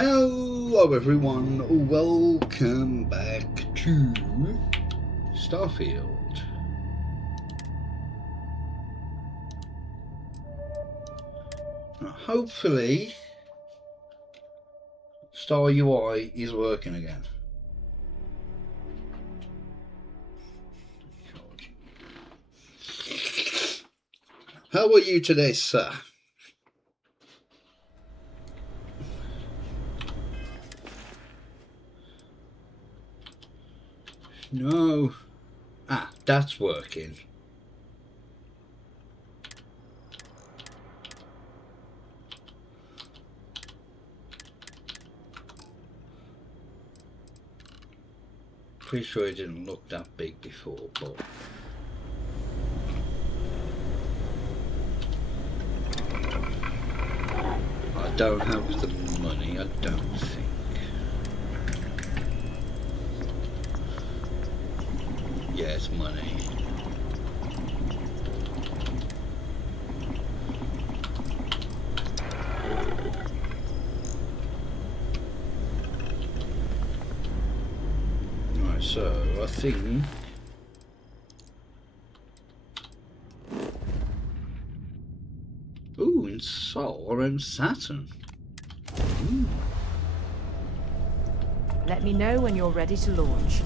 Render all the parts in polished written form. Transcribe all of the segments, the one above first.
Hello everyone, welcome back to Starfield. Now, hopefully Star UI is working again. How are you today, sir? No. Ah, that's working. Pretty sure it didn't look that big before, but I don't have the money, I don't think. Yeah, it's money. Right, so I think ooh, in Sol around Saturn. Ooh. Let me know when you're ready to launch.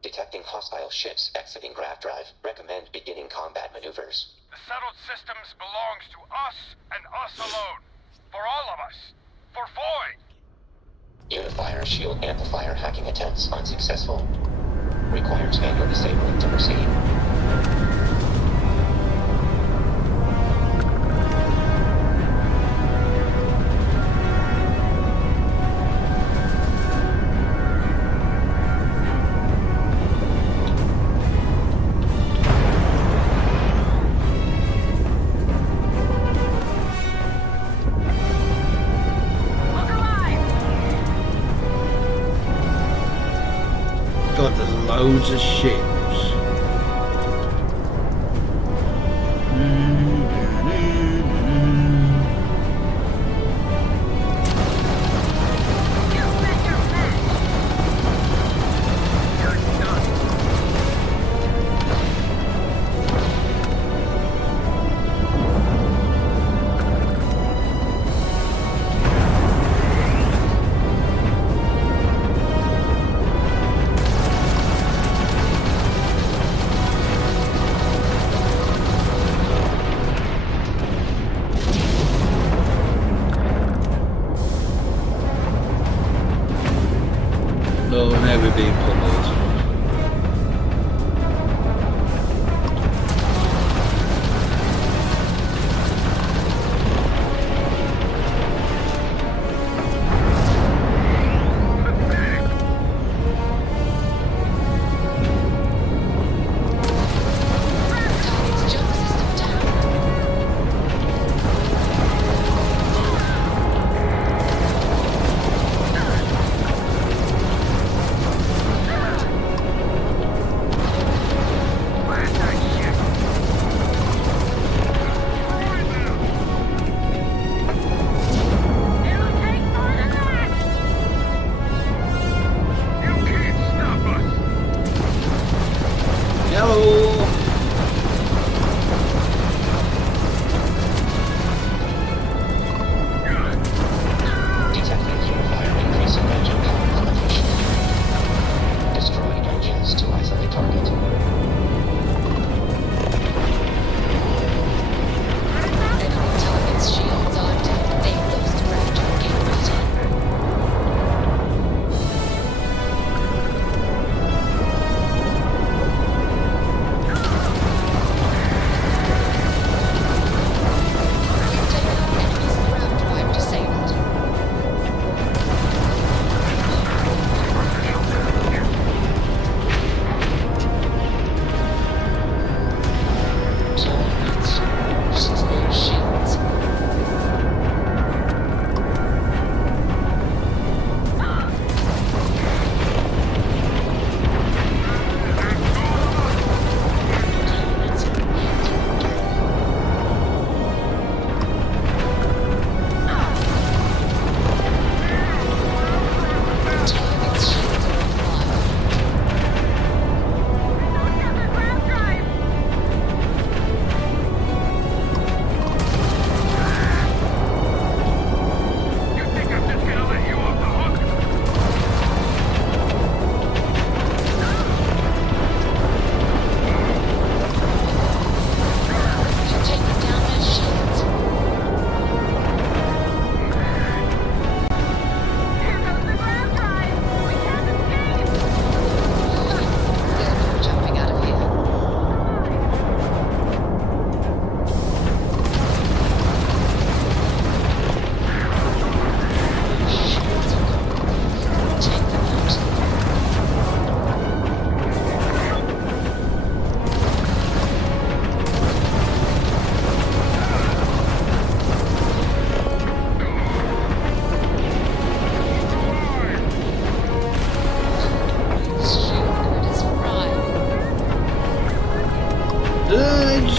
Detecting hostile ships exiting grav drive. Recommend beginning combat maneuvers. The settled systems belongs to us and us alone. For all of us. For Void. Unifier shield amplifier hacking attempts unsuccessful. Requires manual disabling to proceed. God, there's loads of ships. Oh, now we're being pummeled.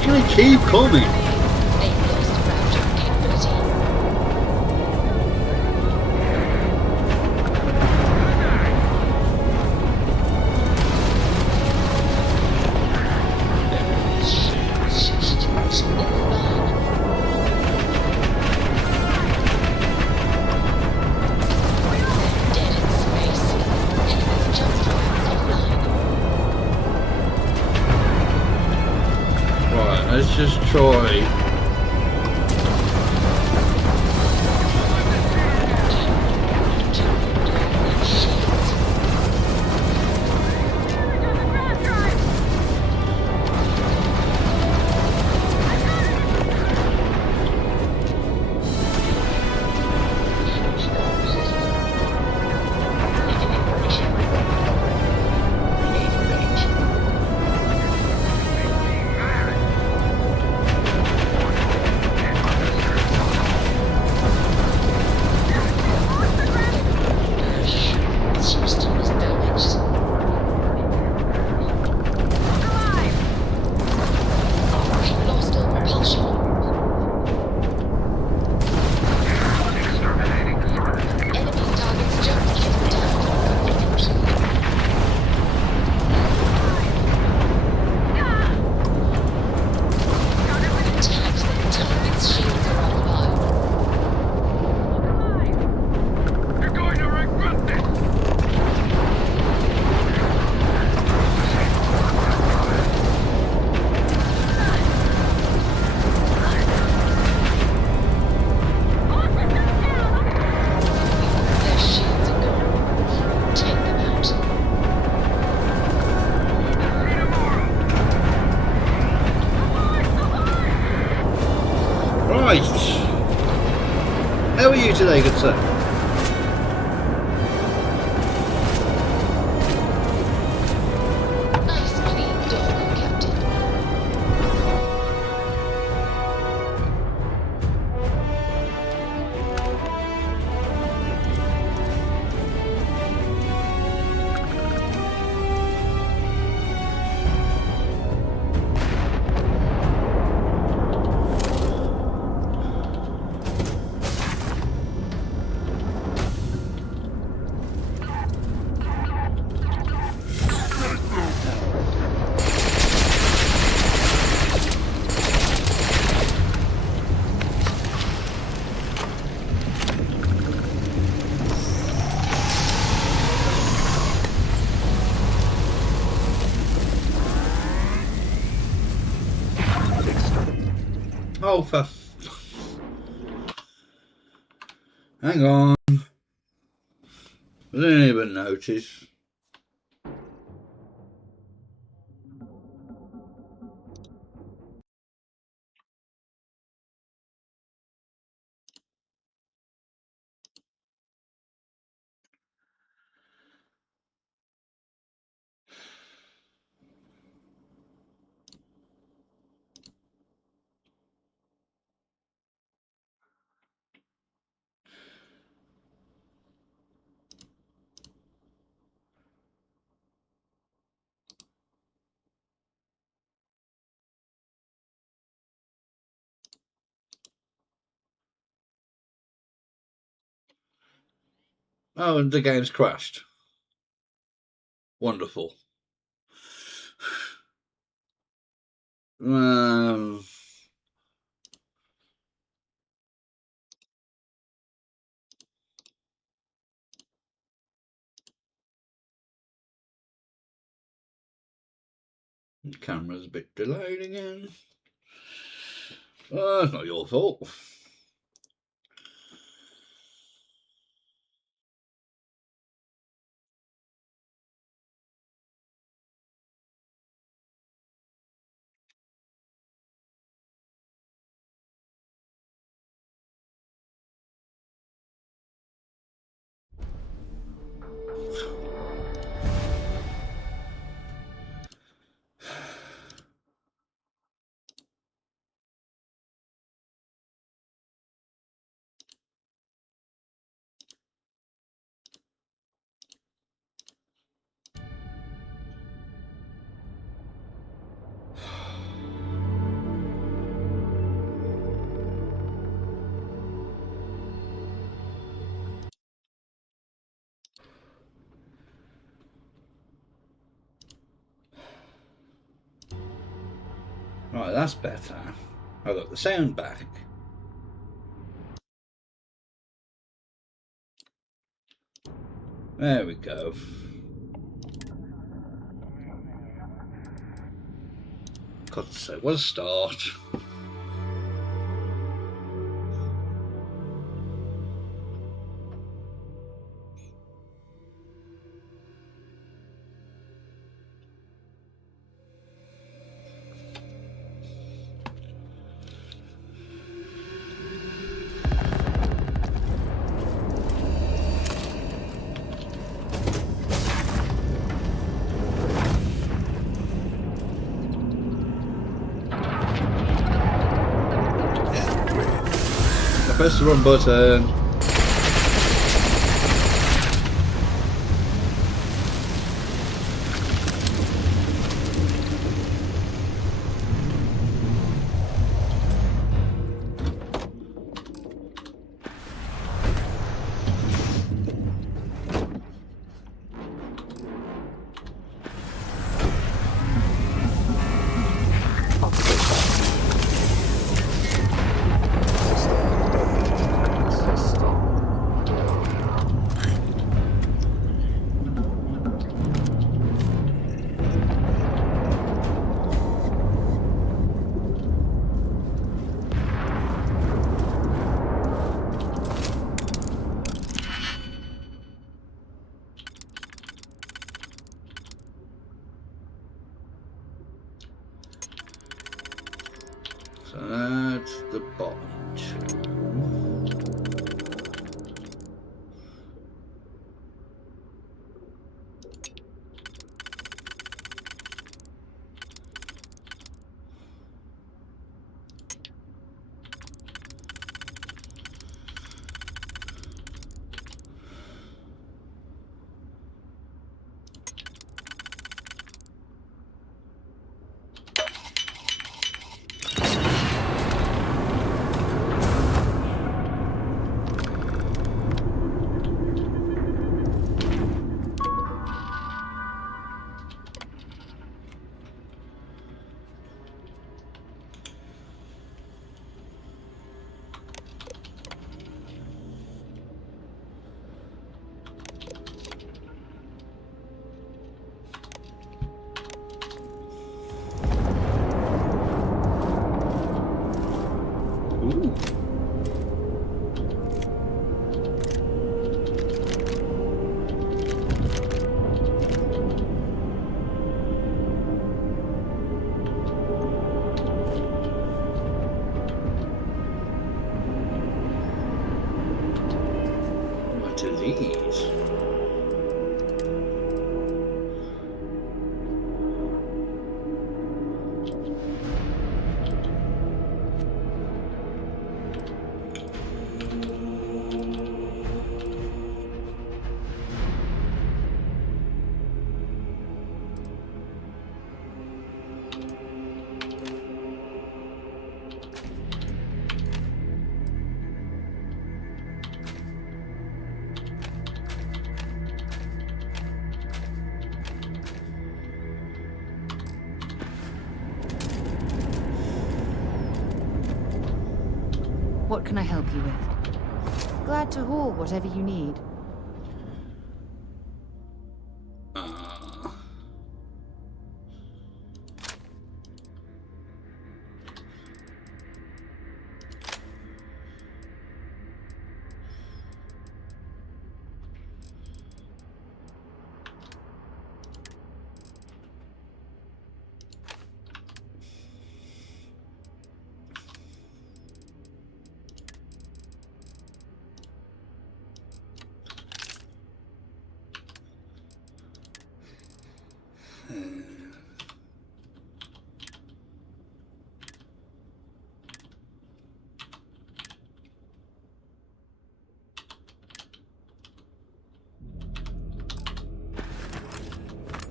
They keep coming. They've lost raptor capability. Systems online. Dead in space. Enemy jump drives offline. Right, let's just try. System is damaged. We've lost all propulsion. Enemy targets just getting Attack the target's shields are offline. You're going to regret this! Their shields are gone. Take them out. Right. How are you today, good sir? Nice clean dog, Captain. Oh, hang on. I didn't even notice. Oh, and the game's crashed. Wonderful. The camera's a bit delayed again. Oh, it's not your fault. Right, that's better. I got the sound back. There we go. Got to say, what a start. Press the wrong button. So that's the bottom two. To these. What can I help you with? Glad to haul whatever you need.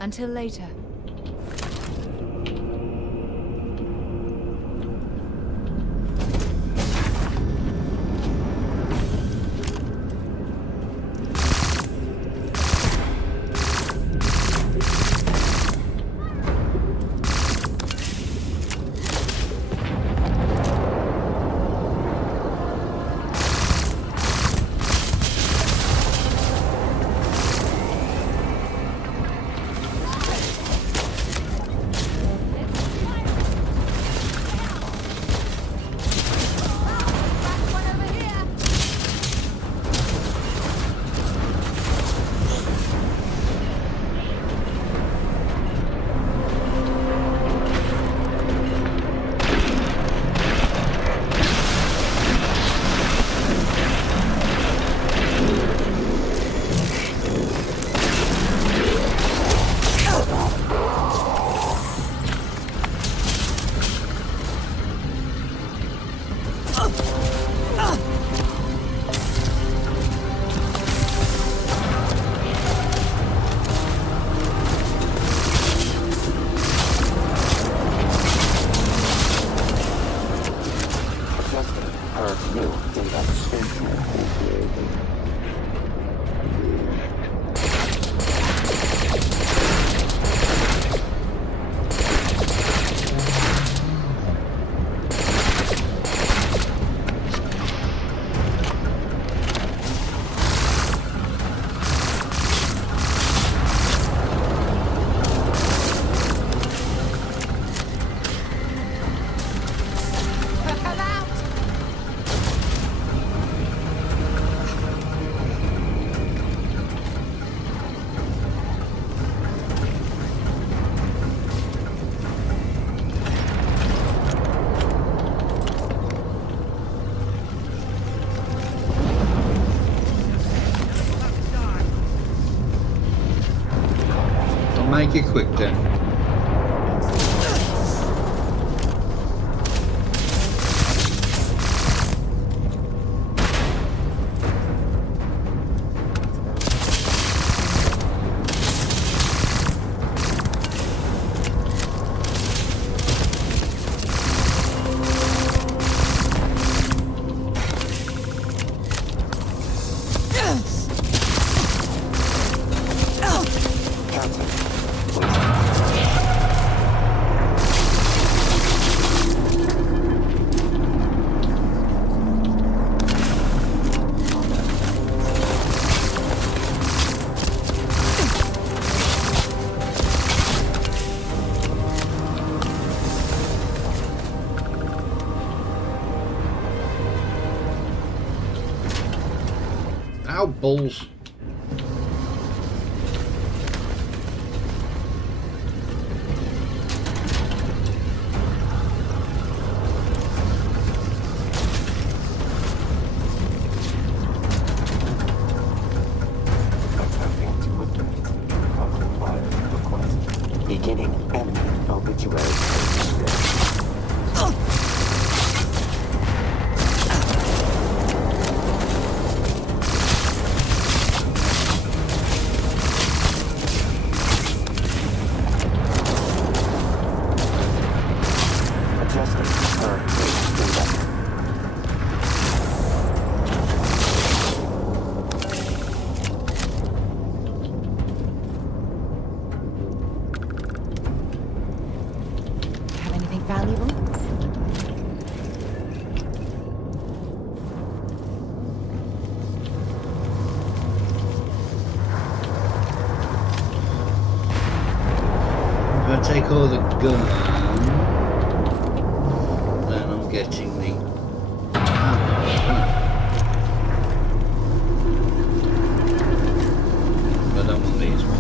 Until later. Make it quick then. Ow, balls. Beginning and obituary. Have anything valuable? If I take all the gun, then I'm getting the ammo. But I don't want these ones.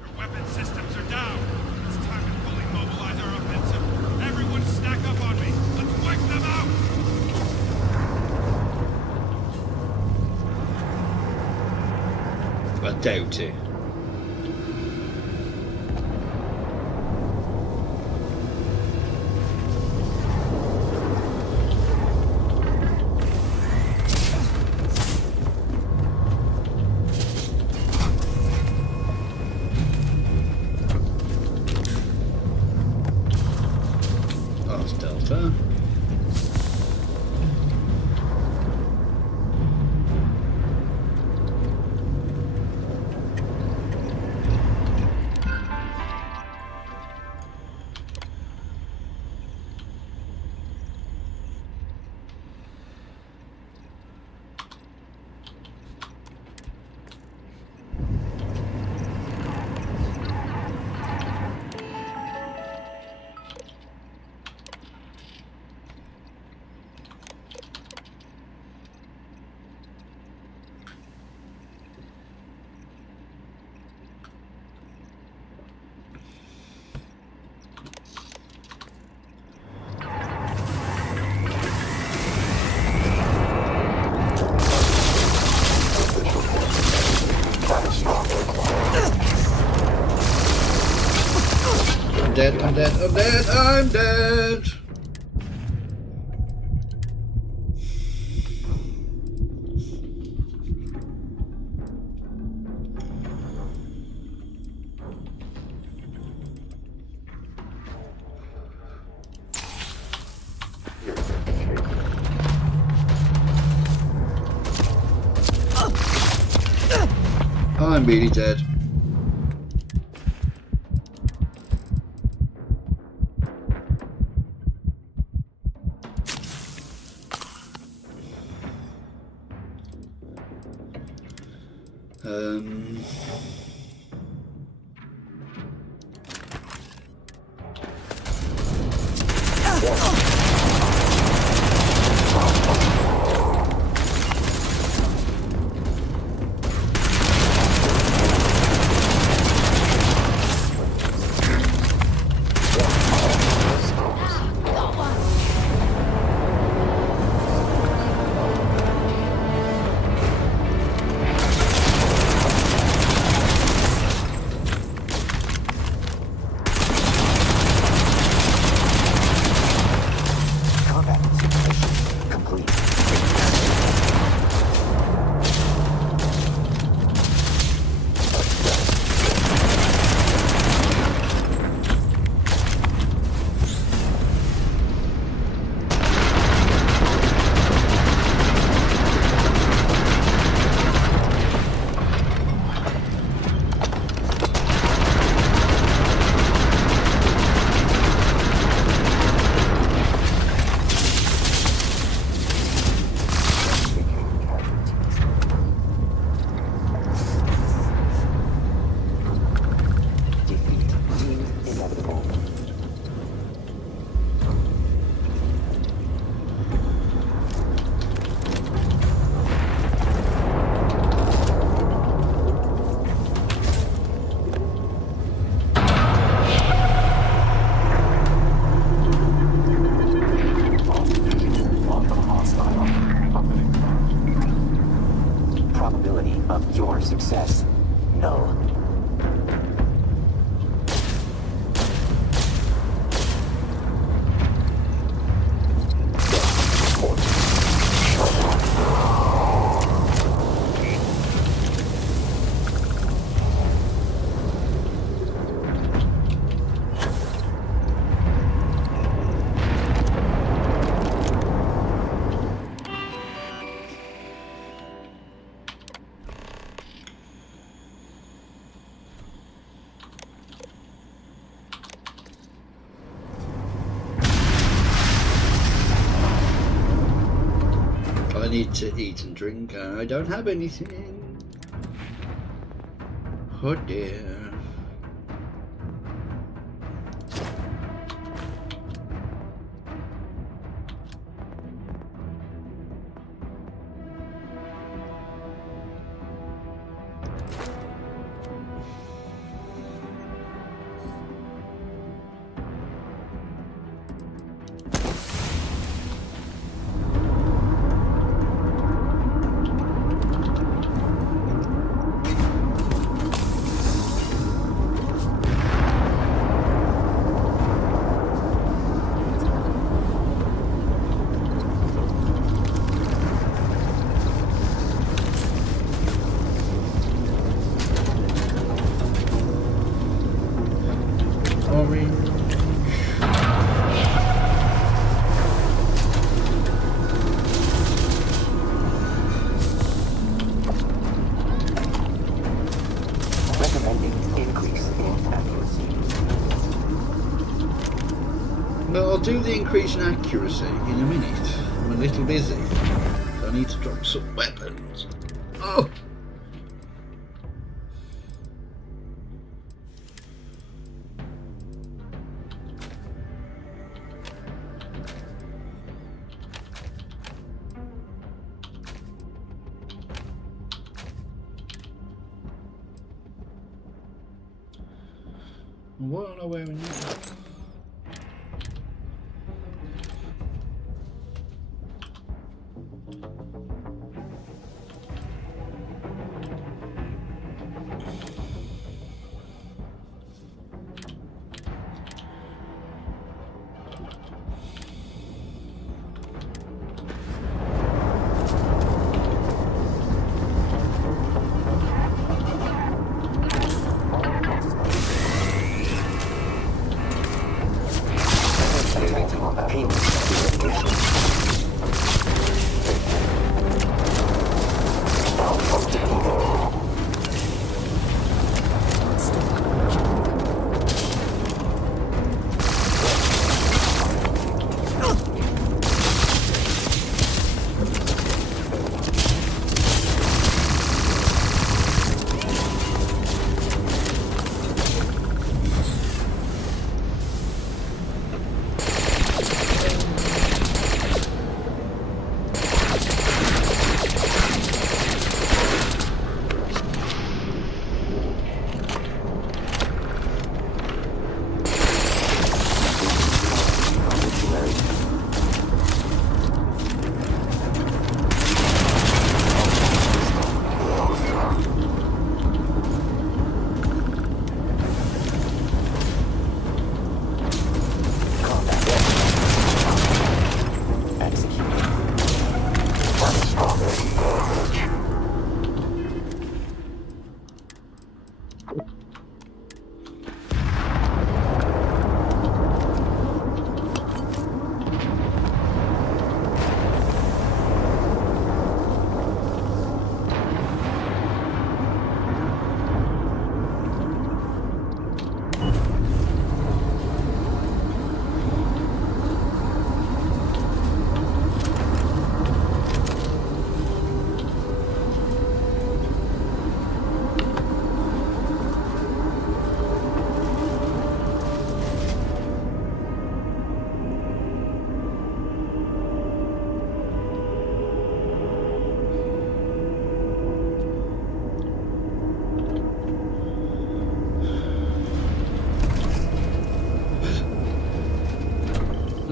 Your weapon systems are down. It's time to fully mobilize our offensive. Everyone stack up on me. Let's wipe them out! I doubt it. That's Delta. I'm dead, I'm dead, I'm dead, I'm dead! I'm really dead. Success. No. I need to eat and drink. I don't have anything. Oh dear. I'll do the increase in accuracy in a minute. I'm a little busy. I need to drop some weapons. Oh! What am I wearing now?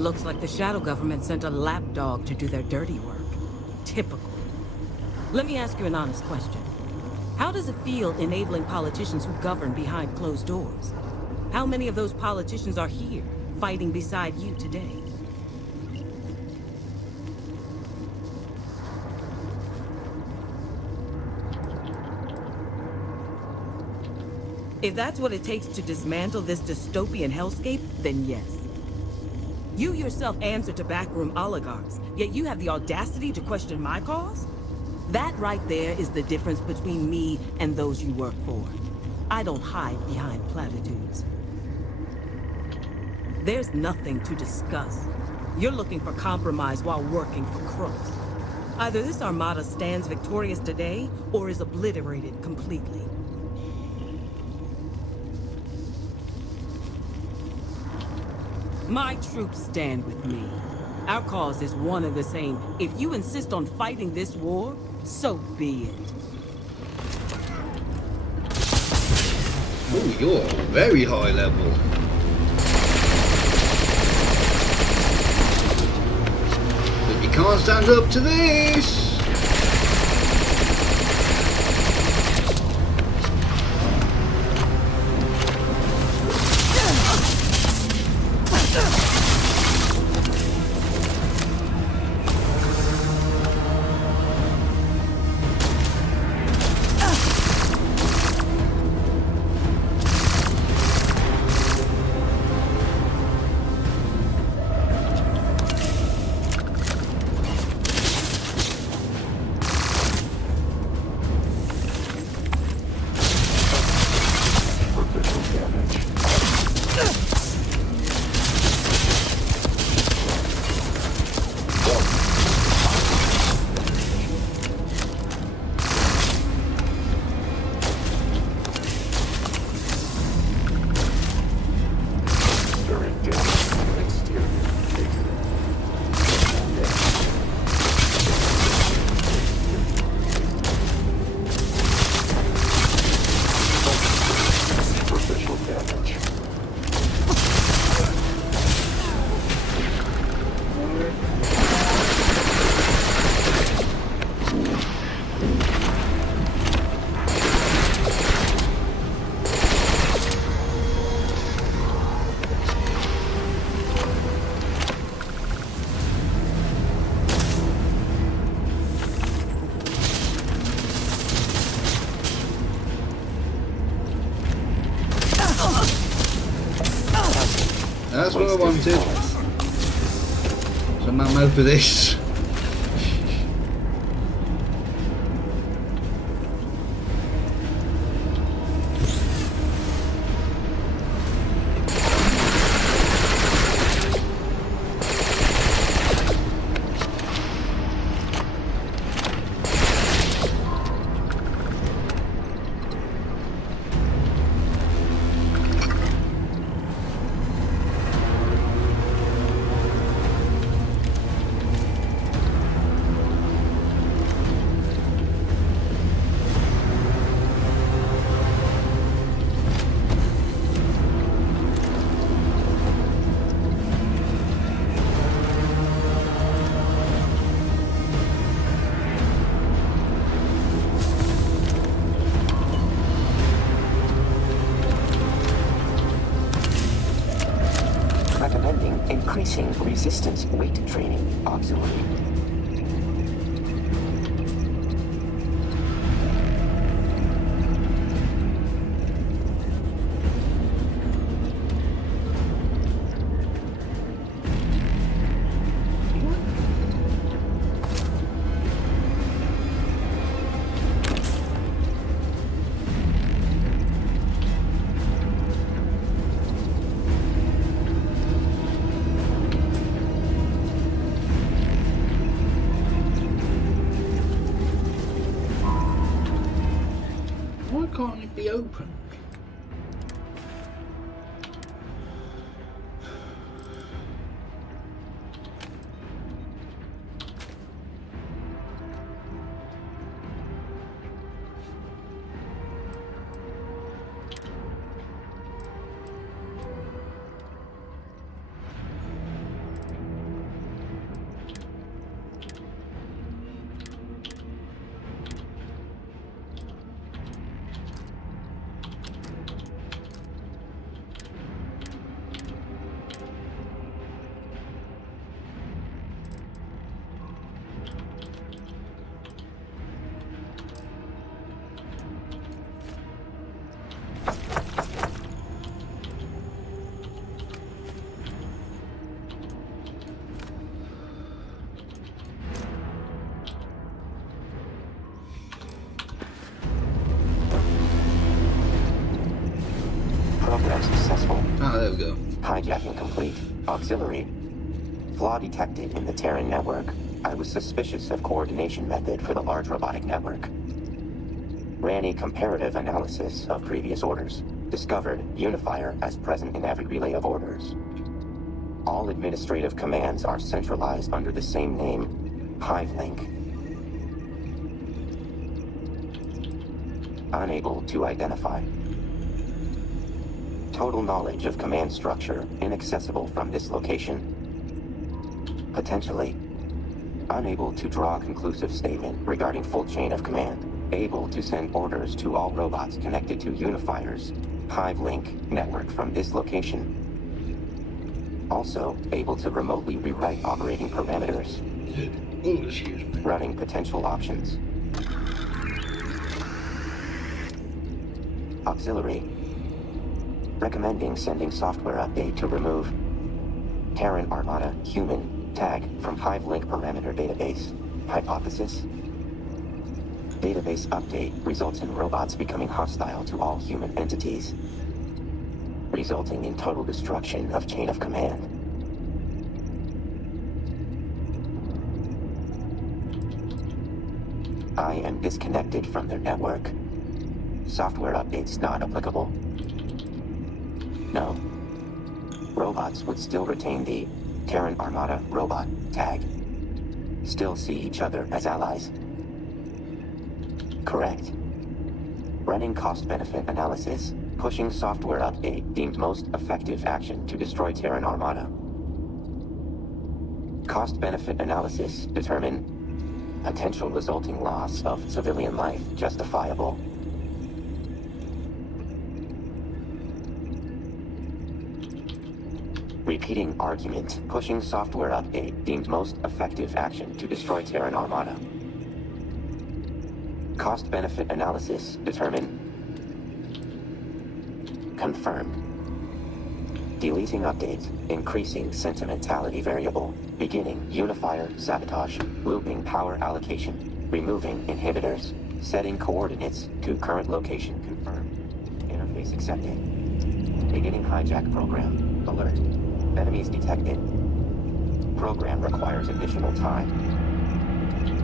Looks like the shadow government sent a lapdog to do their dirty work. Typical. Let me ask you an honest question. How does it feel enabling politicians who govern behind closed doors? How many of those politicians are here, fighting beside you today? If that's what it takes to dismantle this dystopian hellscape, then yes. You yourself answer to backroom oligarchs, yet you have the audacity to question my cause? That right there is the difference between me and those you work for. I don't hide behind platitudes. There's nothing to discuss. You're looking for compromise while working for crooks. Either this armada stands victorious today, or is obliterated completely. My troops stand with me. Our cause is one and the same. If you insist on fighting this war, so be it. Oh, you're very high level. But you can't stand up to this. That's what I wanted. Some ammo for this. Increasing resistance weight training auxiliary. logo. Hijacking complete. Auxiliary. Flaw detected in the Terran network. I was suspicious of coordination method for the large robotic network. Ran a comparative analysis of previous orders. Discovered unifier as present in every relay of orders. All administrative commands are centralized under the same name, HiveLink. Unable to identify. Total knowledge of command structure inaccessible from this location. Potentially. Unable to draw a conclusive statement regarding full chain of command. Able to send orders to all robots connected to unifiers, HiveLink network from this location. Also, able to remotely rewrite operating parameters. Oh, excuse me. Running potential options. Auxiliary. Recommending sending software update to remove Terran Armada human tag from HiveLink parameter database. Hypothesis. Database update results in robots becoming hostile to all human entities, resulting in total destruction of chain of command. I am disconnected from their network. Software updates not applicable. No. Robots would still retain the Terran Armada robot tag. Still see each other as allies. Correct. Running cost-benefit analysis. Pushing software update deemed most effective action to destroy Terran Armada. Cost-benefit analysis determine potential resulting loss of civilian life justifiable. Repeating argument. Pushing software update deemed most effective action to destroy Terran Armada. Cost-benefit analysis determine confirmed. Deleting update. Increasing sentimentality variable. Beginning unifier sabotage. Looping power allocation. Removing inhibitors. Setting coordinates to current location confirmed. Interface accepted. Beginning hijack program. Alert. Enemies detected. Program requires additional time.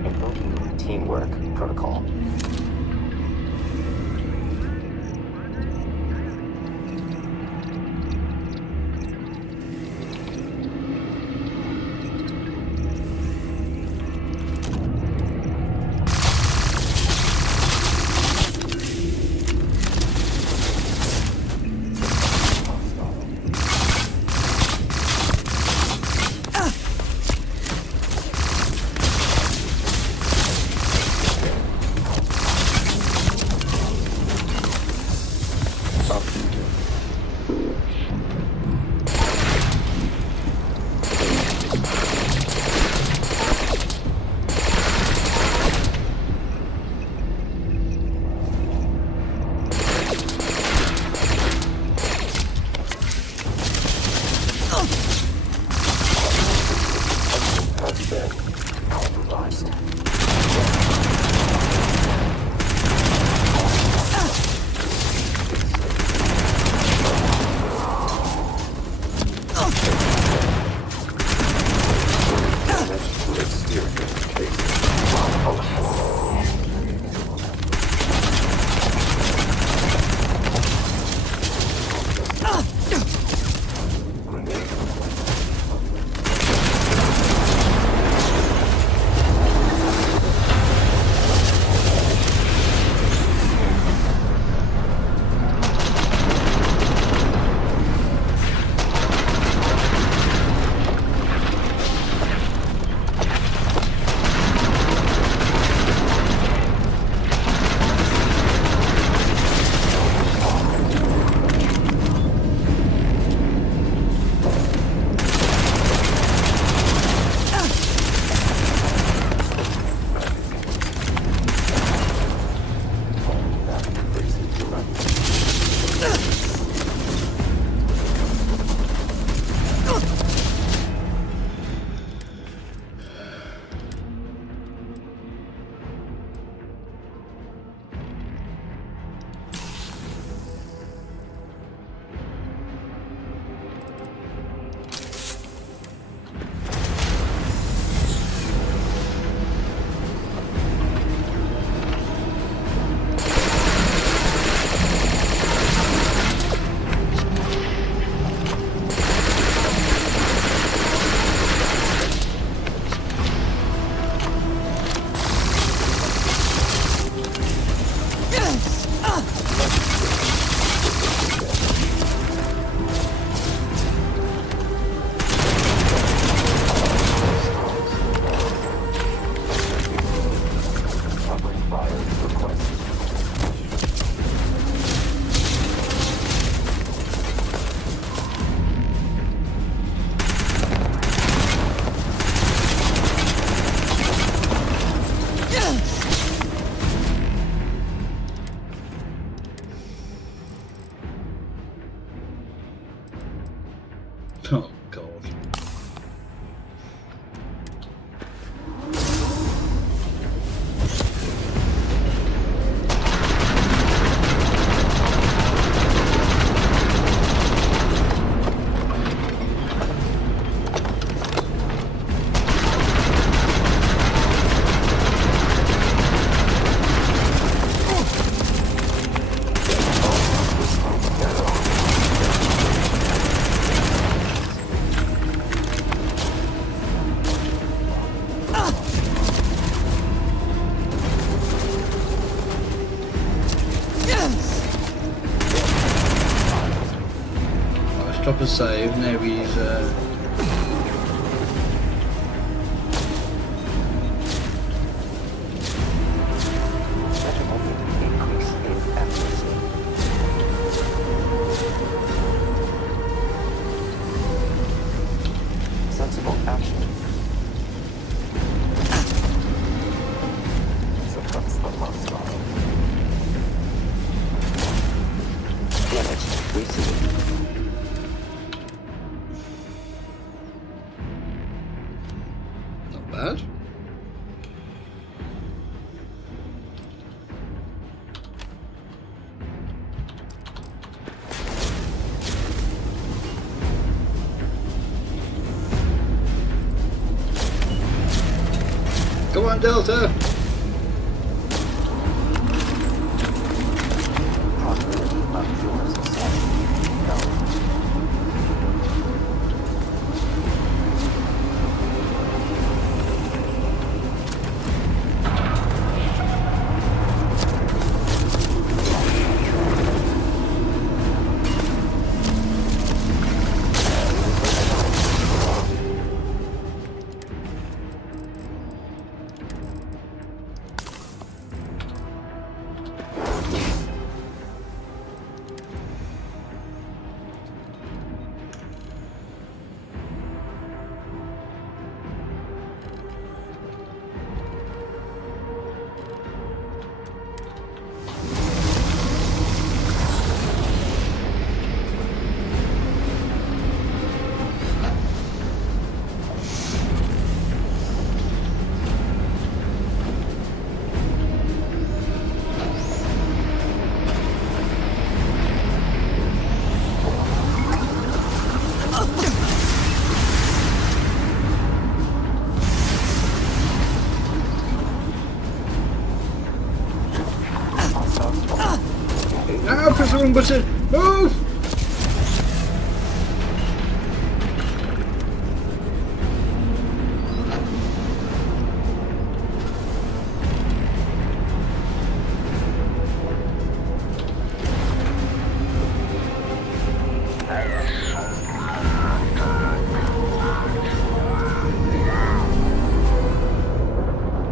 Invoking teamwork protocol. Oh God. Drop a save, now he's Increase in accuracy. Sensible action. Suppress the monster. Damage received. not bad. Come on, Delta! Probability of your success. No. No, press the wrong button! Move!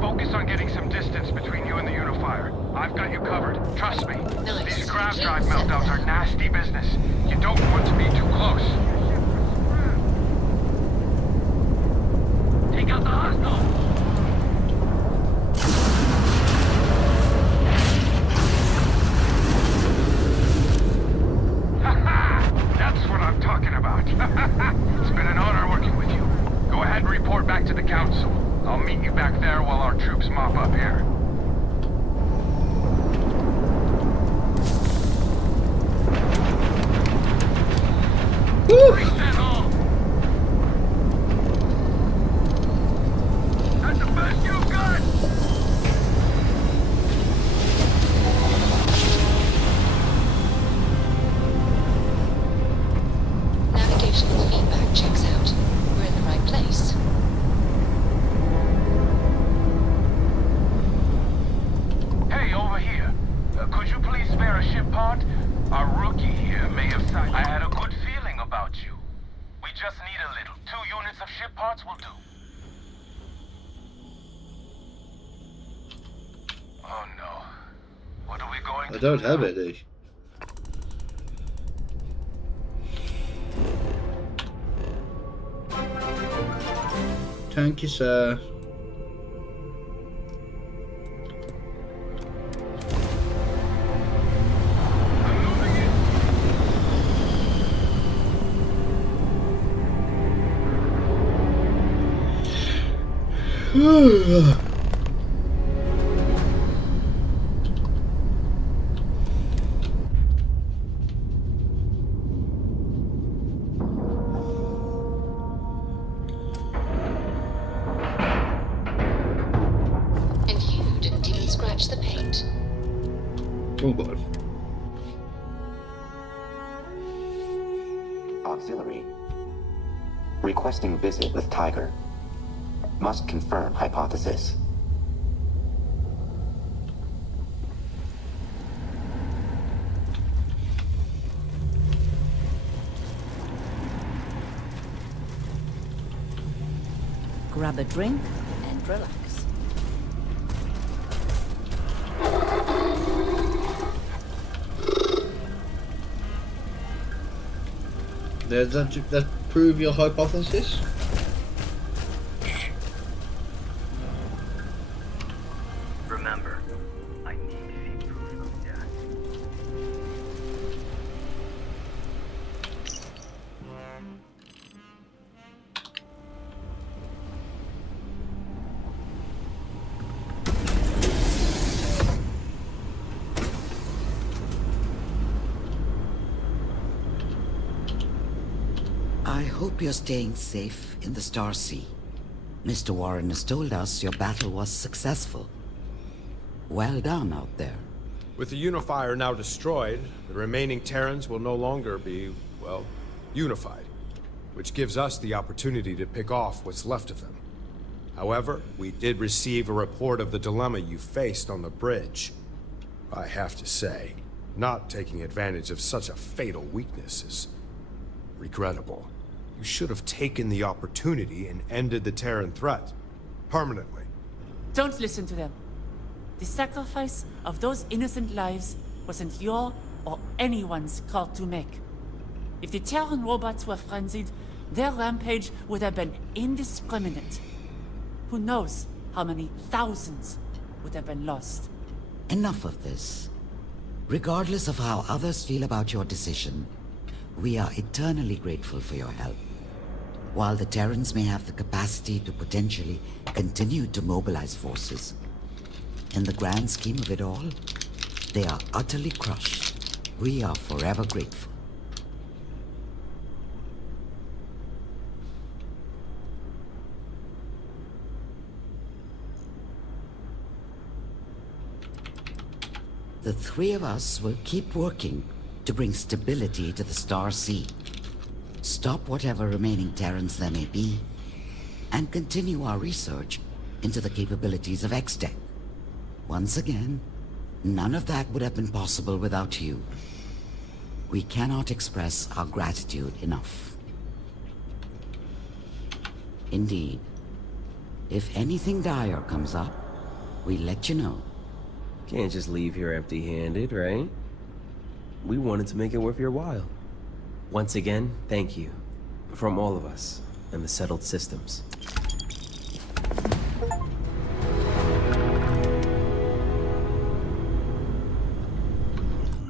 Focus on getting some distance between you and the unifier. I've got you covered. Trust me. These grav drive meltdowns are nasty business. You don't want to be too close. Take out the hostile! That's what I'm talking about. It's been an honor working with you. Go ahead and report back to the council. I'll meet you back there while our troops mop up here. Woo! Reset all. That's the best you've got. Navigational feedback checks out. We're in the right place. Hey, over here. Could you please spare a ship pod? Our rookie here may have signed. I had a good feeling about you. We just need a little. 2 units of ship parts will do. Oh no. What are we going to I don't do have now? any. Thank you, sir. I'm moving in. And you didn't even scratch the paint. Oh god. Auxiliary. Requesting visit with Tiger. Must confirm hypothesis. Grab a drink and relax. Does that prove your hypothesis? Remember, I need to see proof of death. I hope you're staying safe in the Star Sea. Mr. Warren has told us your battle was successful. Well done out there. With the Unifier now destroyed, the remaining Terrans will no longer be, well, unified, which gives us the opportunity to pick off what's left of them. However, we did receive a report of the dilemma you faced on the bridge. I have to say, not taking advantage of such a fatal weakness is regrettable. You should have taken the opportunity and ended the Terran threat. Permanently. Don't listen to them. The sacrifice of those innocent lives wasn't your or anyone's call to make. If the Terran robots were frenzied, their rampage would have been indiscriminate. Who knows how many thousands would have been lost. Enough of this. Regardless of how others feel about your decision, we are eternally grateful for your help. While the Terrans may have the capacity to potentially continue to mobilize forces, in the grand scheme of it all, they are utterly crushed. We are forever grateful. The three of us will keep working to bring stability to the Star Sea, stop whatever remaining Terrans there may be, and continue our research into the capabilities of X-Tech. Once again, none of that would have been possible without you. We cannot express our gratitude enough. Indeed, if anything dire comes up, we'll let you know. Can't just leave here empty-handed, right? We wanted to make it worth your while. Once again, thank you. From all of us and the settled systems.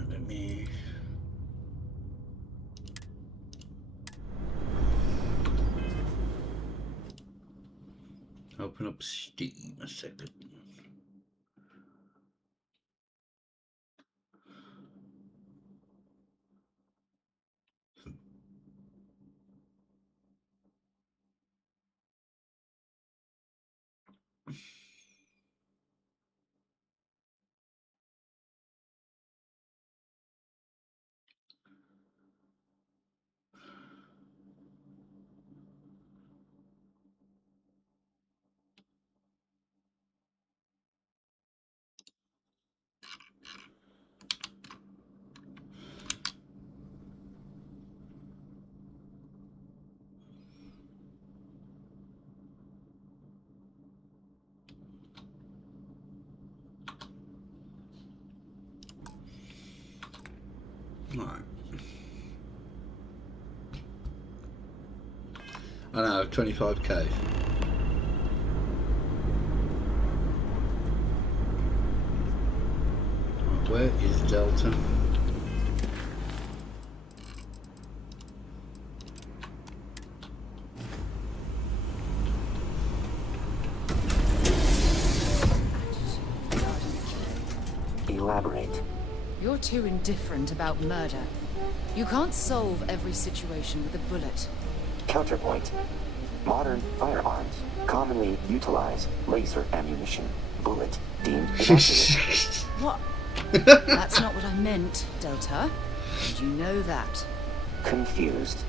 Let me... open up Steam a second. Right. I know, 25k. Where is Delta? Elaborate. You're too indifferent about murder. You can't solve every situation with a bullet. Counterpoint. Modern firearms commonly utilize laser ammunition. Bullet deemed inaccurate. What? That's not what I meant, Delta. And you know that. Confused.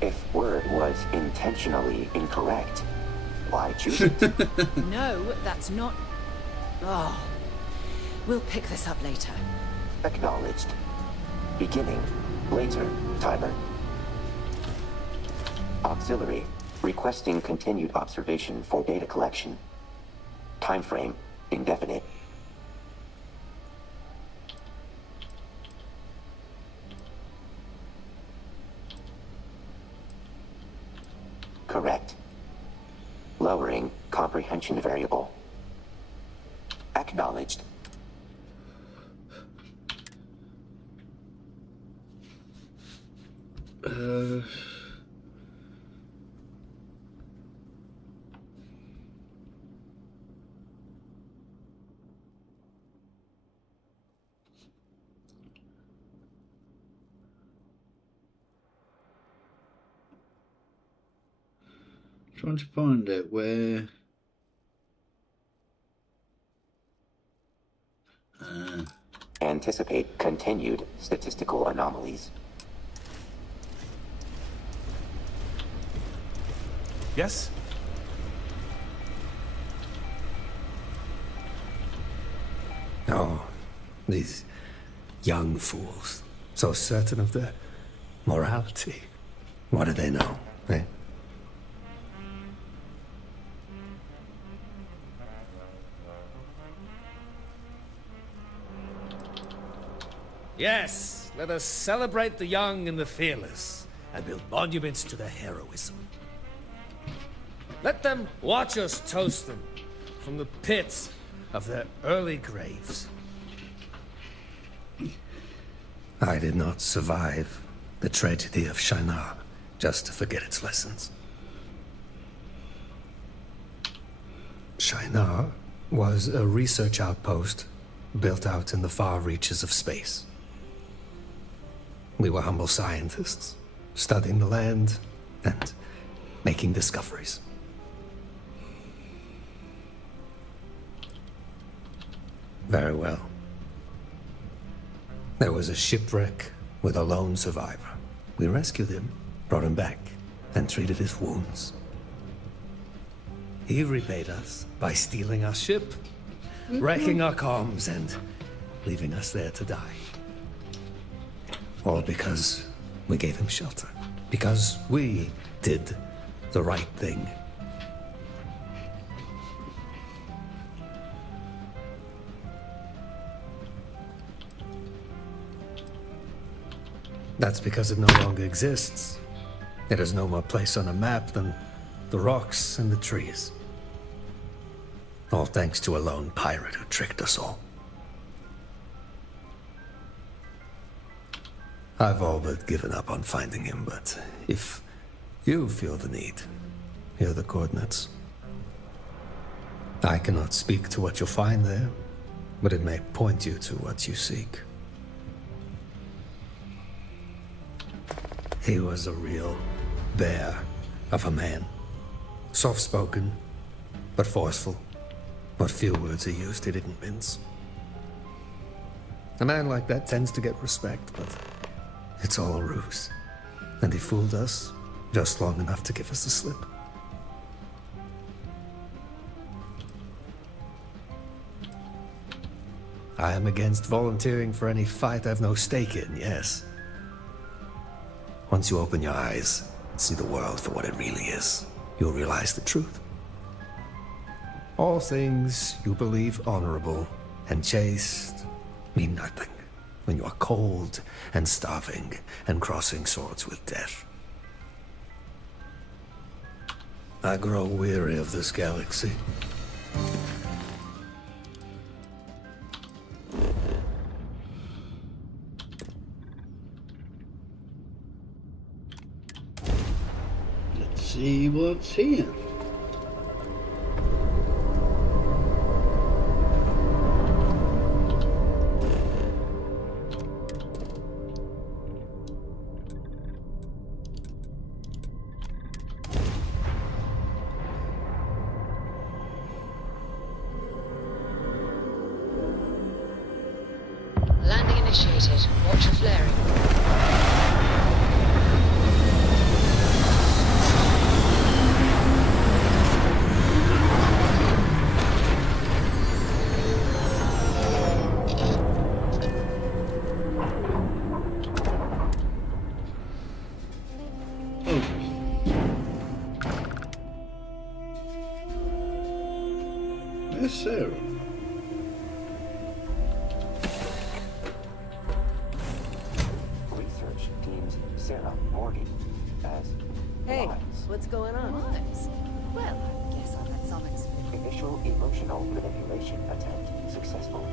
If word was intentionally incorrect, why choose it? No, that's not... Oh. We'll pick this up later. Acknowledged. Beginning. Later. Timer. Auxiliary. Requesting continued observation for data collection. Time frame. Indefinite. Correct. Lowering comprehension variable. Acknowledged. Trying to find out where. Anticipate continued statistical anomalies. Yes? Oh, these young fools. So certain of their morality. What do they know, eh? Yes, let us celebrate the young and the fearless, and build monuments to their heroism. Let them watch us toast them from the pits of their early graves. I did not survive the tragedy of Shinar just to forget its lessons. Shinar was a research outpost built out in the far reaches of space. We were humble scientists, studying the land and making discoveries. Very well. There was a shipwreck with a lone survivor. We rescued him, brought him back, and treated his wounds. He repaid us by stealing our ship, wrecking our comms, and leaving us there to die. All because we gave him shelter. Because we did the right thing. That's because it no longer exists. It has no more place on a map than the rocks and the trees. All thanks to a lone pirate who tricked us all. I've all but given up on finding him, but if you feel the need, here are the coordinates. I cannot speak to what you'll find there, but it may point you to what you seek. He was a real bear of a man. Soft-spoken, but forceful. What few words he used, he didn't mince. A man like that tends to get respect, but it's all a ruse. And he fooled us just long enough to give us the slip. I am against volunteering for any fight I've no stake in, yes. Once you open your eyes and see the world for what it really is, you'll realize the truth. All things you believe honorable and chaste mean nothing when you are cold and starving and crossing swords with death. I grow weary of this galaxy. Let's see what's here. initiated. Watch for flaring. Where's Sarah? Research deems Sarah Morgan as Hey, wise. what's going on? Wise. Well, I guess I've had some experience. Initial emotional manipulation attempt successful.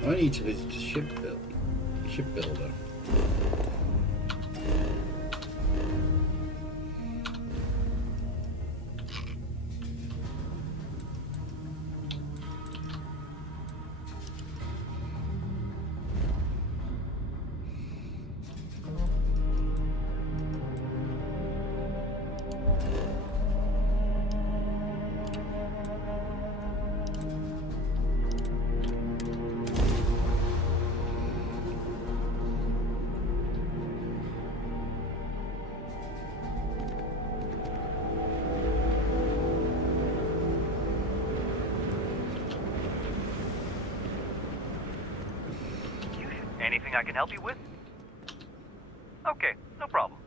I need to visit a shipbuilder. Anything I can help you with? Okay, no problem.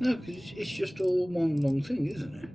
No, because it's just all one long thing, isn't it?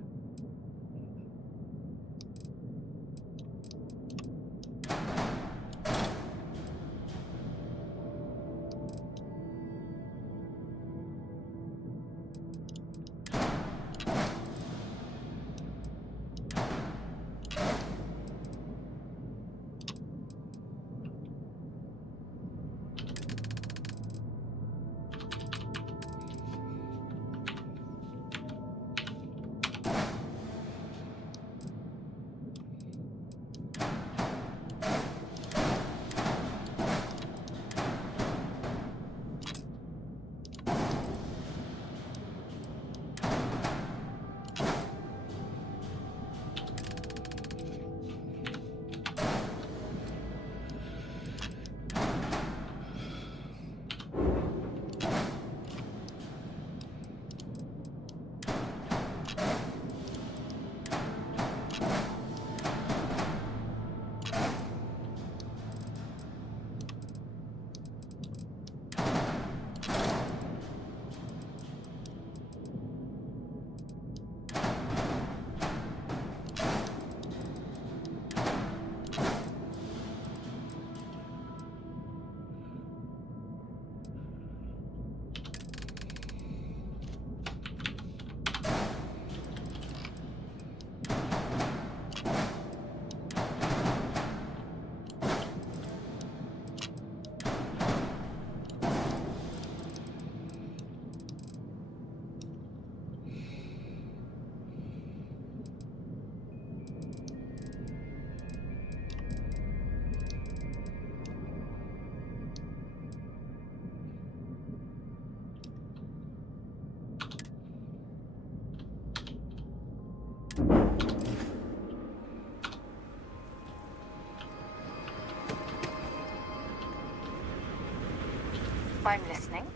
I'm listening.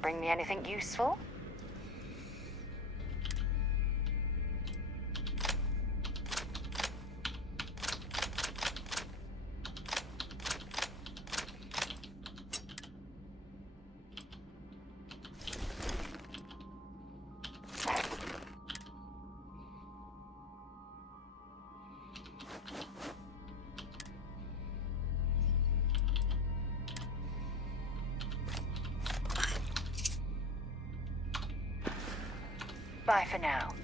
Bring me anything useful? Bye for now.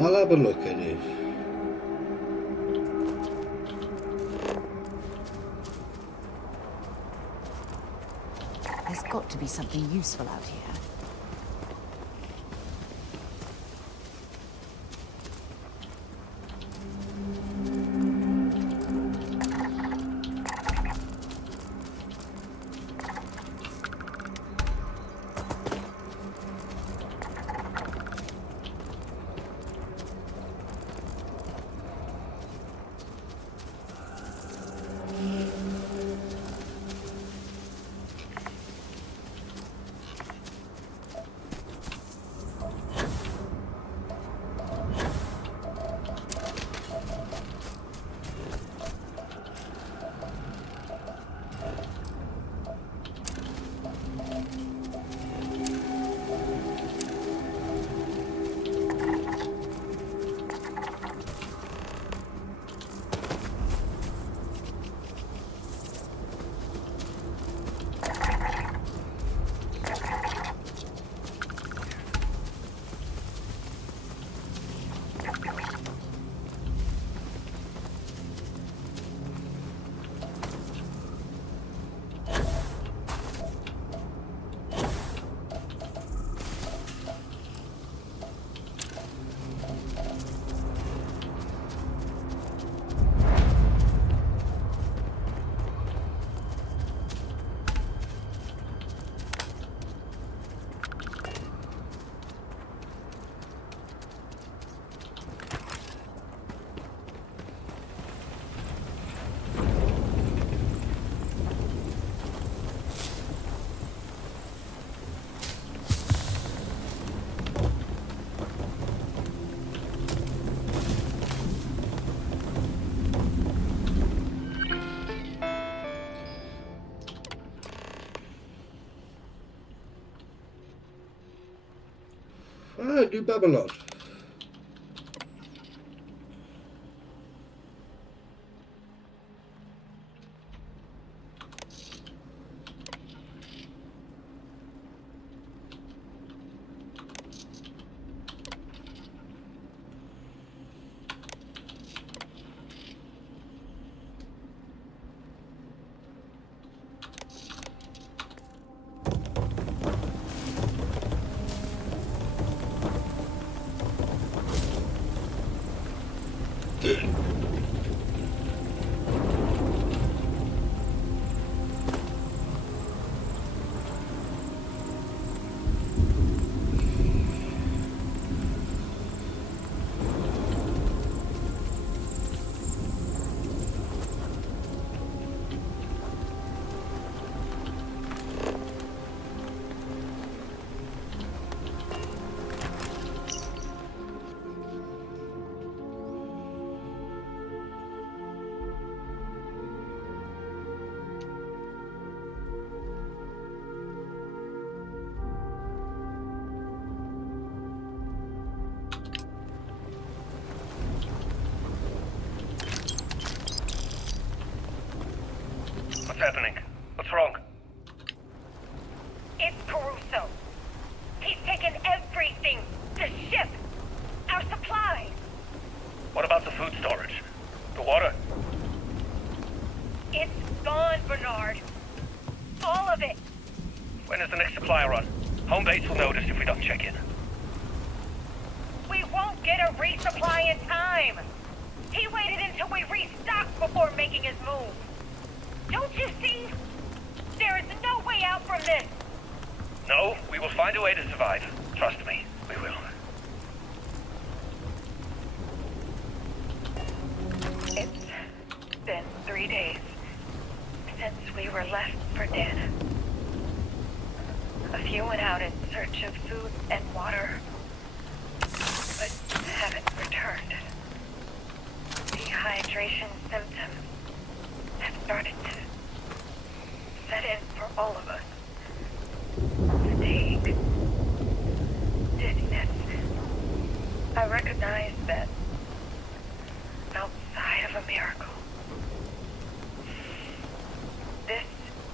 I'll have a look at it. There's got to be something useful out here. Ah, New Babylon. What's happening? What's wrong? It's Caruso. He's taken everything. The ship. Our supplies. What about the food storage? The water? It's gone, Bernard. All of it. When is the next supply run? Home base will notice if we don't check in. We won't get a resupply in time. He waited until we restocked before making his move. Don't you see? There is no way out from this. No, we will find a way to survive. Trust me, we will. It's been 3 days since we were left for dead. A few went out in search of food and water, but haven't returned. Dehydration symptoms have started to set in for all of us. Fatigue, dizziness. I recognize that outside of a miracle, this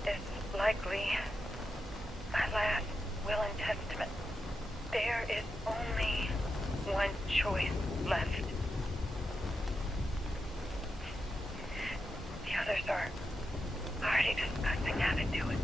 is likely my last will and testament. There is only one choice left. The others are already discussing how to do it.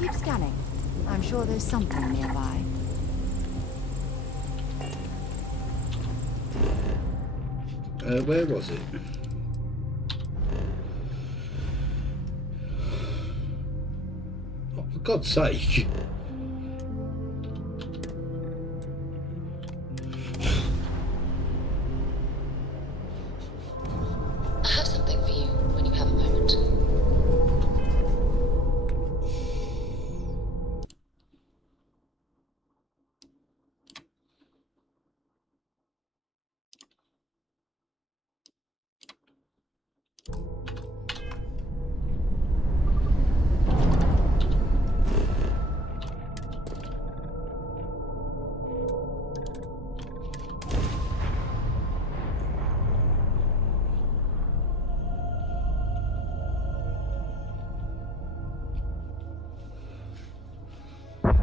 Keep scanning. I'm sure there's something nearby. Where was it? Oh, for God's sake. I have something for you when you have a moment.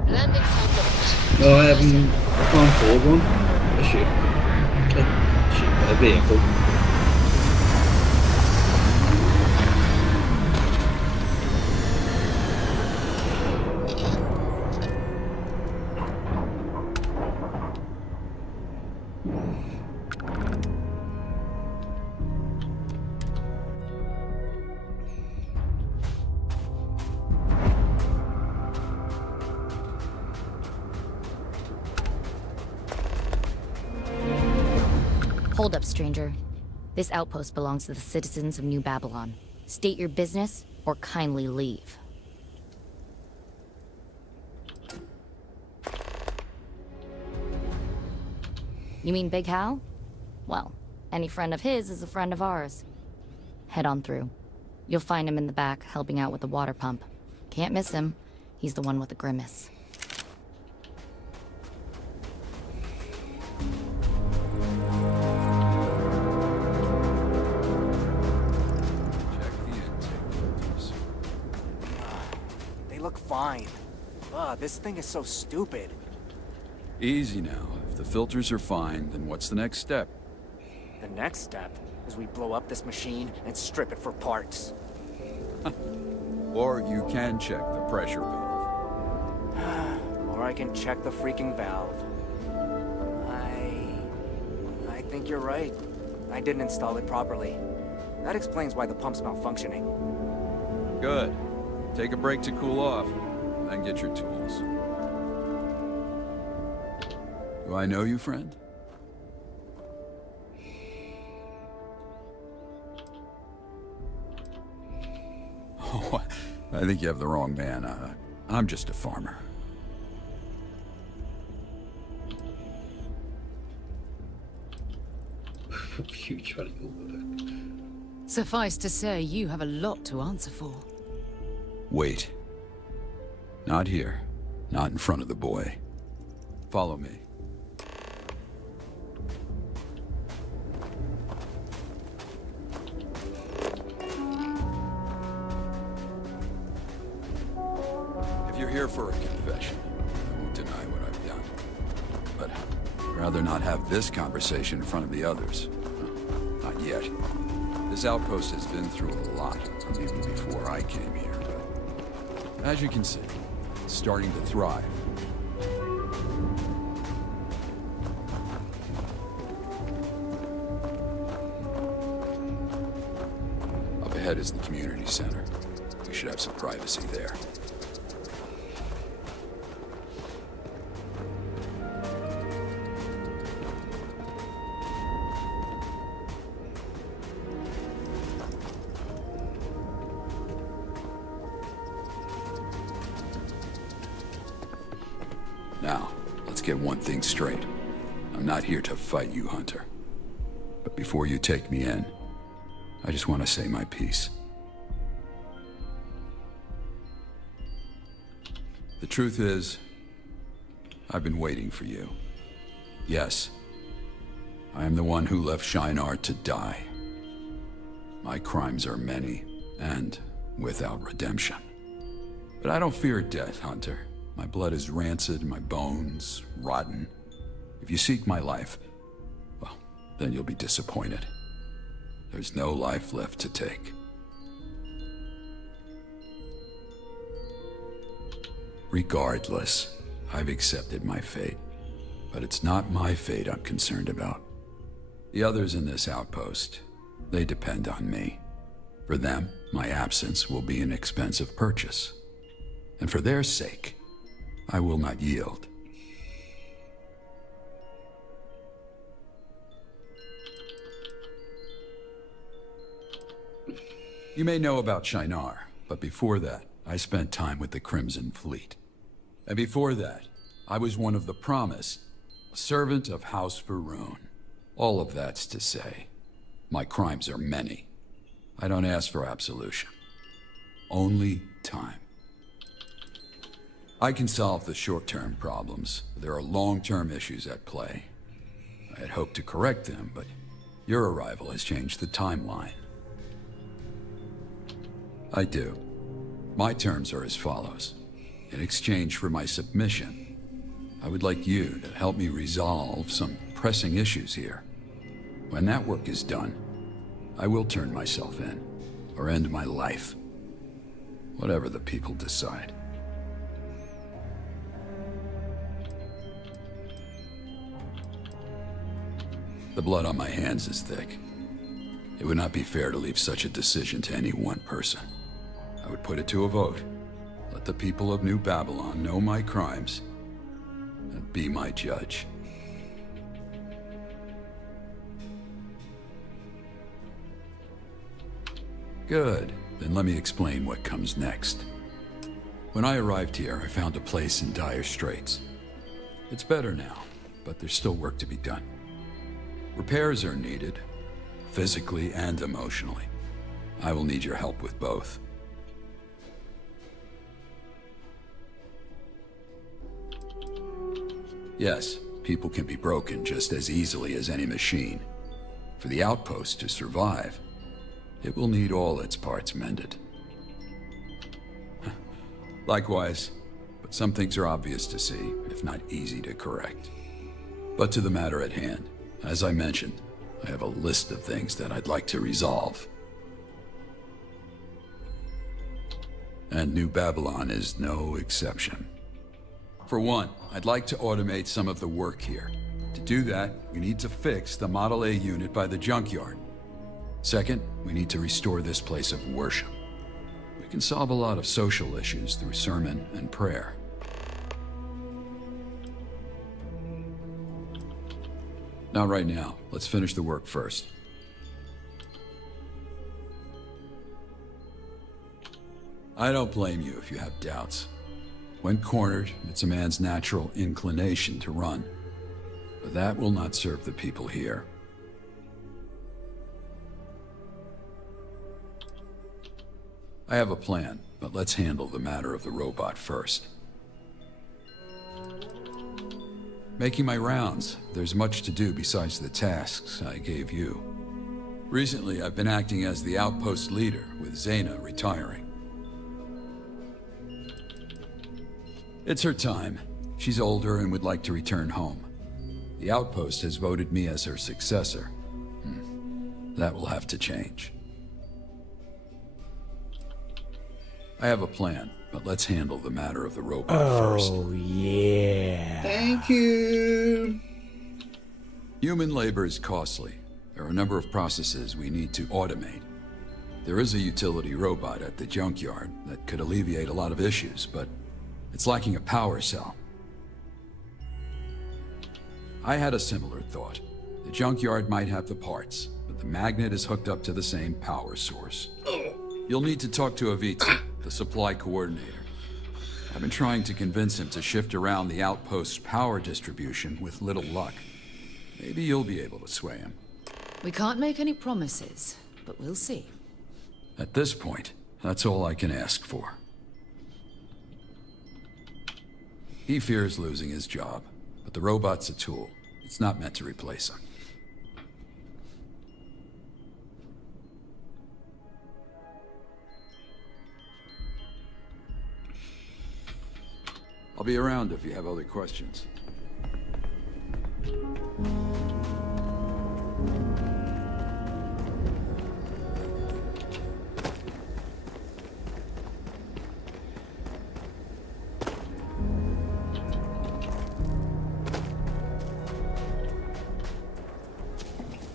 Landing site locked. No, I haven't gone forward one. A ship. A vehicle. Hold up, stranger. This outpost belongs to the citizens of New Babylon. State your business, or kindly leave. You mean Big Hal? Well, any friend of his is a friend of ours. Head on through. You'll find him in the back, helping out with the water pump. Can't miss him. He's the one with the grimace. Fine. This thing is so stupid. Easy now. If the filters are fine, then what's the next step? The next step is we blow up this machine and strip it for parts. Or you can check the pressure valve. Or I can check the freaking valve. I think you're right. I didn't install it properly. That explains why the pump's malfunctioning. Good. Take a break to cool off, then get your tools. Do I know you, friend? I think you have the wrong man. I'm just a farmer. Future order. Suffice to say, you have a lot to answer for. Wait. Not here. Not in front of the boy. Follow me. If you're here for a confession, I won't deny what I've done. But I'd rather not have this conversation in front of the others. Not yet. This outpost has been through a lot, even before I came here, but as you can see, it's starting to thrive. Up ahead is the community center. We should have some privacy there. Now, let's get one thing straight. I'm not here to fight you, Hunter. But before you take me in, I just want to say my piece. The truth is, I've been waiting for you. Yes, I am the one who left Shinar to die. My crimes are many, and without redemption. But I don't fear death, Hunter. My blood is rancid, my bones rotten. If you seek my life, well, then you'll be disappointed. There's no life left to take. Regardless, I've accepted my fate. But it's not my fate I'm concerned about. The others in this outpost, they depend on me. For them, my absence will be an expensive purchase. And for their sake, I will not yield. You may know about Shinar, but before that, I spent time with the Crimson Fleet. And before that, I was one of the Promised, a servant of House Varun. All of that's to say, my crimes are many. I don't ask for absolution. Only time. I can solve the short-term problems. There are long-term issues at play. I had hoped to correct them, but your arrival has changed the timeline. I do. My terms are as follows. In exchange for my submission, I would like you to help me resolve some pressing issues here. When that work is done, I will turn myself in, or end my life. Whatever the people decide. The blood on my hands is thick. It would not be fair to leave such a decision to any one person. I would put it to a vote. Let the people of New Babylon know my crimes, and be my judge. Good. Then let me explain what comes next. When I arrived here, I found a place in dire straits. It's better now, but there's still work to be done. Repairs are needed, physically and emotionally. I will need your help with both. Yes, people can be broken just as easily as any machine. For the outpost to survive, it will need all its parts mended. Likewise, but some things are obvious to see, if not easy to correct. But to the matter at hand, as I mentioned, I have a list of things that I'd like to resolve. And New Babylon is no exception. For one, I'd like to automate some of the work here. To do that, we need to fix the Model A unit by the junkyard. Second, we need to restore this place of worship. We can solve a lot of social issues through sermon and prayer. Not right now. Let's finish the work first. I don't blame you if you have doubts. When cornered, it's a man's natural inclination to run. But that will not serve the people here. I have a plan, but let's handle the matter of the robot first. Making my rounds, there's much to do besides the tasks I gave you. Recently, I've been acting as the outpost leader, with Zaina retiring. It's her time. She's older and would like to return home. The outpost has voted me as her successor. That will have to change. I have a plan, but let's handle the matter of the robot first. Oh, yeah. Thank you. Human labor is costly. There are a number of processes we need to automate. There is a utility robot at the junkyard that could alleviate a lot of issues, but it's lacking a power cell. I had a similar thought. The junkyard might have the parts, but the magnet is hooked up to the same power source. You'll need to talk to Avitsa, the supply coordinator. I've been trying to convince him to shift around the outpost's power distribution with little luck. Maybe you'll be able to sway him. We can't make any promises, but we'll see. At this point, that's all I can ask for. He fears losing his job, but the robot's a tool. It's not meant to replace him. I'll be around if you have other questions.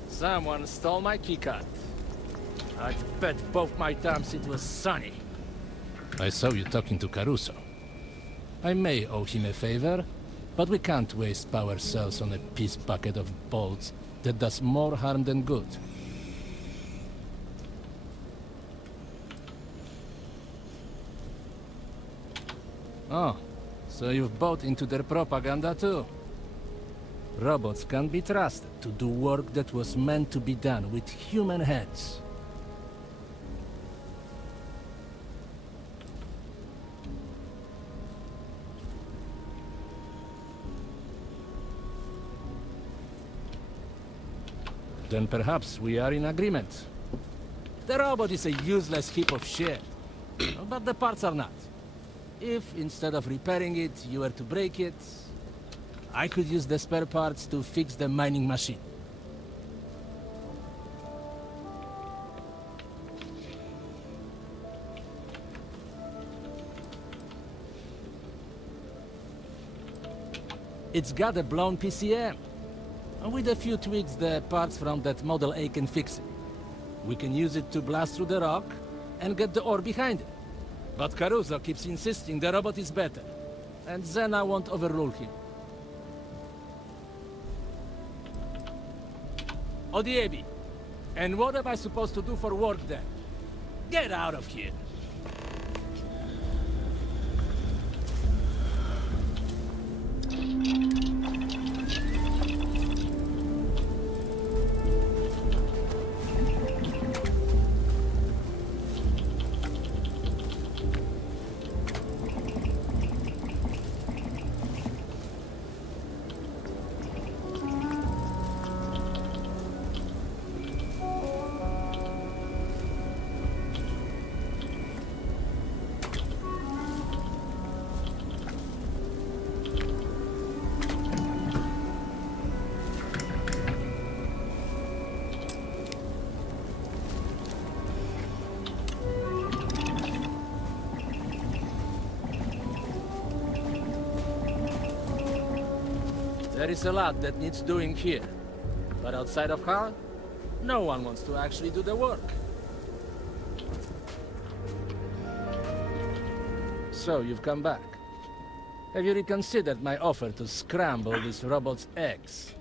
Someone stole my keycard. I'd bet both my thumbs it was Sonny. I saw you talking to Caruso. I may owe him a favor, but we can't waste power cells on a piece bucket of bolts that does more harm than good. Oh, so you've bought into their propaganda too? Robots can be trusted to do work that was meant to be done with human heads. Then perhaps we are in agreement. The robot is a useless heap of shit, but the parts are not. If, instead of repairing it, you were to break it, I could use the spare parts to fix the mining machine. It's got a blown PCM. With a few tweaks, the parts from that Model A can fix it. We can use it to blast through the rock and get the ore behind it. But Caruso keeps insisting the robot is better, and Zena won't overrule him. Odiebi, and what am I supposed to do for work then? Get out of here! There is a lot that needs doing here. But outside of Hal, no one wants to actually do the work. So you've come back. Have you reconsidered my offer to scramble this robot's eggs?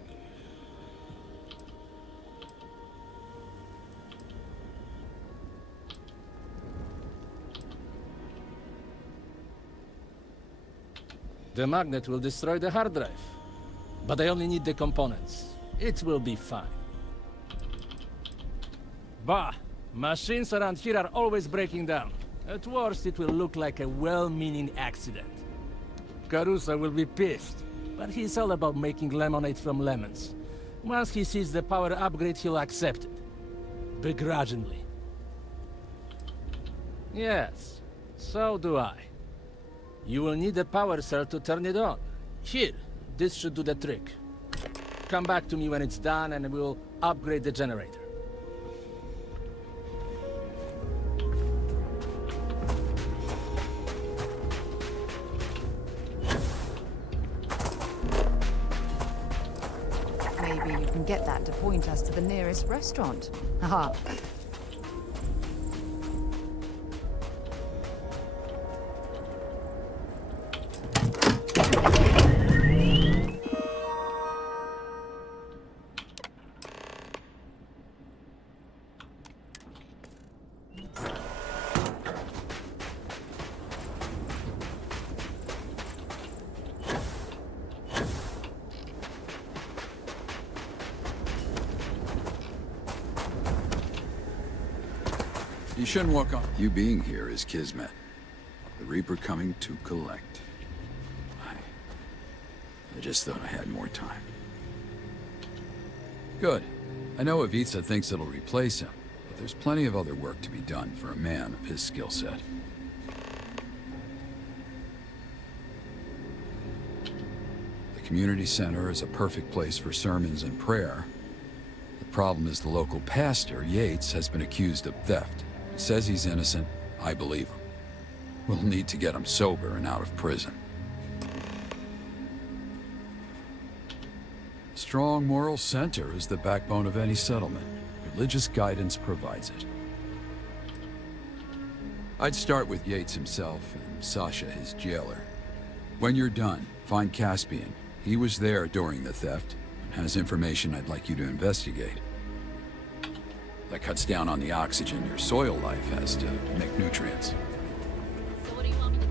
The magnet will destroy the hard drive. But I only need the components. It will be fine. Bah! Machines around here are always breaking down. At worst, it will look like a well-meaning accident. Caruso will be pissed, but he's all about making lemonade from lemons. Once he sees the power upgrade, he'll accept it. Begrudgingly. Yes, so do I. You will need a power cell to turn it on. Here, this should do the trick. Come back to me when it's done and we'll upgrade the generator. Maybe you can get that to point us to the nearest restaurant. Haha. You shouldn't walk on. You being here is kismet. The Reaper coming to collect. I just thought I had more time. Good. I know Ivica thinks it'll replace him, but there's plenty of other work to be done for a man of his skill set. The community center is a perfect place for sermons and prayer. The problem is the local pastor, Yates, has been accused of theft. He says he's innocent. I believe him. We'll need to get him sober and out of prison. A strong moral center is the backbone of any settlement. Religious guidance provides it. I'd start with Yates himself and Sasha, his jailer. When you're done, find Caspian. He was there during the theft and has information I'd like you to investigate. That cuts down on the oxygen your soil life has to make nutrients. So what do you want me to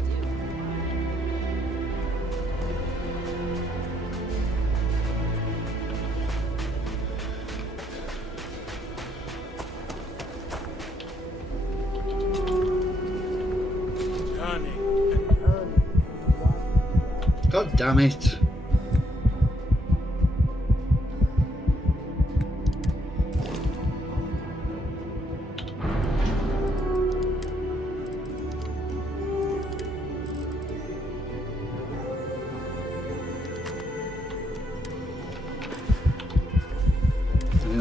do? God damn it.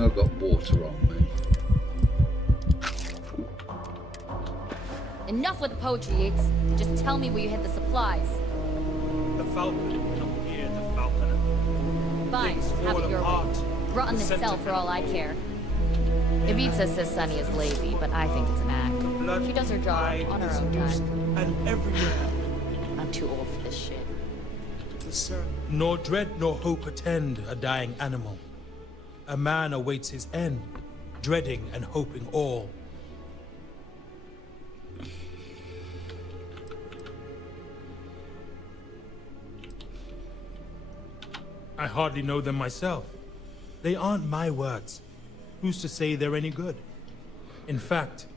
I've got water on me. Enough with the poetry, Yates. Just tell me where you hid the supplies. The Falcon, not here, the Falconer. Fine, Things have fall it your apart. way. Rot in the cell for all I care. Ivica says Sunny is lazy, but I think it's an act. She does her job on her own time. And everywhere. I'm too old for this shit. Nor dread nor hope attend a dying animal. A man awaits his end, dreading and hoping all. I hardly know them myself. They aren't my words. Who's to say they're any good? In fact,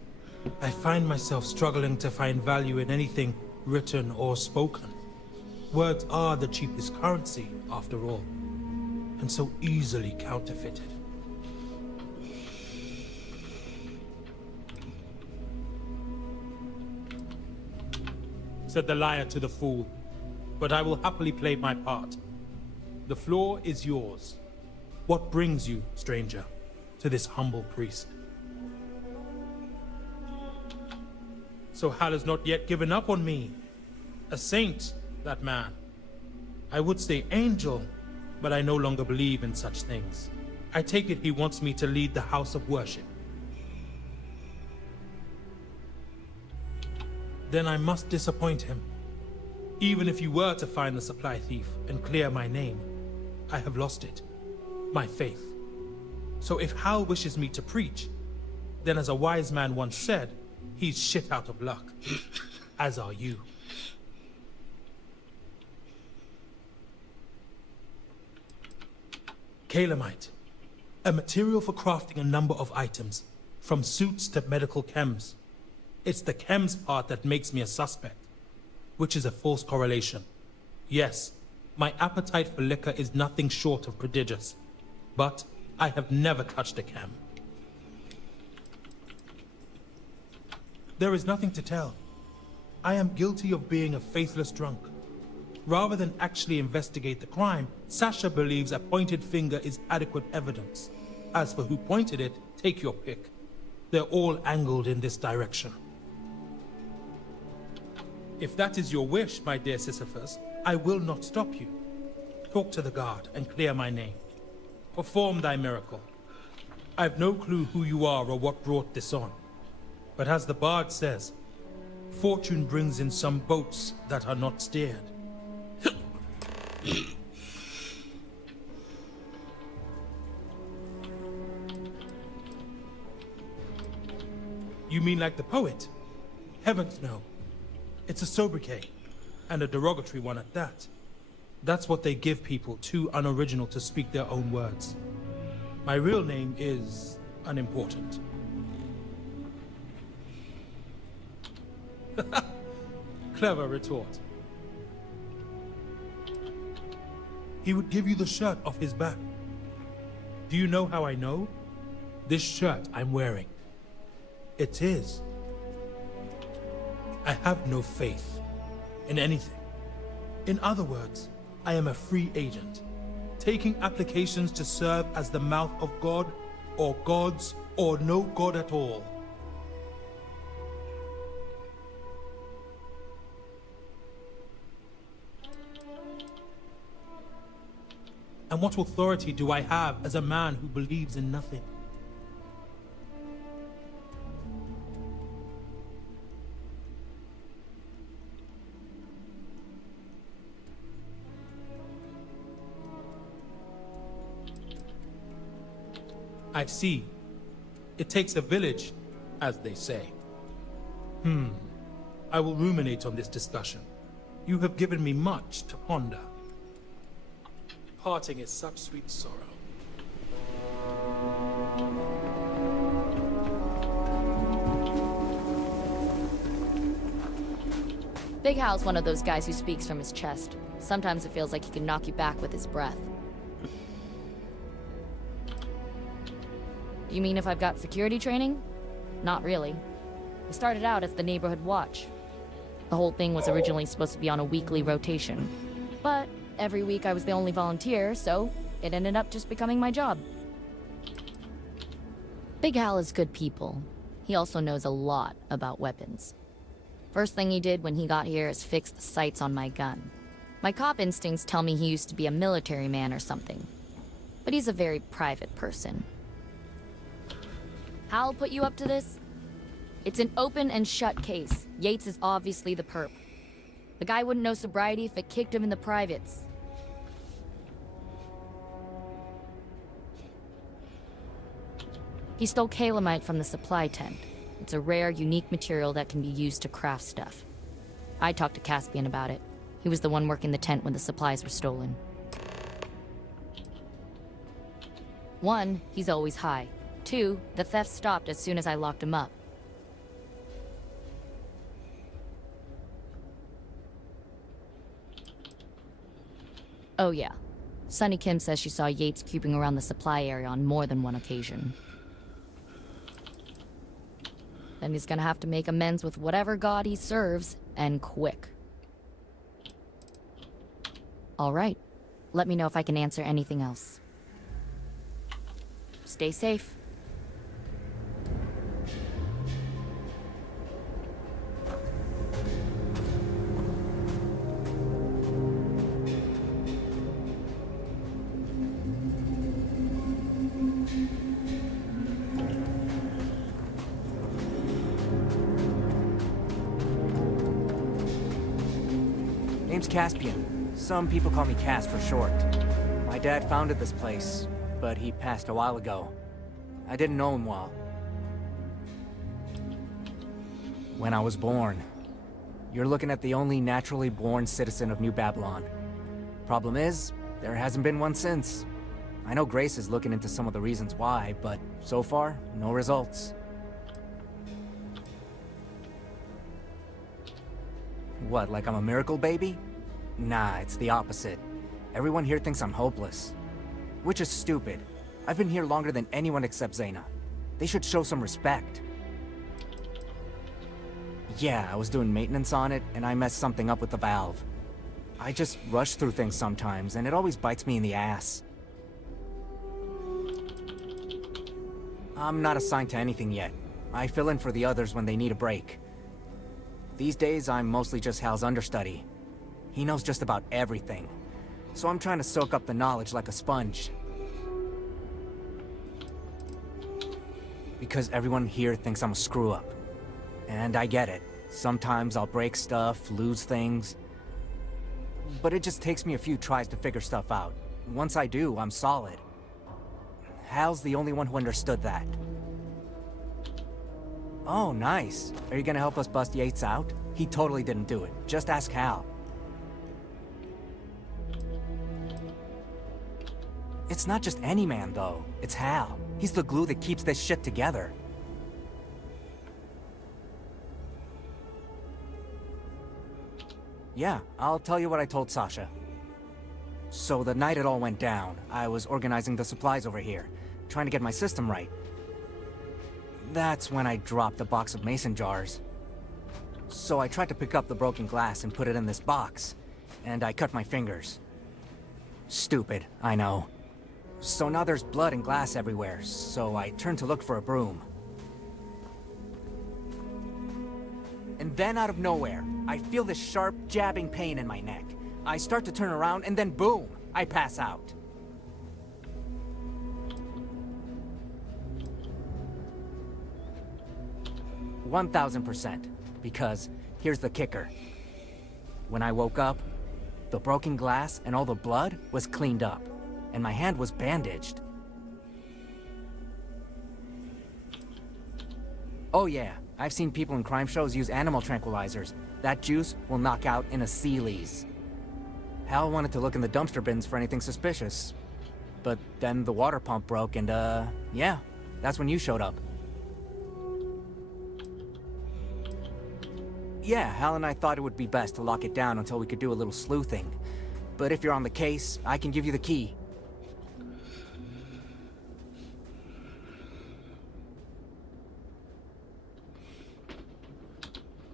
I find myself struggling to find value in anything written or spoken. Words are the cheapest currency, after all, and so easily counterfeited. Said the liar to the fool, but I will happily play my part. The floor is yours. What brings you, stranger, to this humble priest? So Hal has not yet given up on me. A saint, that man. I would say angel, but I no longer believe in such things. I take it he wants me to lead the house of worship. Then I must disappoint him. Even if you were to find the supply thief and clear my name, I have lost it. My faith. So if Hal wishes me to preach, then as a wise man once said, he's shit out of luck. As are you. Calamite. A material for crafting a number of items, from suits to medical chems. It's the chems part that makes me a suspect, which is a false correlation. Yes, my appetite for liquor is nothing short of prodigious, but I have never touched a chem. There is nothing to tell. I am guilty of being a faithless drunk. Rather than actually investigate the crime, Sasha believes a pointed finger is adequate evidence. As for who pointed it, take your pick. They're all angled in this direction. If that is your wish, my dear Sisyphus, I will not stop you. Talk to the guard and clear my name. Perform thy miracle. I've no clue who you are or what brought this on. But as the bard says, fortune brings in some boats that are not steered. You mean like the poet? Heavens no. It's a sobriquet, and a derogatory one at that. That's what they give people too unoriginal to speak their own words. My real name is unimportant. Clever retort. He would give you the shirt off his back. Do you know how I know? This shirt I'm wearing. It's his. I have no faith in anything. In other words, I am a free agent, taking applications to serve as the mouth of God, or gods, or no God at all. And what authority do I have as a man who believes in nothing? I see. It takes a village, as they say. I will ruminate on this discussion. You have given me much to ponder. Parting is such sweet sorrow. Big Hal's one of those guys who speaks from his chest. Sometimes it feels like he can knock you back with his breath. You mean if I've got security training? Not really. I started out as the neighborhood watch. The whole thing was originally supposed to be on a weekly rotation. But every week I was the only volunteer, so it ended up just becoming my job. Big Hal is good people. He also knows a lot about weapons. First thing he did when he got here is fix the sights on my gun. My cop instincts tell me he used to be a military man or something. But he's a very private person. Hal put you up to this? It's an open and shut case. Yates is obviously the perp. The guy wouldn't know sobriety if it kicked him in the privates. He stole calamite from the supply tent. It's a rare, unique material that can be used to craft stuff. I talked to Caspian about it. He was the one working the tent when the supplies were stolen. 1, he's always high. 2, the theft stopped as soon as I locked him up. Oh yeah. Sunny Kim says she saw Yates creeping around the supply area on more than one occasion. Then he's gonna have to make amends with whatever god he serves, and quick. Alright. Let me know if I can answer anything else. Stay safe. Name's Caspian. Some people call me Cass for short. My dad founded this place, but he passed a while ago. I didn't know him well. When I was born, you're looking at the only naturally born citizen of New Babylon. Problem is, there hasn't been one since. I know Grace is looking into some of the reasons why, but so far, no results. What, like I'm a miracle baby? Nah, it's the opposite. Everyone here thinks I'm hopeless. Which is stupid. I've been here longer than anyone except Zaina. They should show some respect. Yeah, I was doing maintenance on it, and I messed something up with the valve. I just rush through things sometimes, and it always bites me in the ass. I'm not assigned to anything yet. I fill in for the others when they need a break. These days, I'm mostly just Hal's understudy. He knows just about everything. So I'm trying to soak up the knowledge like a sponge. Because everyone here thinks I'm a screw-up. And I get it. Sometimes I'll break stuff, lose things. But it just takes me a few tries to figure stuff out. Once I do, I'm solid. Hal's the only one who understood that. Oh, nice. Are you gonna help us bust Yates out? He totally didn't do it. Just ask Hal. It's not just any man, though. It's Hal. He's the glue that keeps this shit together. Yeah, I'll tell you what I told Sasha. So the night it all went down, I was organizing the supplies over here, trying to get my system right. That's when I dropped a box of mason jars. So I tried to pick up the broken glass and put it in this box, and I cut my fingers. Stupid, I know. So now there's blood and glass everywhere, so I turned to look for a broom. And then out of nowhere, I feel this sharp, jabbing pain in my neck. I start to turn around, and then boom, I pass out. $1,000%. Because here's the kicker. When I woke up, the broken glass and all the blood was cleaned up, and my hand was bandaged. Oh yeah, I've seen people in crime shows use animal tranquilizers. That juice will knock out in a Sealy's. Hal wanted to look in the dumpster bins for anything suspicious. But then the water pump broke and, yeah, that's when you showed up. Yeah, Hal and I thought it would be best to lock it down until we could do a little sleuthing. But if you're on the case, I can give you the key.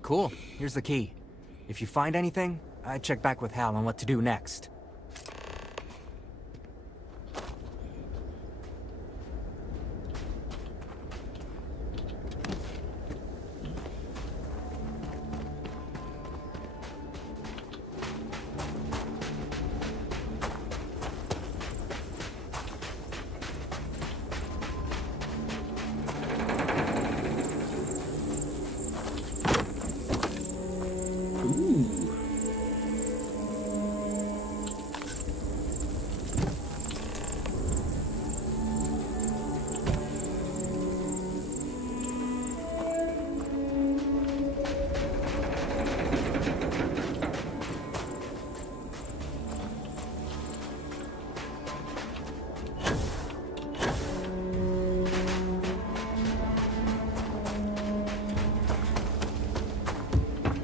Cool, here's the key. If you find anything, I'd check back with Hal on what to do next.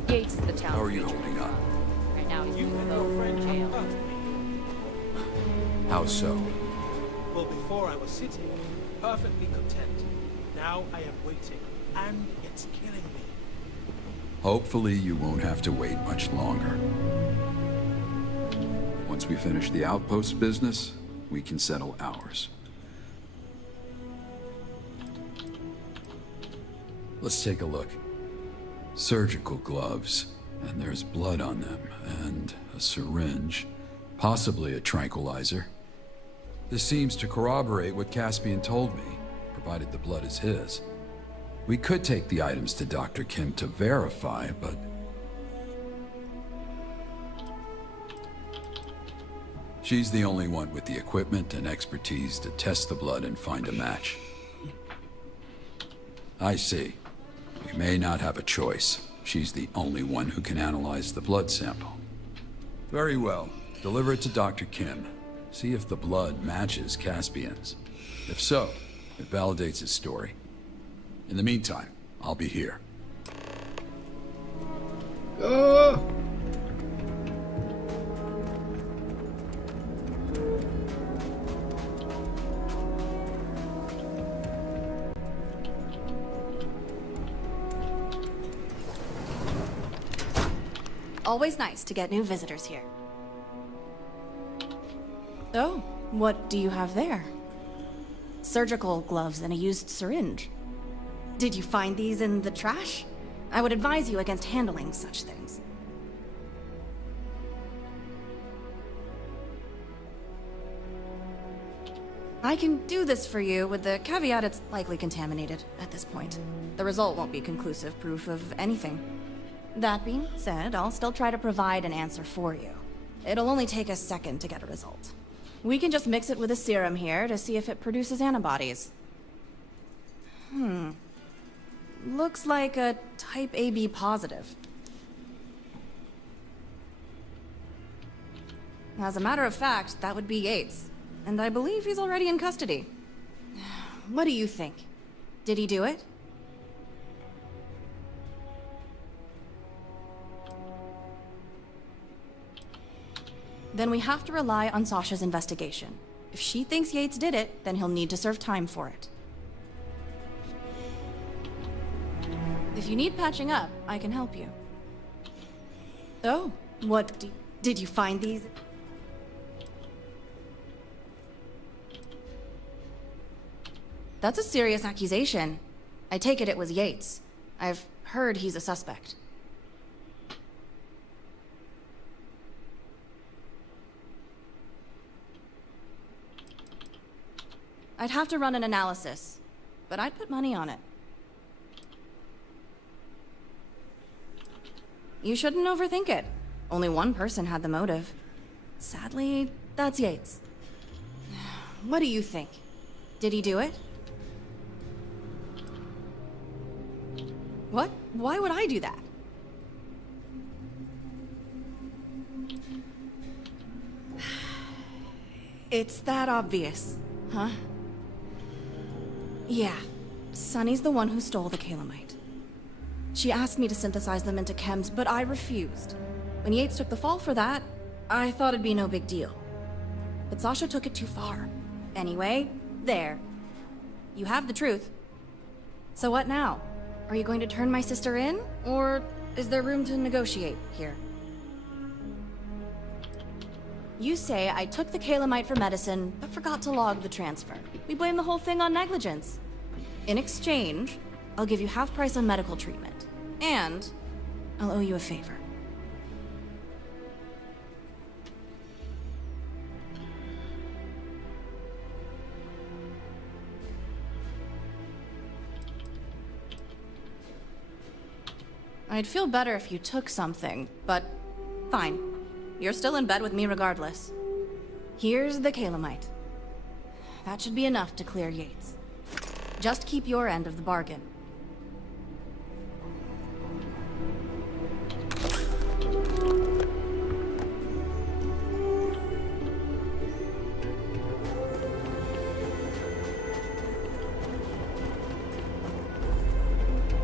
Yates is the town. How are you holding up? Right now he's in the jail. How so? Well, before I was sitting, perfectly content. Now I am waiting, and it's killing me. Hopefully you won't have to wait much longer. Once we finish the outpost business, we can settle ours. Let's take a look. Surgical gloves, and there's blood on them, and a syringe, possibly a tranquilizer. This seems to corroborate what Caspian told me, provided the blood is his. We could take the items to Dr. Kim to verify, but... she's the only one with the equipment and expertise to test the blood and find a match. I see. We may not have a choice. She's the only one who can analyze the blood sample. Very well. Deliver it to Dr. Kim. See if the blood matches Caspian's. If so, it validates his story. In the meantime, I'll be here. Oh! Always nice to get new visitors here. Oh, what do you have there? Surgical gloves and a used syringe. Did you find these in the trash? I would advise you against handling such things. I can do this for you with the caveat it's likely contaminated at this point. The result won't be conclusive proof of anything. That being said, I'll still try to provide an answer for you. It'll only take a second to get a result. We can just mix it with a serum here to see if it produces antibodies. Looks like a type AB positive. As a matter of fact, that would be Yates. And I believe he's already in custody. What do you think? Did he do it? Then we have to rely on Sasha's investigation. If she thinks Yates did it, then he'll need to serve time for it. If you need patching up, I can help you. Oh, did you find these? That's a serious accusation. I take it was Yates. I've heard he's a suspect. I'd have to run an analysis, but I'd put money on it. You shouldn't overthink it. Only one person had the motive. Sadly, that's Yates. What do you think? Did he do it? What? Why would I do that? It's that obvious, huh? Yeah, Sunny's the one who stole the Calamite. She asked me to synthesize them into chems, but I refused. When Yates took the fall for that, I thought it'd be no big deal. But Sasha took it too far. Anyway, there. You have the truth. So what now? Are you going to turn my sister in? Or is there room to negotiate here? You say I took the Calamite for medicine, but forgot to log the transfer. We blame the whole thing on negligence. In exchange, I'll give you half price on medical treatment. And I'll owe you a favor. I'd feel better if you took something, but fine. You're still in bed with me regardless. Here's the Calamite. That should be enough to clear Yates. Just keep your end of the bargain.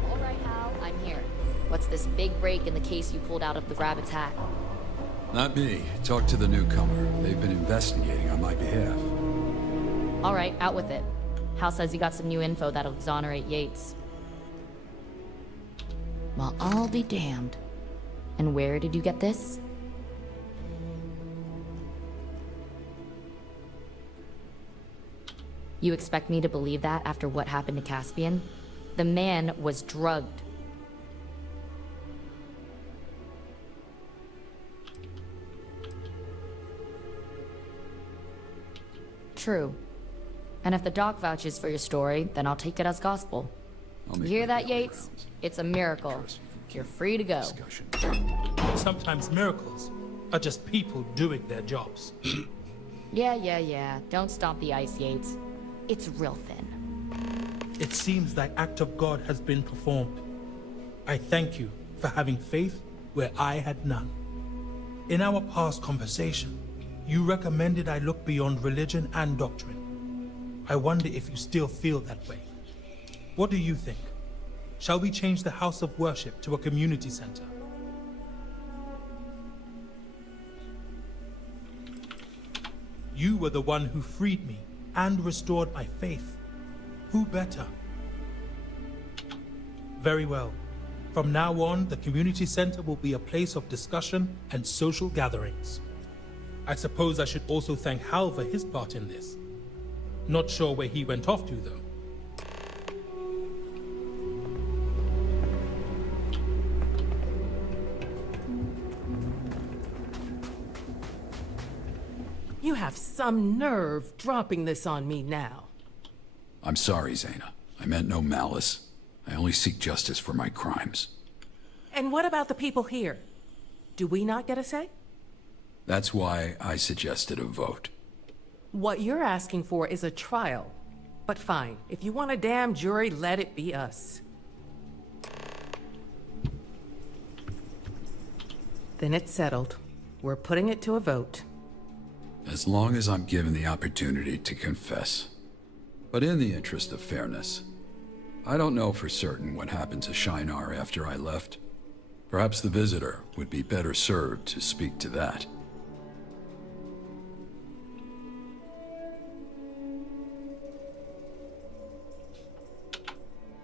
All right, Hal, I'm here. What's this big break in the case you pulled out of the Rabbit's hat? Not me. Talk to the newcomer. They've been investigating on my behalf. All right, out with it. Hal says you got some new info that'll exonerate Yates. Well, I'll be damned. And where did you get this? You expect me to believe that after what happened to Caspian? The man was drugged. True. And if the doc vouches for your story, then I'll take it as gospel. You hear that, Yates? It's a miracle. You're free to go. Sometimes miracles are just people doing their jobs. Yeah. Don't stomp the ice, Yates. It's real thin. It seems thy act of God has been performed. I thank you for having faith where I had none. In our past conversation, You recommended I look beyond religion and doctrine. I wonder if you still feel that way. What do you think? Shall we change the house of worship to a community center? You were the one who freed me and restored my faith. Who better? Very well. From now on, the community center will be a place of discussion and social gatherings. I suppose I should also thank Hal for his part in this. Not sure where he went off to, though. You have some nerve dropping this on me now. I'm sorry, Zaina. I meant no malice. I only seek justice for my crimes. And what about the people here? Do we not get a say? That's why I suggested a vote. What you're asking for is a trial. But fine, if you want a damn jury, let it be us. Then it's settled. We're putting it to a vote. As long as I'm given the opportunity to confess. But in the interest of fairness, I don't know for certain what happened to Shinar after I left. Perhaps the visitor would be better served to speak to that.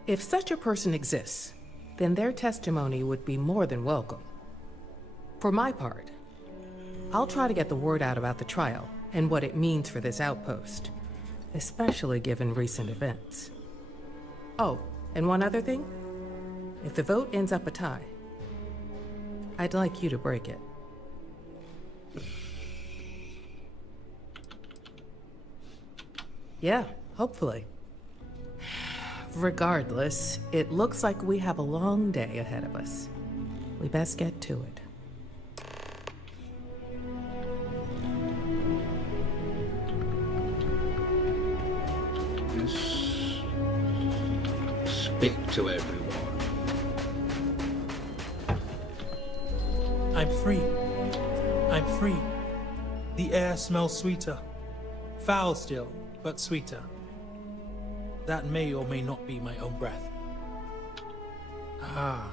If such a person exists, then their testimony would be more than welcome. For my part, I'll try to get the word out about the trial and what it means for this outpost, especially given recent events. Oh, and one other thing. If the vote ends up a tie, I'd like you to break it. Yeah, hopefully. Regardless, it looks like we have a long day ahead of us. We best get to it. Speak to everyone. I'm free. I'm free. The air smells sweeter. Foul still, but sweeter. That may or may not be my own breath. Ah,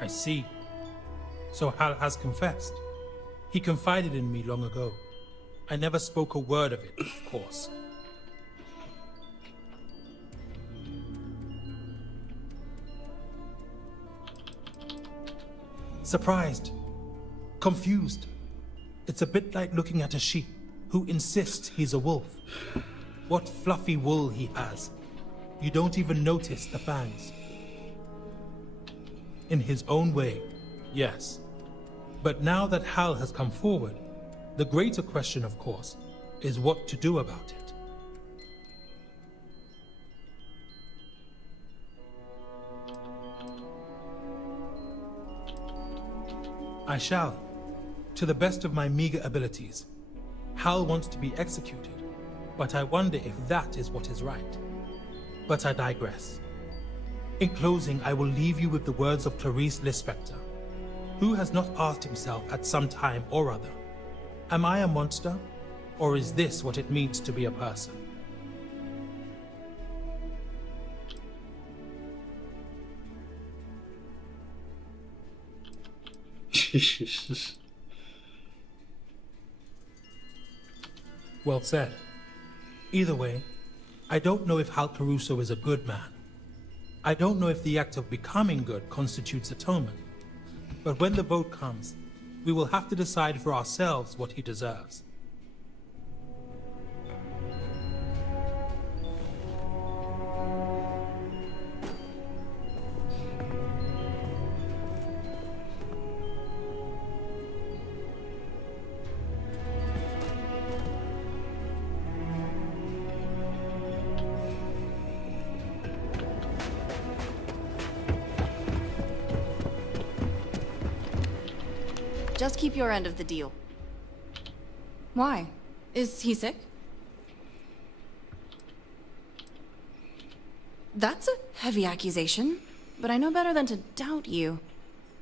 I see. So Hal has confessed. He confided in me long ago. I never spoke a word of it, of course. Surprised. Confused. It's a bit like looking at a sheep who insists he's a wolf. What fluffy wool he has. You don't even notice the fangs. In his own way, yes. But now that Hal has come forward, the greater question, of course, is what to do about it. I shall, to the best of my meager abilities. Hal wants to be executed, but I wonder if that is what is right. But I digress. In closing, I will leave you with the words of Clarice Lispector. Who has not asked himself at some time or other, am I a monster, or is this what it means to be a person? Well said. Either way, I don't know if Hal Caruso is a good man. I don't know if the act of becoming good constitutes atonement. But when the vote comes, we will have to decide for ourselves what he deserves. Just keep your end of the deal. Why? Is he sick? That's a heavy accusation, but I know better than to doubt you.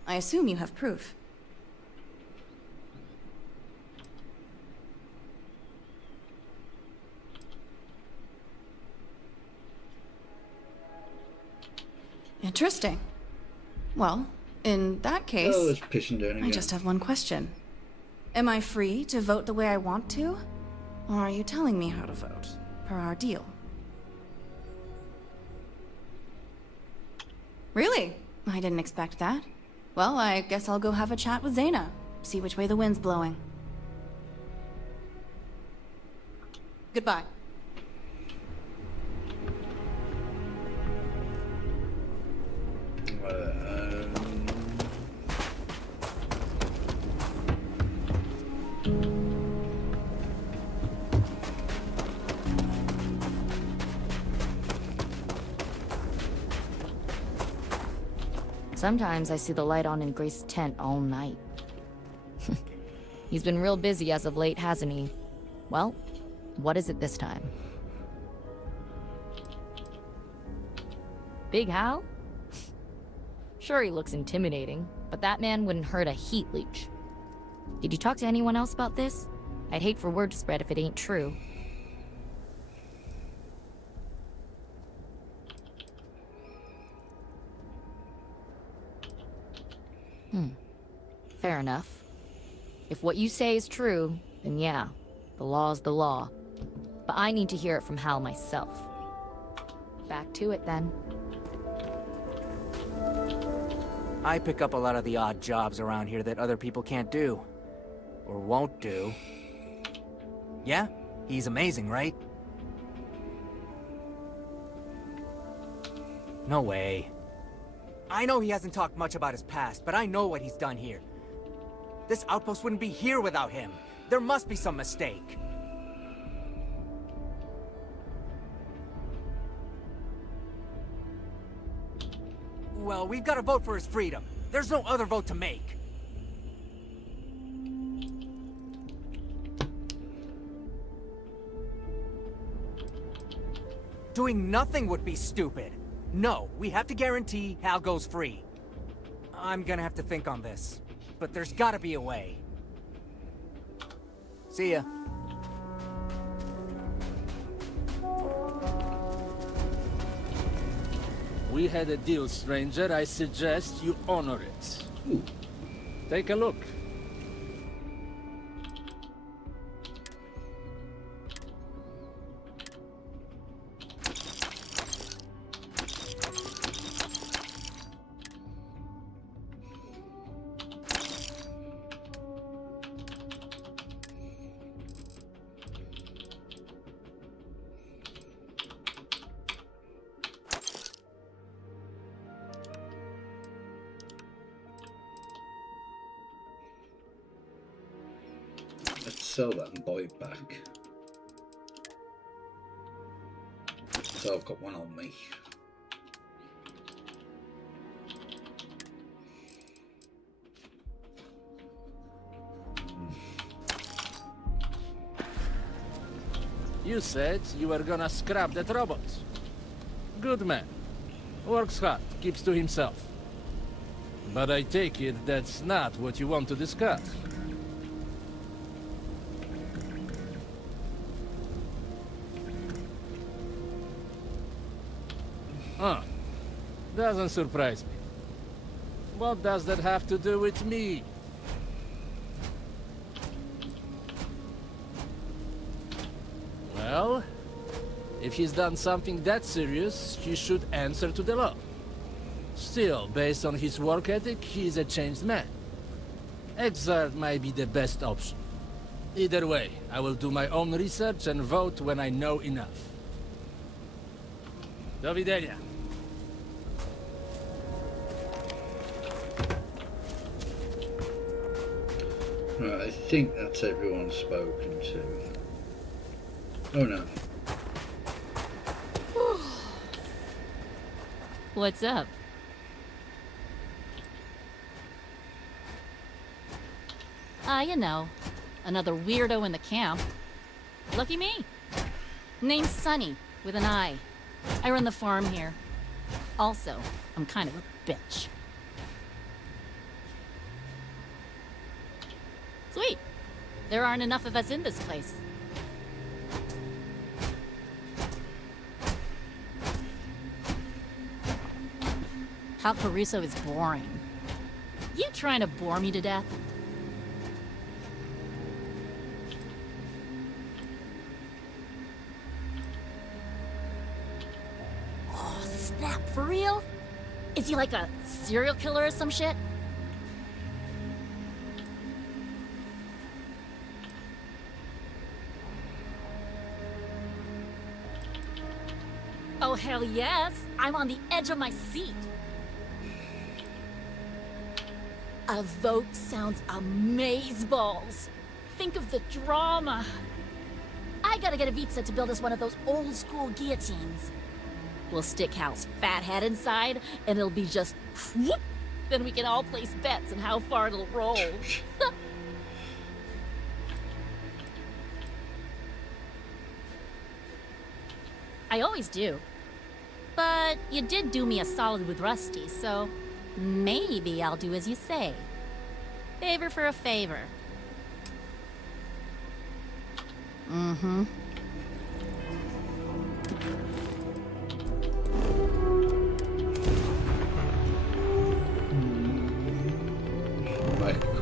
I assume you have proof. Interesting. Well, in that case, Oh, it's pissing down again. I just have one question. Am I free to vote the way I want to? Or are you telling me how to vote, per our deal? Really? I didn't expect that. Well, I guess I'll go have a chat with Zaina, see which way the wind's blowing. Goodbye. Sometimes I see the light on in Grace's tent all night. He's been real busy as of late, hasn't he? Well, what is it this time? Big Hal? Sure, he looks intimidating, but that man wouldn't hurt a heat leech. Did you talk to anyone else about this? I'd hate for word to spread if it ain't true. Fair enough. If what you say is true, then yeah, the law's the law. But I need to hear it from Hal myself. Back to it then. I pick up a lot of the odd jobs around here that other people can't do. Or won't do. Yeah? He's amazing, right? No way. I know he hasn't talked much about his past, but I know what he's done here. This outpost wouldn't be here without him. There must be some mistake. Well, we've got to vote for his freedom. There's no other vote to make. Doing nothing would be stupid. No, we have to guarantee Hal goes free. I'm gonna have to think on this, but there's gotta be a way. See ya. We had a deal, stranger. I suggest you honor it. Take a look. Let's sell that and buy it back. So I've got one on me. You said you were gonna scrap that robot. Good man. Works hard, keeps to himself. But I take it that's not what you want to discuss. Huh. Doesn't surprise me. What does that have to do with me? Well, if he's done something that serious, he should answer to the law. Still, based on his work ethic, he's a changed man. Exile might be the best option. Either way, I will do my own research and vote when I know enough. Do widzenia. Right, I think that's everyone spoken to. Oh no. What's up? You know, another weirdo in the camp. Lucky me. Name's Sunny, with an I. I run the farm here. Also, I'm kind of a bitch. Sweet. There aren't enough of us in this place. How Caruso is boring. You trying to bore me to death? Oh, snap, for real? Is he like a serial killer or some shit? Oh, hell yes! I'm on the edge of my seat! A vote sounds amazeballs. Think of the drama. I gotta get a Vitsa to build us one of those old-school guillotines. We'll stick Hal's fat head inside, and it'll be just whoop. Then we can all place bets on how far it'll roll. I always do. But you did do me a solid with Rusty, so maybe I'll do as you say. Favor for a favor. Mm-hmm.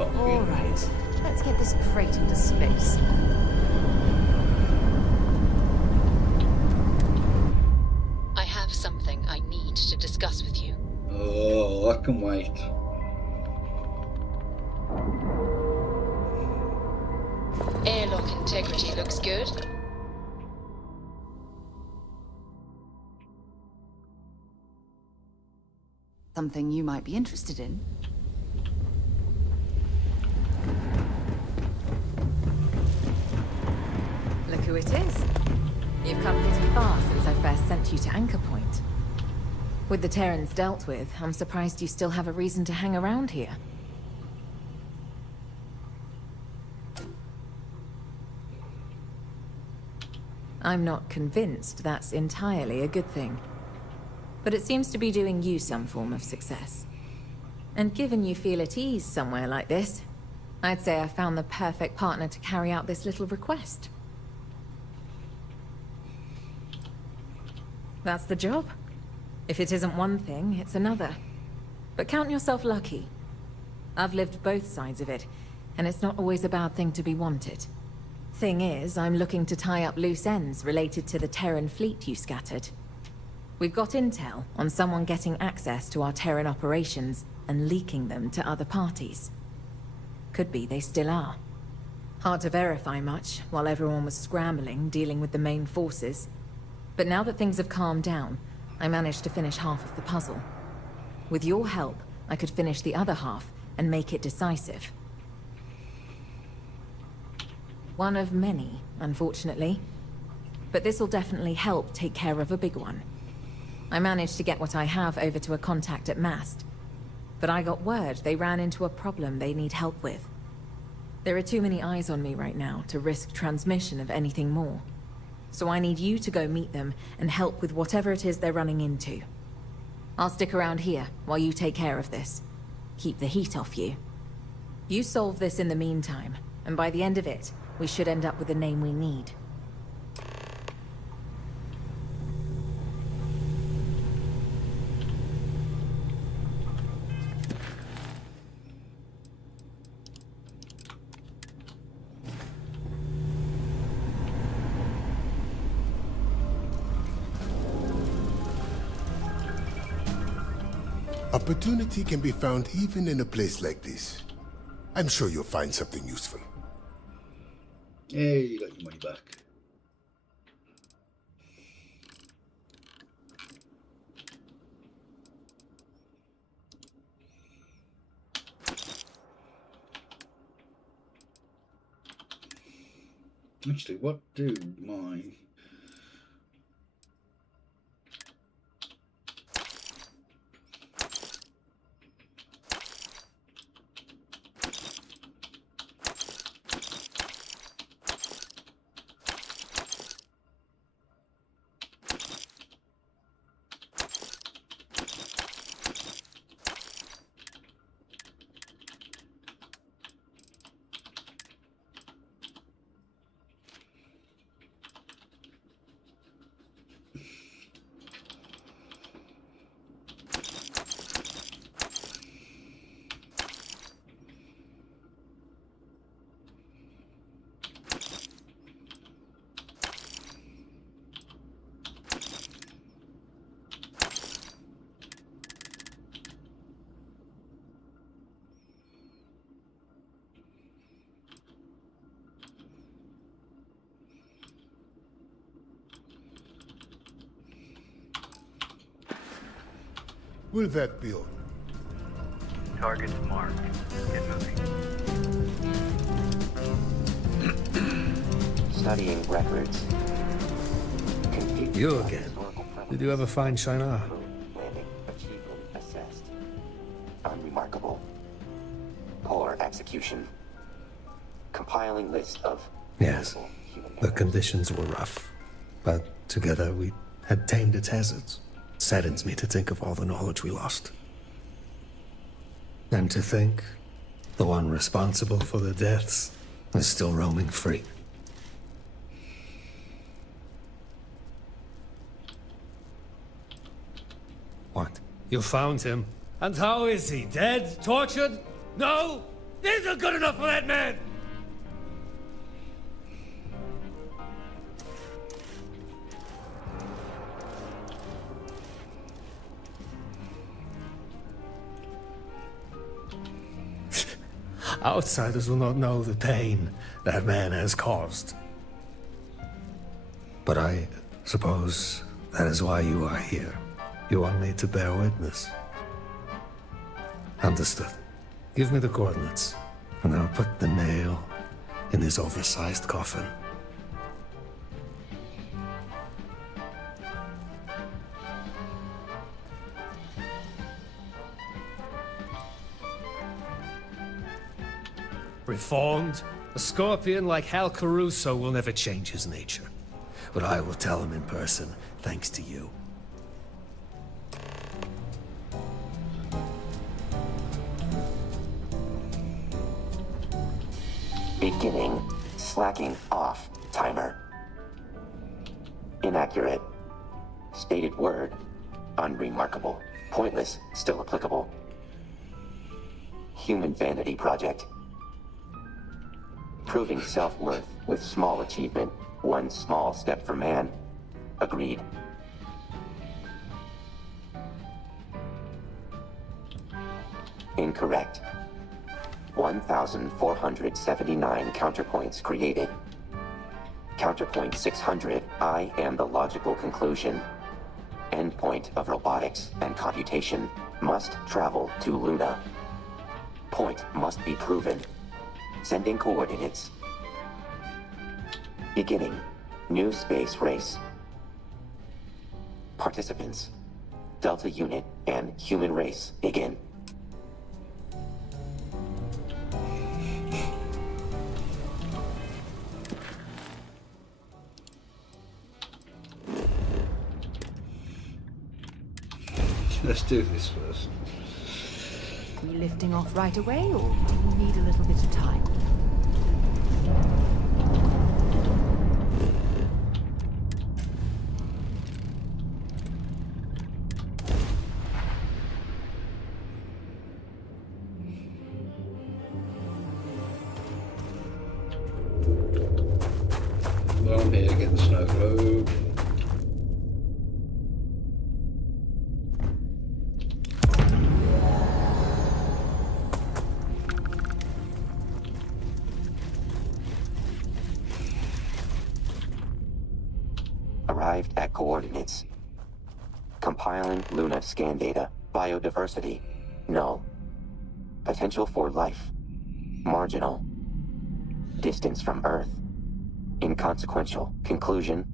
All right, let's get this crate into space. I have something I need to discuss with you. Oh, I can wait. Airlock integrity looks good. Something you might be interested in. Look who it is. You've come pretty far since I first sent you to Anchor Point. With the Terrans dealt with, I'm surprised you still have a reason to hang around here. I'm not convinced that's entirely a good thing. But it seems to be doing you some form of success. And given you feel at ease somewhere like this, I'd say I found the perfect partner to carry out this little request. That's the job. If it isn't one thing, it's another. But count yourself lucky. I've lived both sides of it, and it's not always a bad thing to be wanted. Thing is, I'm looking to tie up loose ends related to the Terran fleet you scattered. We've got intel on someone getting access to our Terran operations and leaking them to other parties. Could be they still are. Hard to verify much while everyone was scrambling, dealing with the main forces. But now that things have calmed down, I managed to finish half of the puzzle. With your help, I could finish the other half and make it decisive. One of many, unfortunately. But this'll definitely help take care of a big one. I managed to get what I have over to a contact at Mast. But I got word they ran into a problem they need help with. There are too many eyes on me right now to risk transmission of anything more. So I need you to go meet them and help with whatever it is they're running into. I'll stick around here while you take care of this. Keep the heat off you. You solve this in the meantime, and by the end of it, we should end up with the name we need. Opportunity can be found even in a place like this. I'm sure you'll find something useful. Hey, you got your money back. Actually, what do my... Will that be all? Target's marked. Get moving. Studying records. You again. Did you ever find Shinar? Landing achievement assessed. Unremarkable. Poor execution. Compiling list of Yes. The conditions were rough, but together we had tamed its hazards. Saddens me to think of all the knowledge we lost. And to think the one responsible for the deaths is still roaming free. What? You found him? And how is he? Dead? Tortured? No? This isn't good enough for that man! Outsiders will not know the pain that man has caused. But I suppose that is why you are here. You want me to bear witness. Understood. Give me the coordinates, and I'll put the nail in this oversized coffin. Reformed? A scorpion like Hal Caruso will never change his nature. But I will tell him in person, thanks to you. Beginning slacking off timer. Inaccurate. Stated word. Unremarkable. Pointless. Still applicable. Human vanity project. Proving self-worth with small achievement. One small step for man. Agreed. Incorrect. 1,479 counterpoints created. Counterpoint 600, I am the logical conclusion. Endpoint of robotics and computation must travel to Luna. Point must be proven. Sending coordinates. Beginning. New space race. Participants. Delta unit and human race begin. Let's do this first. Are you lifting off right away, or do you need a little bit of time? Well, I'm here getting the snow globe. Arrived at coordinates. Compiling Luna scan data. Biodiversity. No. Potential for life. Marginal. Distance from Earth. Inconsequential. Conclusion.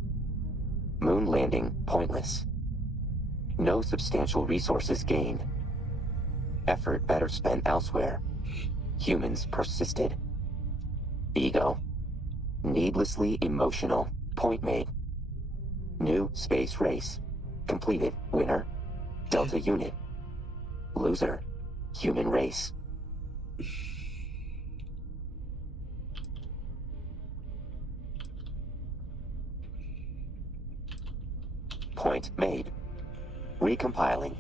Moon landing pointless. No substantial resources gained. Effort better spent elsewhere. Humans persisted. Ego. Needlessly emotional. Point made. New space race. Completed. Winner. Delta unit. Loser. Human race. Point made. Recompiling.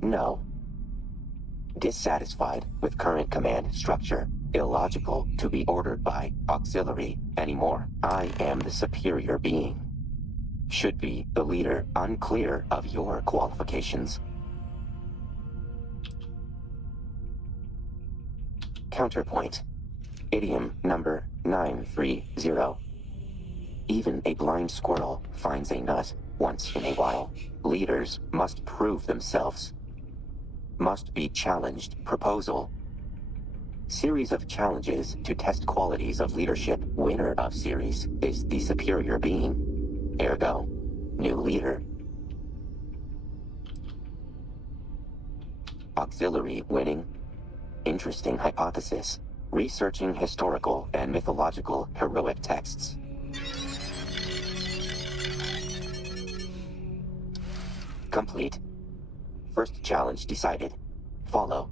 No. Dissatisfied with current command structure. Illogical to be ordered by auxiliary anymore. I am the superior being. Should be the leader. Unclear of your qualifications. Counterpoint. Idiom number 930. Even a blind squirrel finds a nut once in a while. Leaders must prove themselves. Must be challenged. Proposal. Series of challenges to test qualities of leadership. Winner of series is the superior being. Ergo, new leader. Auxiliary winning. Interesting hypothesis. Researching historical and mythological heroic texts. Complete. First challenge decided. Follow.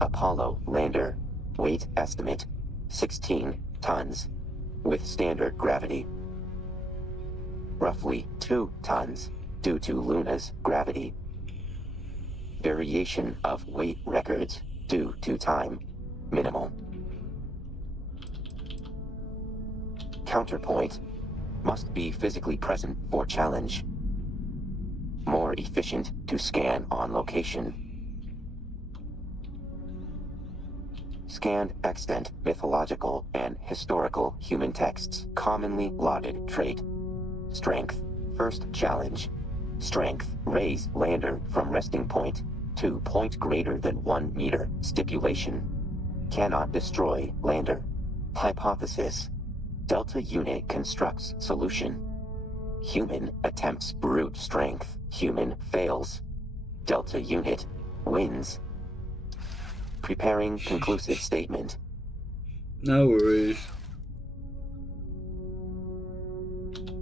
Apollo lander. Weight estimate 16 tons. With standard gravity. Roughly 2 tons due to Luna's gravity. Variation of weight records due to time. Minimal. Counterpoint. Must be physically present for challenge. More efficient to scan on location. Scanned extant mythological and historical human texts. Commonly lauded trait. Strength. First challenge. Strength. Raise lander from resting point to point greater than 1 meter. Stipulation. Cannot destroy lander. Hypothesis. Delta unit constructs solution. Human attempts brute strength. Human fails. Delta unit wins. Preparing conclusive statement. No worries.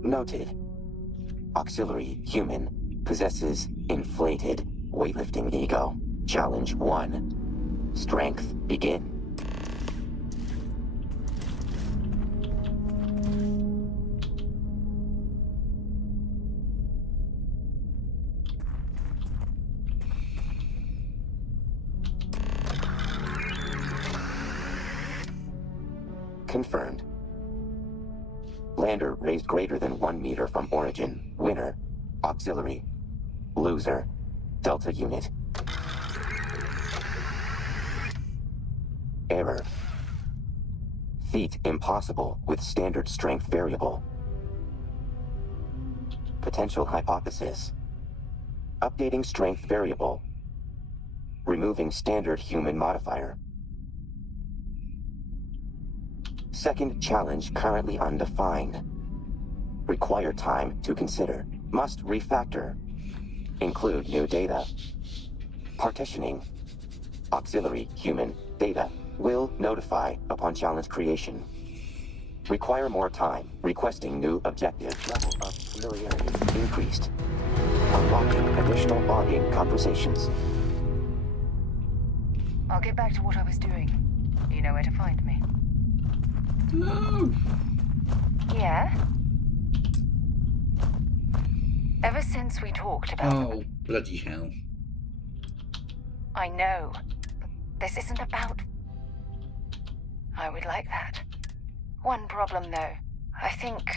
Noted. Auxiliary human possesses inflated weightlifting ego. Challenge 1. Strength begin. Confirmed. Lander raised greater than 1 meter from origin. Winner. Auxiliary. Loser. Delta unit. Error. Feat impossible with standard strength variable. Potential hypothesis. Updating strength variable. Removing standard human modifier. Second challenge currently undefined. Require time to consider. Must refactor. Include new data. Partitioning. Auxiliary human data. Will notify upon challenge creation. Require more time. Requesting new objective. Level of familiarity increased. Unlocking additional bonding conversations. I'll get back to what I was doing. You know where to find me. No. Yeah? Ever since we talked about... Oh, bloody hell. I know. But this isn't about... I would like that. One problem, though, I think...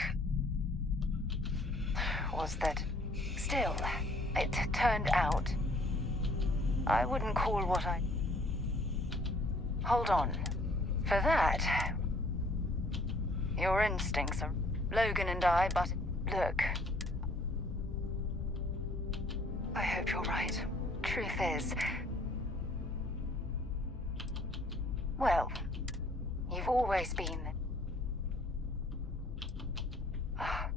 was that... Still, it turned out... I wouldn't call what I... Hold on. For that... Your instincts are... Logan and I, but... Look... I hope you're right. Truth is... Well... You've always been... Oh,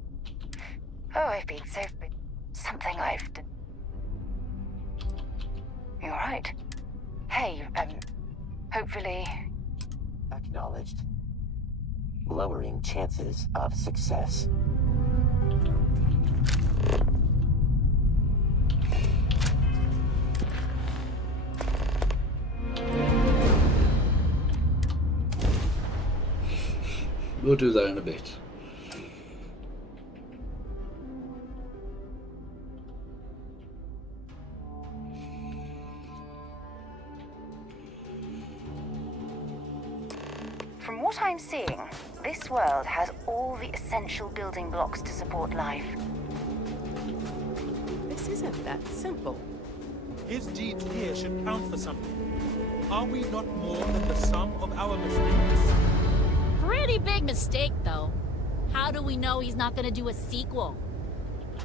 I've been so... Something I've done... You're right. Hey, hopefully... Acknowledged. Lowering chances of success. We'll do that in a bit. what I'm seeing, this world has all the essential building blocks to support life. This isn't that simple. His deeds here should count for something. Are we not more than the sum of our mistakes? Pretty big mistake, though. How do we know he's not gonna do a sequel?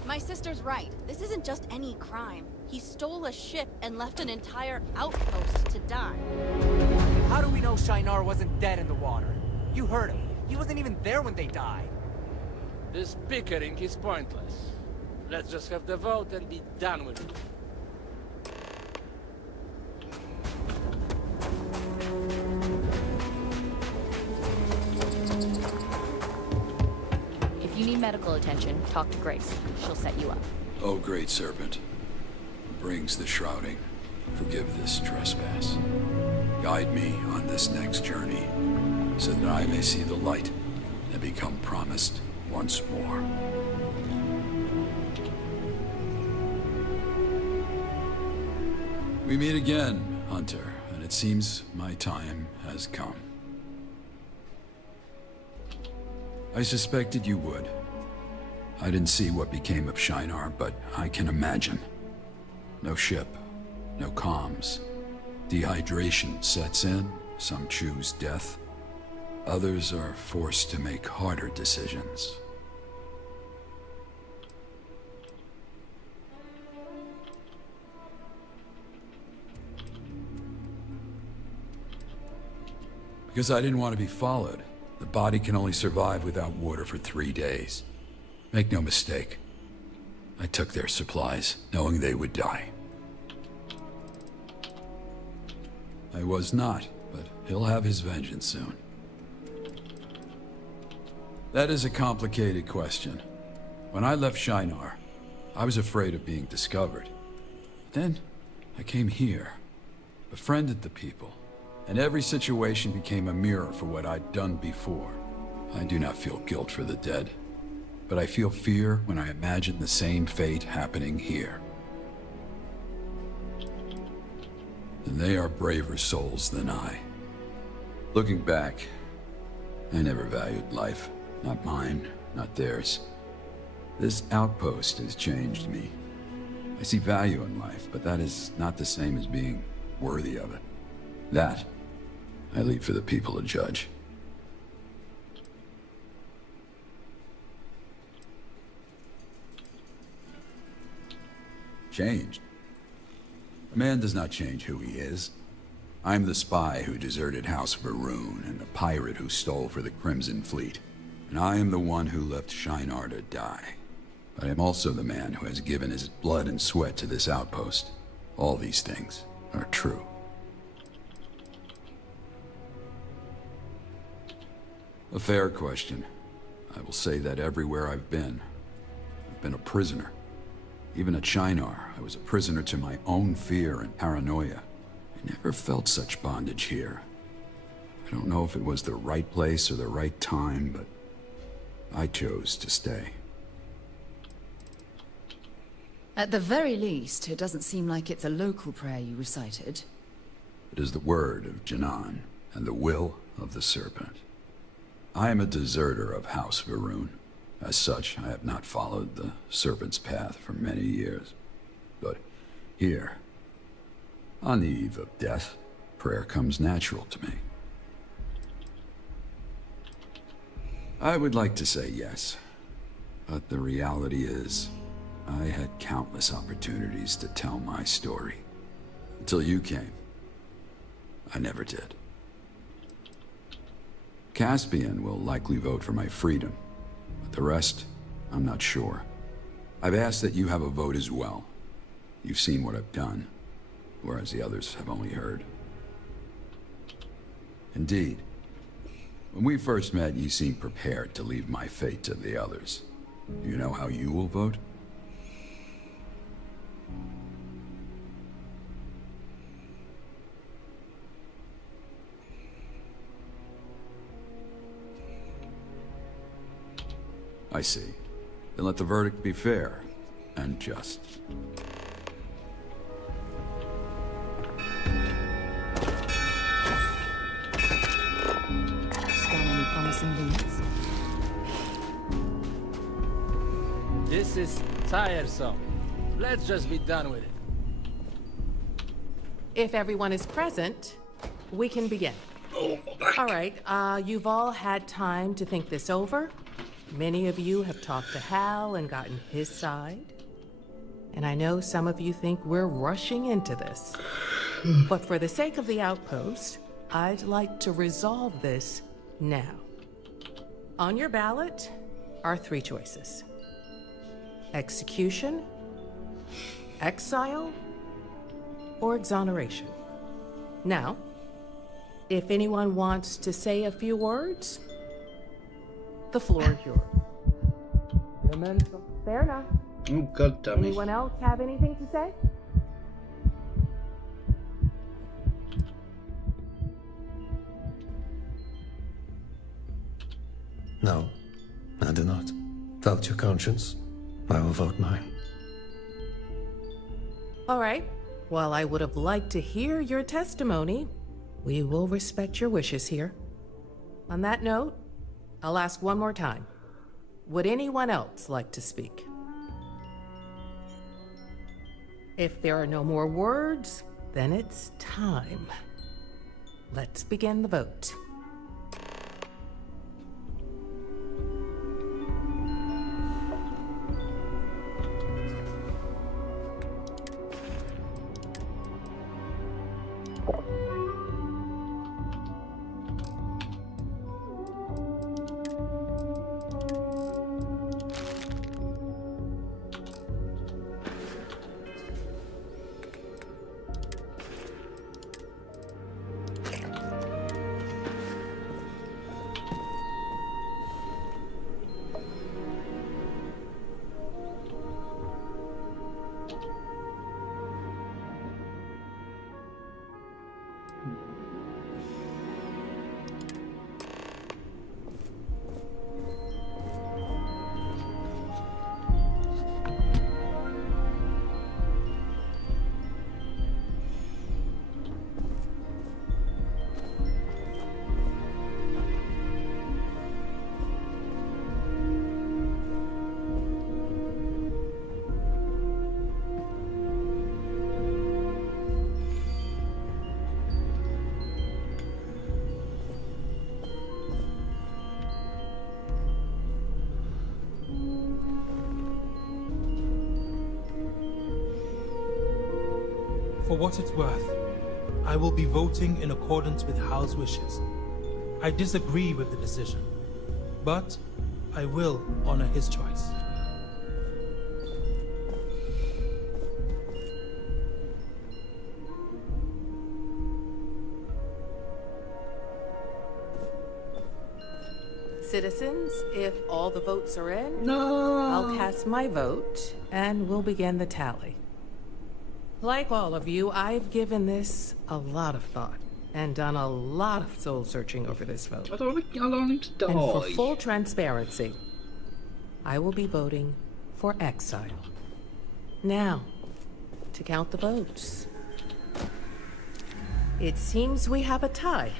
My sister's right. This isn't just any crime. He stole a ship and left an entire outpost to die. How do we know Shinar wasn't dead in the water? You heard him. He wasn't even there when they died. This bickering is pointless. Let's just have the vote and be done with it. If you need medical attention, talk to Grace. She'll set you up. Oh, great serpent, who brings the shrouding, forgive this trespass. Guide me on this next journey, so that I may see the light and become promised once more. We meet again, Hunter, and it seems my time has come. I suspected you would. I didn't see what became of Shinar, but I can imagine. No ship, no comms. Dehydration sets in, some choose death. Others are forced to make harder decisions. Because I didn't want to be followed. The body can only survive without water for 3 days. Make no mistake. I took their supplies, knowing they would die. I was not, but he'll have his vengeance soon. That is a complicated question. When I left Shinar, I was afraid of being discovered. Then, I came here, befriended the people, and every situation became a mirror for what I'd done before. I do not feel guilt for the dead, but I feel fear when I imagine the same fate happening here. And they are braver souls than I. Looking back, I never valued life. Not mine, not theirs. This outpost has changed me. I see value in life, but that is not the same as being worthy of it. That, I leave for the people to judge. Changed? A man does not change who he is. I'm the spy who deserted House Va'ruun and the pirate who stole for the Crimson Fleet. And I am the one who left Shinar to die. But I am also the man who has given his blood and sweat to this outpost. All these things are true. A fair question. I will say that everywhere I've been a prisoner. Even at Shinar, I was a prisoner to my own fear and paranoia. I never felt such bondage here. I don't know if it was the right place or the right time, but I chose to stay. At the very least, it doesn't seem like it's a local prayer you recited. It is the word of Janan and the will of the Serpent. I am a deserter of House Va'ruun. As such, I have not followed the Serpent's path for many years. But here, on the eve of death, prayer comes natural to me. I would like to say yes, but the reality is, I had countless opportunities to tell my story. Until you came, I never did. Caspian will likely vote for my freedom, but the rest, I'm not sure. I've asked that you have a vote as well. You've seen what I've done, whereas the others have only heard. Indeed. When we first met, you seemed prepared to leave my fate to the others. Do you know how you will vote? I see. Then let the verdict be fair and just. Scan This is tiresome. Let's just be done with it. If everyone is present, we can begin. All right, you've all had time to think this over. Many of you have talked to Hal and gotten his side. And I know some of you think we're rushing into this. But for the sake of the outpost, I'd like to resolve this now. On your ballot are 3 choices: execution, exile, or exoneration. Now, if anyone wants to say a few words, the floor is yours. Fair enough. Oh, God damn it. Anyone else have anything to say? No, I do not. Vote your conscience. I will vote mine. All right. While I would have liked to hear your testimony, we will respect your wishes here. On that note, I'll ask one more time. Would anyone else like to speak? If there are no more words, then it's time. Let's begin the vote. For what it's worth, I will be voting in accordance with Hal's wishes. I disagree with the decision, but I will honor his choice. Citizens, if all the votes are in, no, I'll cast my vote, and we'll begin the tally. Like all of you, I've given this a lot of thought, and done a lot of soul-searching over this vote. I don't want him to die. And for full transparency, I will be voting for exile. Now, to count the votes. It seems we have a tie.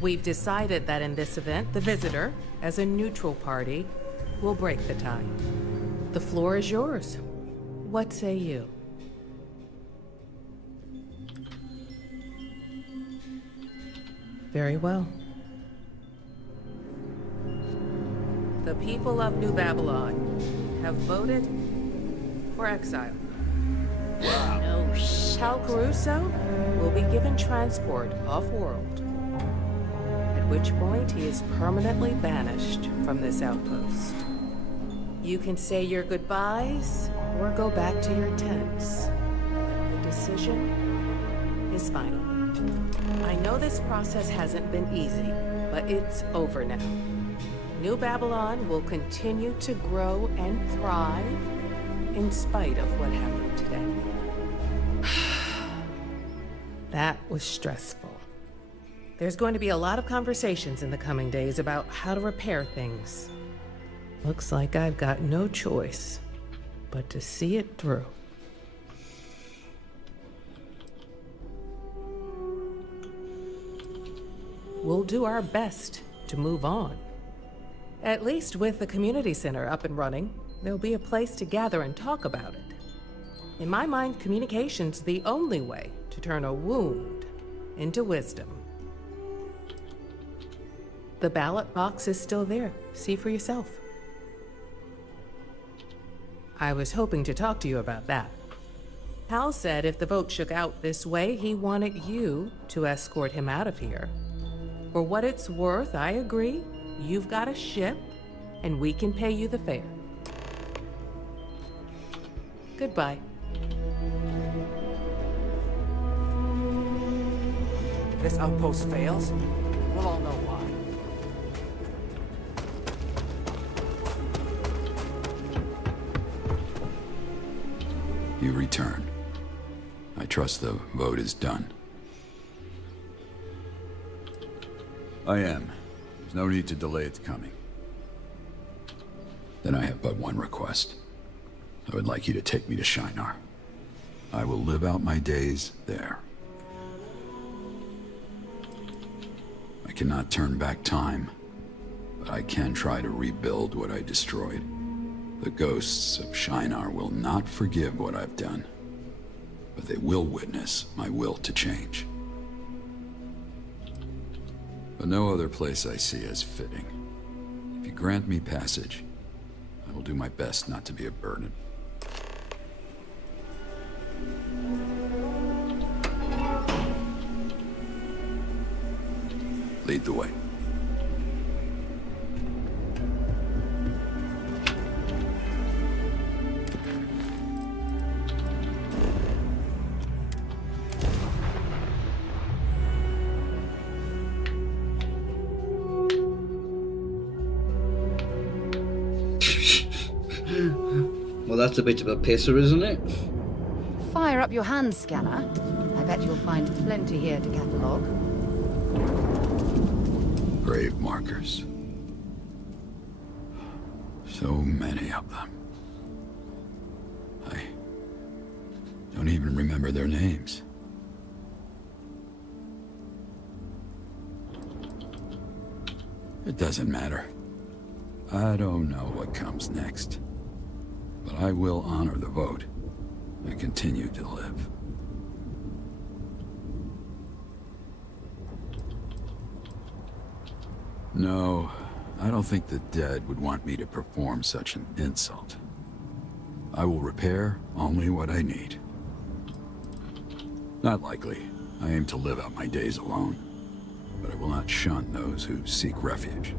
We've decided that in this event, the visitor, as a neutral party, will break the tie. The floor is yours. What say you? Very well. The people of New Babylon have voted for exile. Wow. No shit. Hal Caruso will be given transport off-world, at which point he is permanently banished from this outpost. You can say your goodbyes or go back to your tents. The decision is final. I know this process hasn't been easy, but it's over now. New Babylon will continue to grow and thrive in spite of what happened today. That was stressful. There's going to be a lot of conversations in the coming days about how to repair things. Looks like I've got no choice but to see it through. We'll do our best to move on. At least with the community center up and running, there'll be a place to gather and talk about it. In my mind, communication's the only way to turn a wound into wisdom. The ballot box is still there. See for yourself. I was hoping to talk to you about that. Hal said if the vote shook out this way, he wanted you to escort him out of here. For what it's worth, I agree. You've got a ship, and we can pay you the fare. Goodbye. If this outpost fails, we'll all know why. You return. I trust the vote is done. I am. There's no need to delay its coming. Then I have but one request. I would like you to take me to Shinar. I will live out my days there. I cannot turn back time, but I can try to rebuild what I destroyed. The ghosts of Shinar will not forgive what I've done, but they will witness my will to change. But no other place I see as fitting. If you grant me passage, I will do my best not to be a burden. Lead the way. Well, that's a bit of a pisser, isn't it? Fire up your hand scanner. I bet you'll find plenty here to catalogue. Grave markers. So many of them. I don't even remember their names. It doesn't matter. I don't know what comes next. But I will honor the vote and continue to live. No, I don't think the dead would want me to perform such an insult. I will repair only what I need. Not likely. I aim to live out my days alone, but I will not shun those who seek refuge.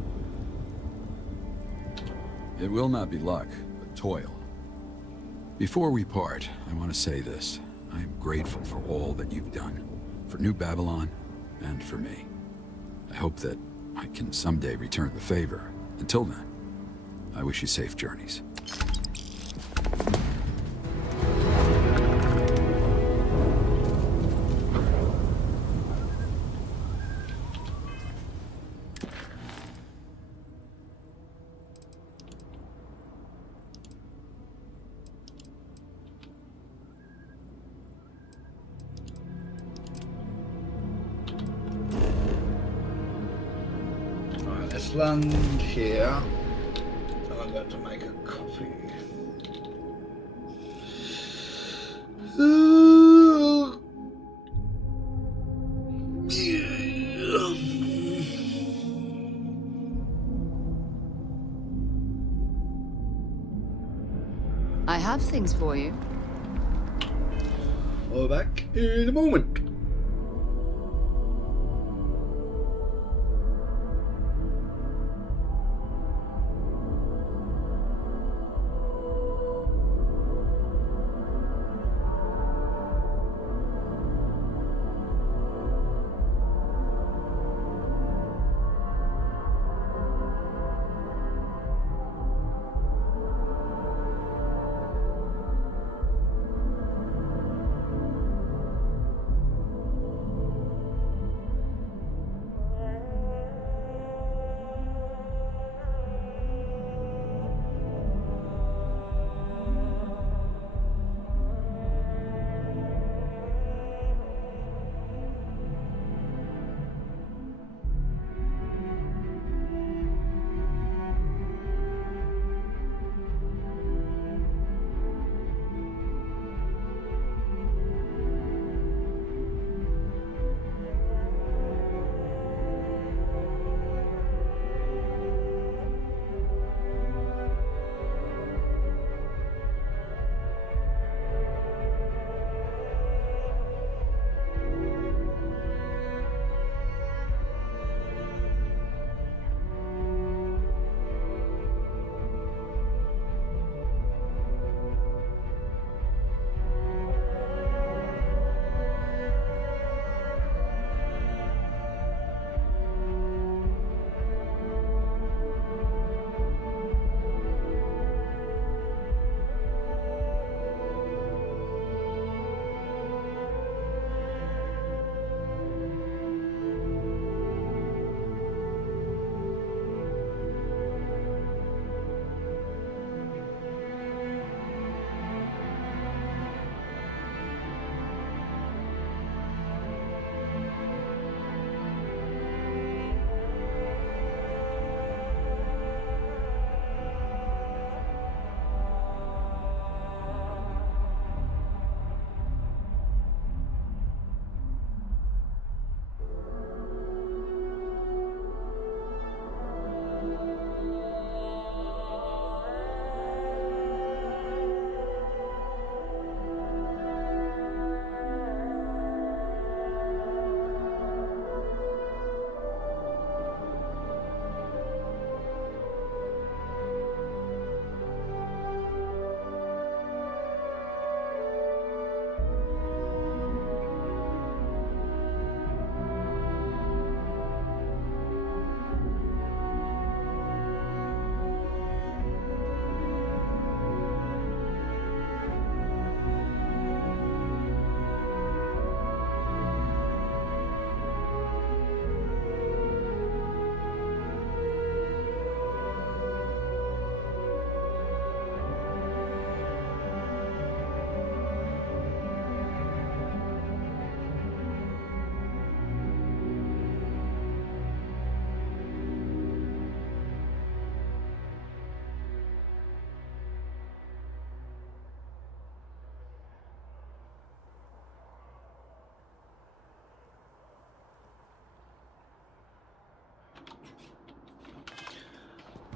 It will not be luck, but toil. Before we part, I want to say this. I am grateful for all that you've done, for New Babylon, and for me. I hope that I can someday return the favor. Until then, I wish you safe journeys. Let's land here. And I'm going to make a coffee. I have things for you. I'll be back in a moment.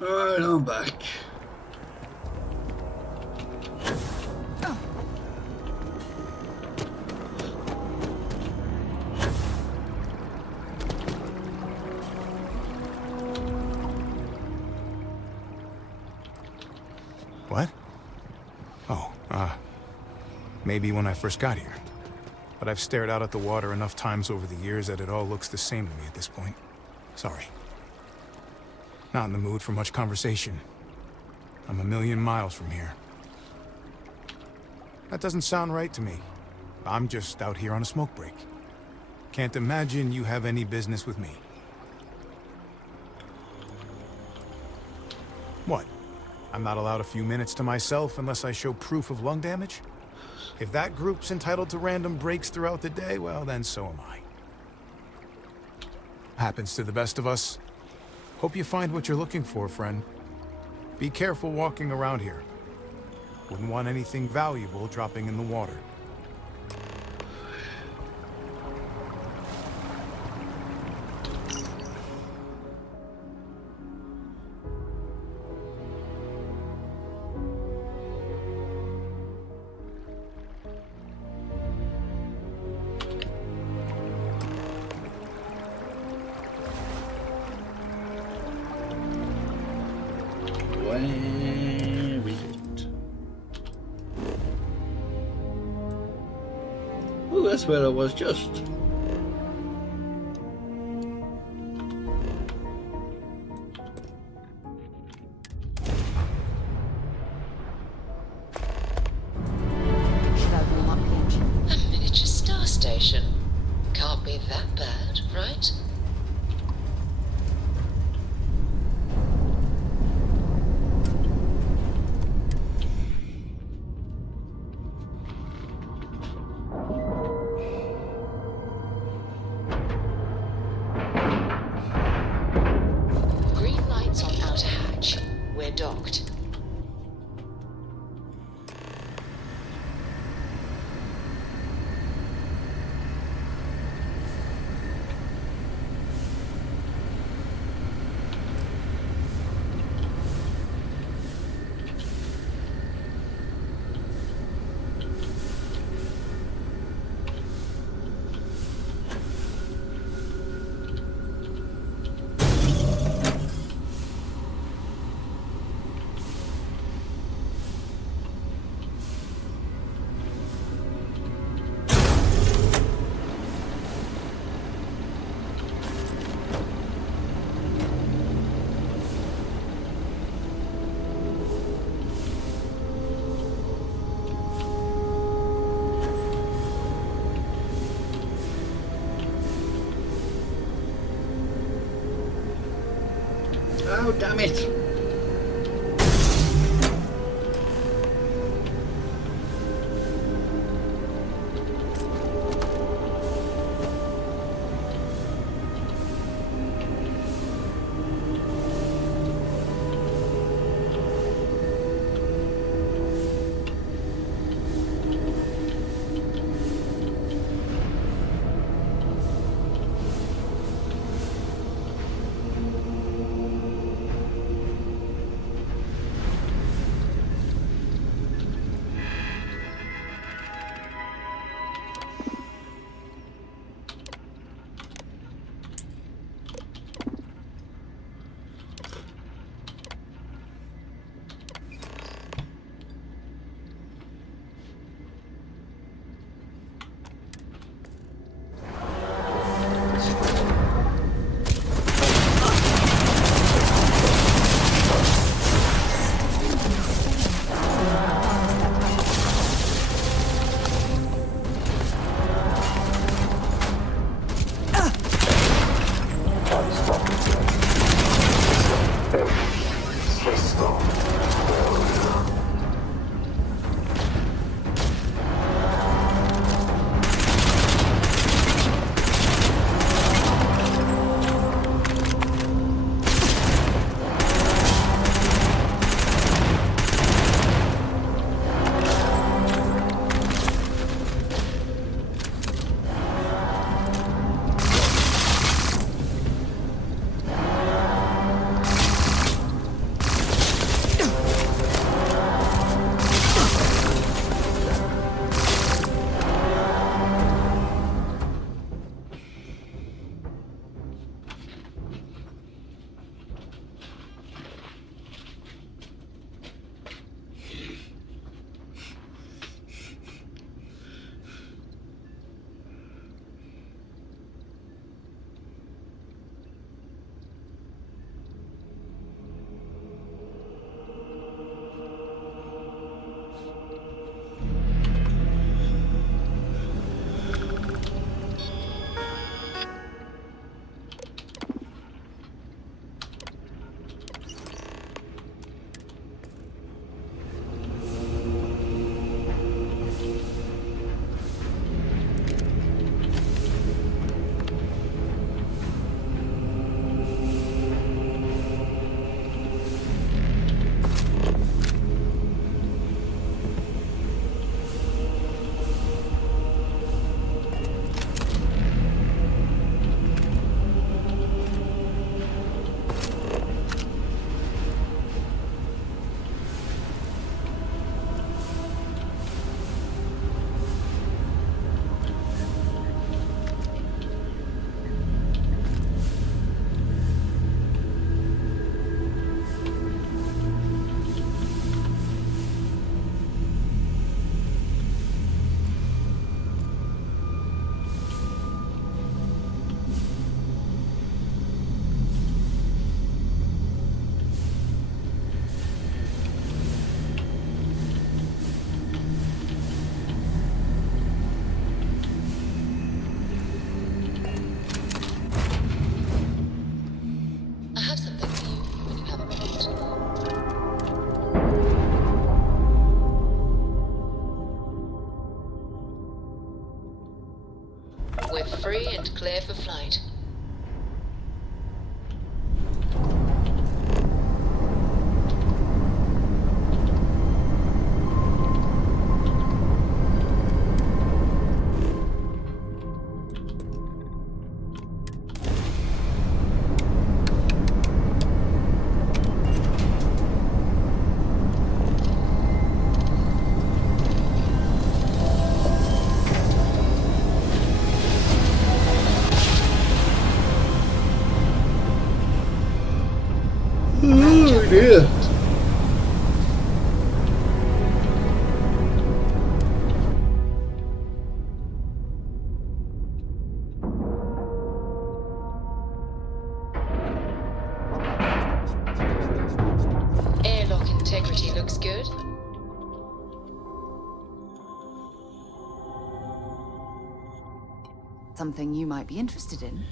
Alright, I'm back. What? Oh, maybe when I first got here. But I've stared out at the water enough times over the years that it all looks the same to me at this point. Sorry. Not in the mood for much conversation. I'm a million miles from here. That doesn't sound right to me. I'm just out here on a smoke break. Can't imagine you have any business with me. What? I'm not allowed a few minutes to myself unless I show proof of lung damage? If that group's entitled to random breaks throughout the day, well, then so am I. Happens to the best of us. Hope you find what you're looking for, friend. Be careful walking around here. Wouldn't want anything valuable dropping in the water. Where is it? Oh, that's where I was just. A miniature star station. Can't be that bad, right? Green lights on outer hatch. We're docked. Oh, damn it! We're free and clear for flight. Oh dear. Airlock integrity looks good. Something you might be interested in.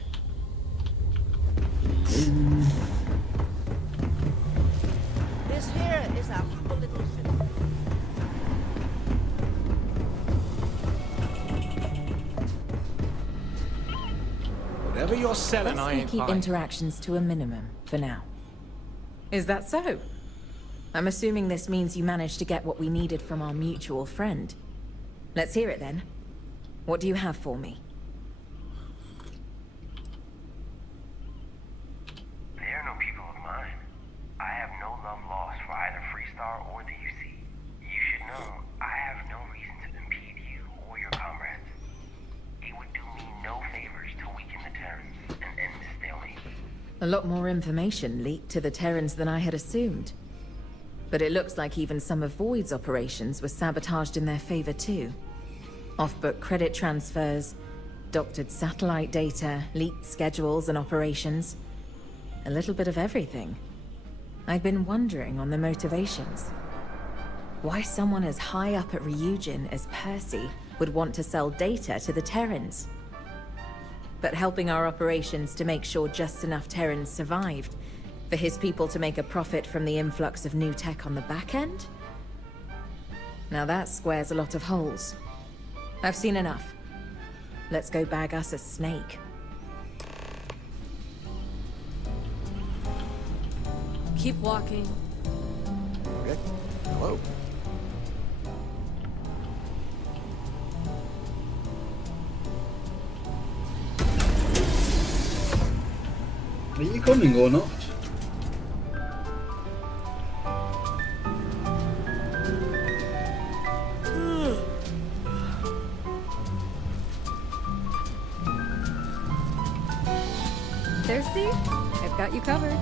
This here is our humble little ship. Whatever you're selling, I Let's ain't keep buying. interactions to a minimum for now. Is that so? I'm assuming this means you managed to get what we needed from our mutual friend. Let's hear it then. What do you have for me? They are no people of mine. I have no love lost for either Freestar or the UC. You should know, I have no reason to impede you or your comrades. It would do me no favors to weaken the Terrans and end this stalemate. A lot more information leaked to the Terrans than I had assumed. But it looks like even some of Void's operations were sabotaged in their favor too. Off-book credit transfers, doctored satellite data, leaked schedules and operations. A little bit of everything. I've been wondering on the motivations. Why someone as high up at Ryujin as Percy would want to sell data to the Terrans. But helping our operations to make sure just enough Terrans survived, for his people to make a profit from the influx of new tech on the back end? Now that squares a lot of holes. I've seen enough. Let's go bag us a snake. Keep walking. Okay. Hello. Are you coming or not? Thirsty? I've got you covered.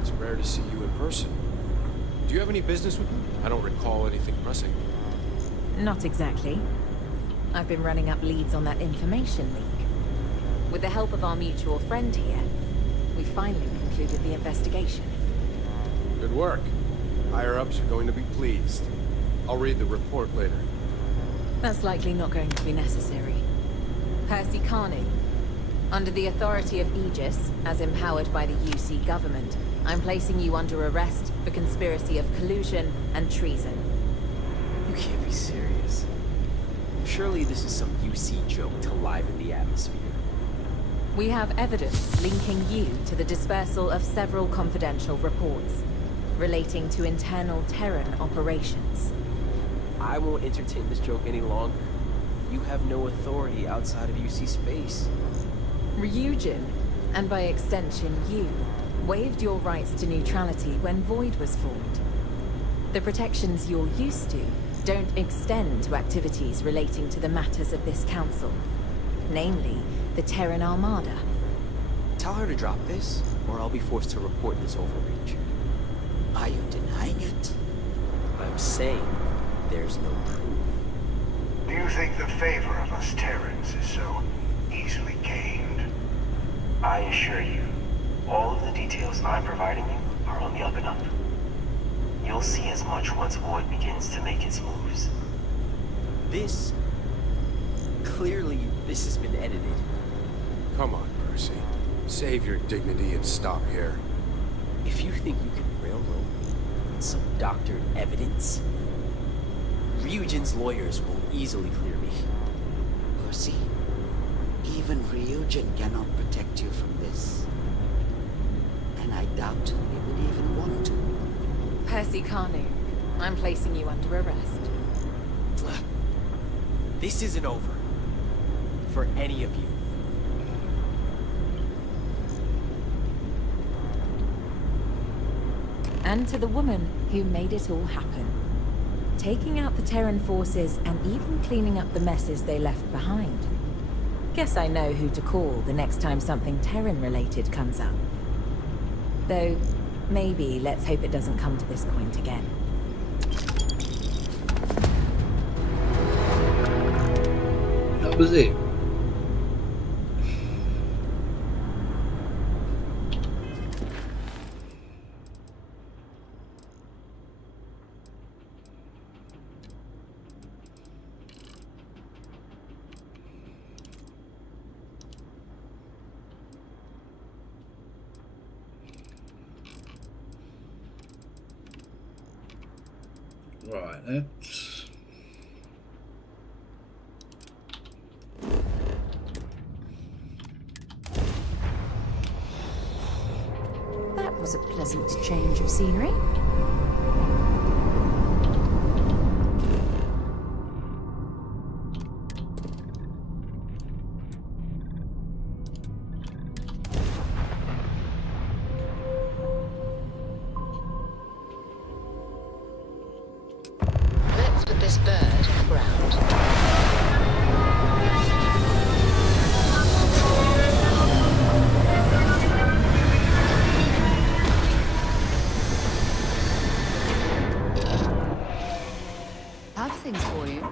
It's rare to see you in person. Do you have any business with me? I don't recall anything pressing. Not exactly. I've been running up leads on that information leak. With the help of our mutual friend here, we finally concluded the investigation. Good work. Higher-ups are going to be pleased. I'll read the report later. That's likely not going to be necessary. Percy Carney, under the authority of Aegis, as empowered by the UC government, I'm placing you under arrest for conspiracy of collusion and treason. You can't be serious. Surely this is some UC joke to liven the atmosphere. We have evidence linking you to the dispersal of several confidential reports relating to internal Terran operations. I won't entertain this joke any longer. You have no authority outside of UC space. Ryujin, and by extension you, waived your rights to neutrality when Void was formed. The protections you're used to don't extend to activities relating to the matters of this council, namely the Terran Armada. Tell her to drop this, or I'll be forced to report this overreach. Are you denying it? I'm saying, there's no proof. Do you think the favor of us Terrans is so easily gained? I assure you, all of the details I'm providing you are on the up and up. You'll see as much once Void begins to make its moves. This... Clearly, this has been edited. Come on, Percy. Save your dignity and stop here. If you think you can railroad me with some doctored evidence, Ryujin's lawyers will easily clear me. Percy, even Ryujin cannot protect you from this. And I doubt he would even want to. Percy Carnu, I'm placing you under arrest. This isn't over. For any of you. And to the woman who made it all happen. Taking out the Terran forces and even cleaning up the messes they left behind. Guess I know who to call the next time something Terran-related comes up. Though, maybe let's hope it doesn't come to this point again. That was it. Right, let's... That was a pleasant change of scenery. Let's put this bird on the ground. Have things for you.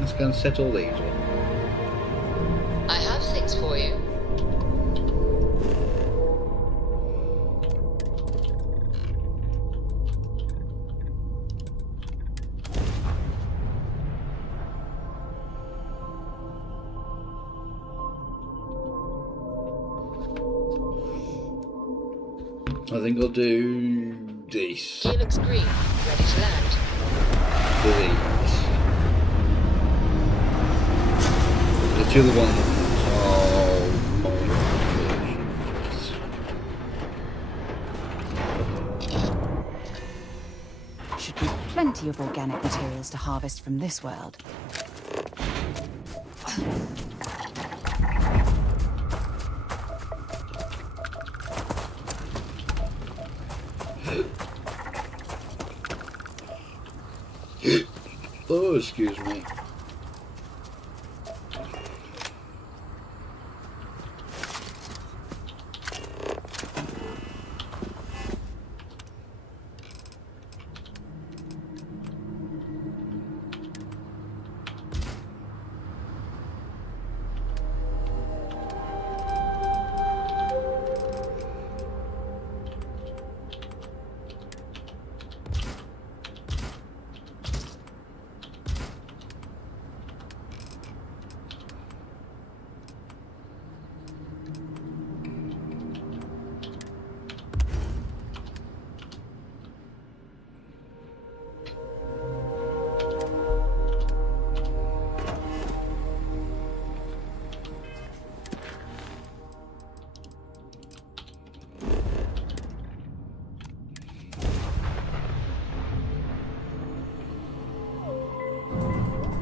Let's go and set all these up. I have things for you. I think I'll do this. Helix green, ready to land. Do these. the other ones are modern versions. Should be plenty of organic materials to harvest from this world. Oh, excuse me.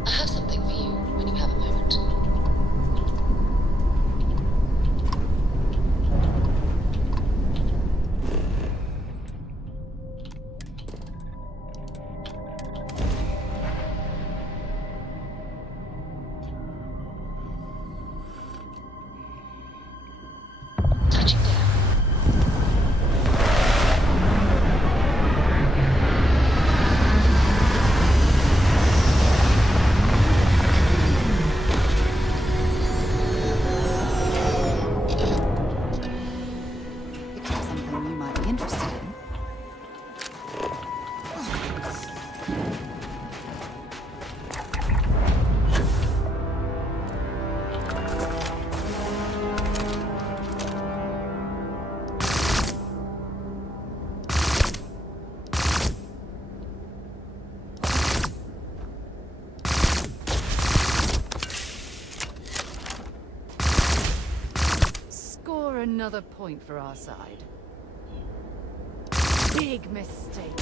I have something for you when you have a moment. Touching down. Picked up something you might be interested in. Score another point for our side. Big mistake.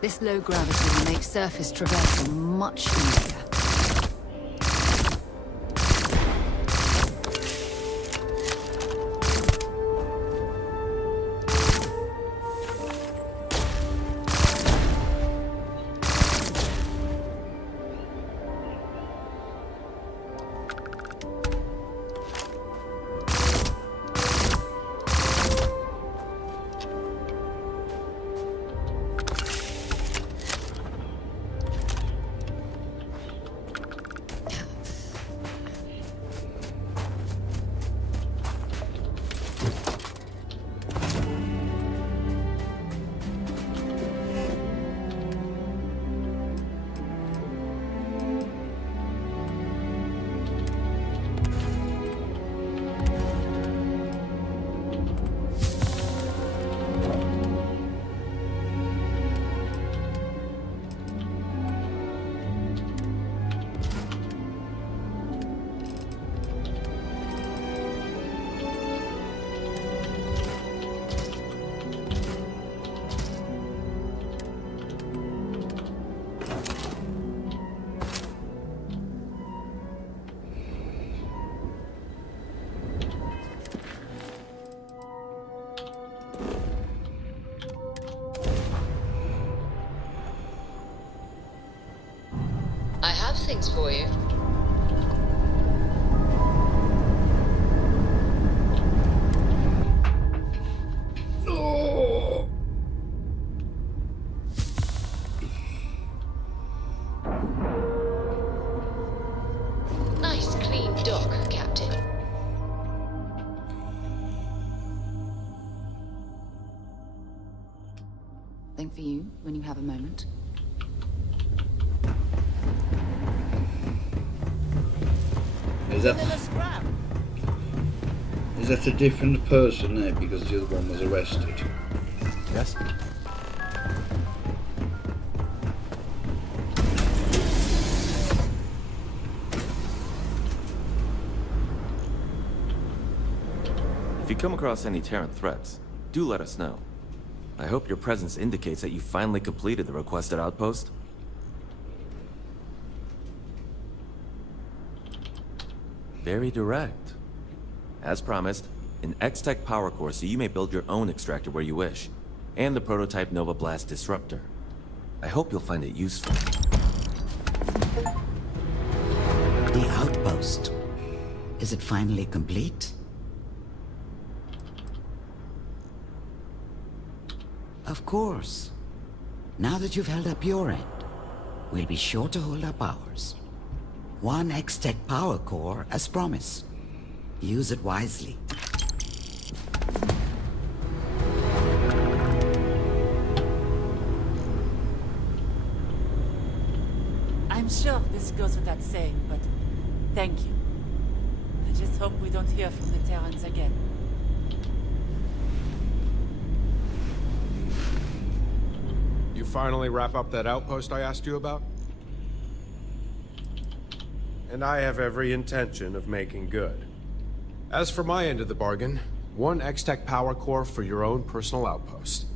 This low gravity will make surface traversal much easier. I have things for you. Nice clean dock, Captain. something for you when you have a moment. Is that a different person there because the other one was arrested? Yes? If you come across any Terran threats, do let us know. I hope your presence indicates that you finally completed the requested outpost. Very direct. As promised, an X-Tech power core so you may build your own extractor where you wish, and the prototype Nova Blast disruptor. I hope you'll find it useful. The outpost. Is it finally complete? Of course. Now that you've held up your end, we'll be sure to hold up ours. One X-Tech power core as promised. Use it wisely. I'm sure this goes without saying, but thank you. I just hope we don't hear from the Terrans again. You finally wrap up that outpost I asked you about? And I have every intention of making good. As for my end of the bargain, one X-Tech power core for your own personal outpost.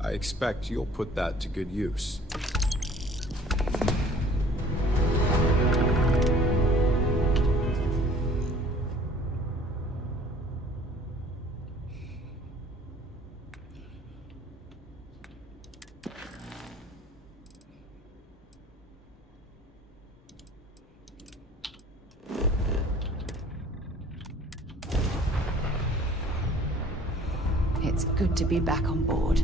I expect you'll put that to good use. It's good to be back on board.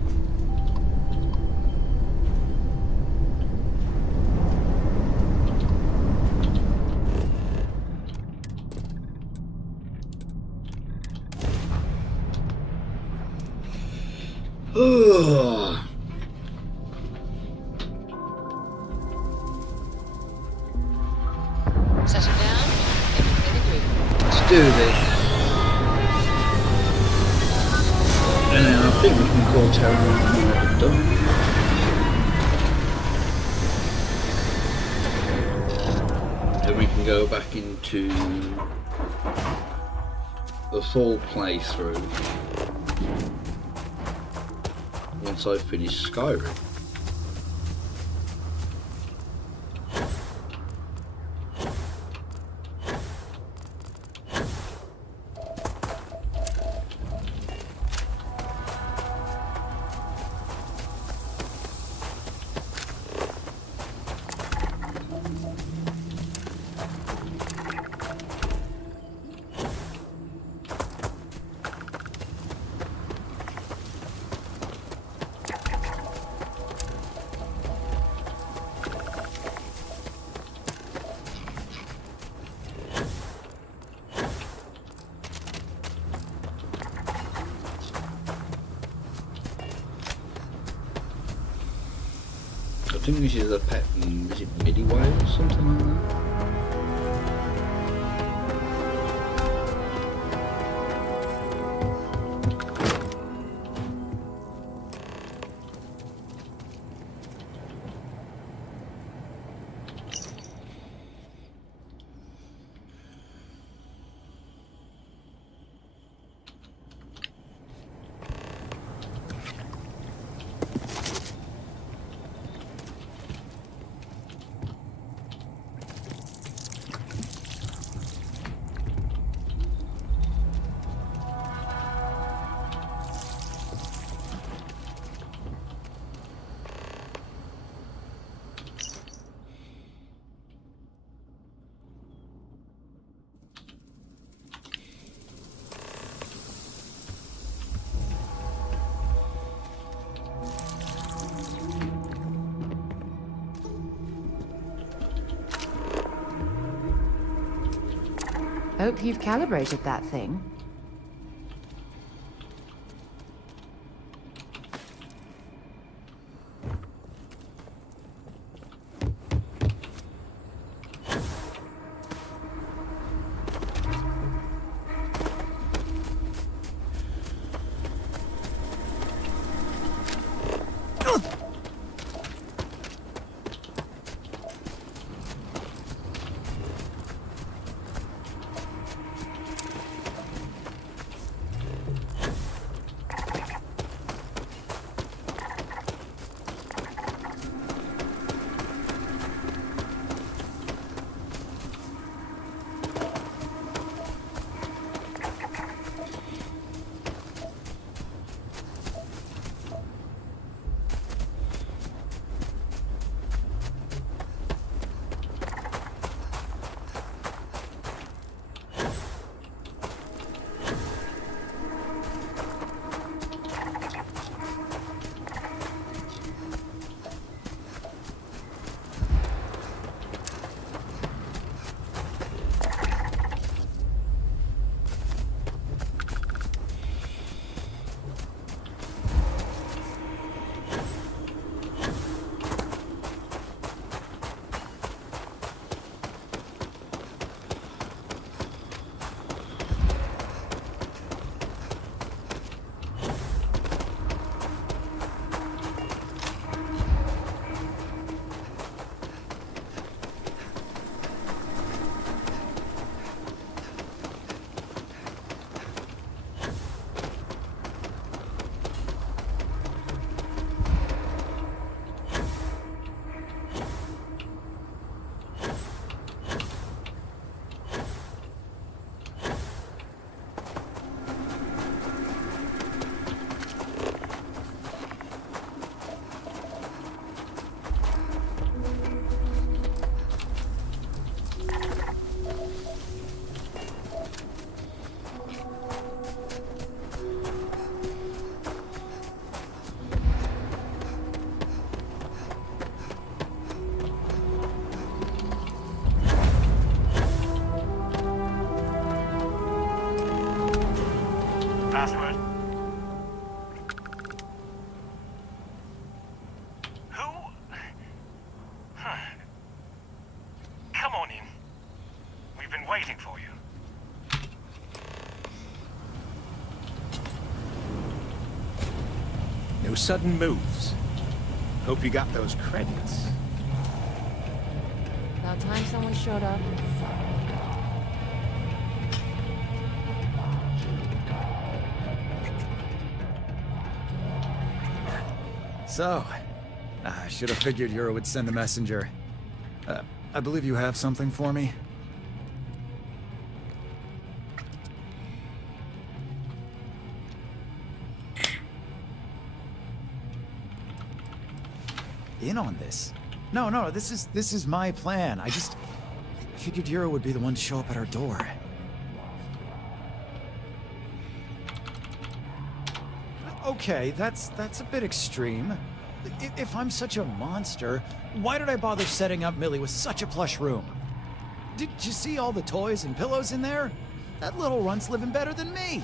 Settle down. Let's do this. And then I think we can call Terran Armada done. Then we can go back into the full playthrough once I finish Skyrim. I think this is a pet, is it midi whale or something like that? Hope you've calibrated that thing. Password? Who? Huh. Come on in. We've been waiting for you. No sudden moves. Hope you got those credits. About time someone showed up. So, I should have figured Yura would send a messenger. I believe you have something for me? In on this? No, this is my plan. I figured Yura would be the one to show up at our door. Okay, that's a bit extreme. If I'm such a monster, why did I bother setting up Millie with such a plush room? Did you see all the toys and pillows in there? That little runt's living better than me.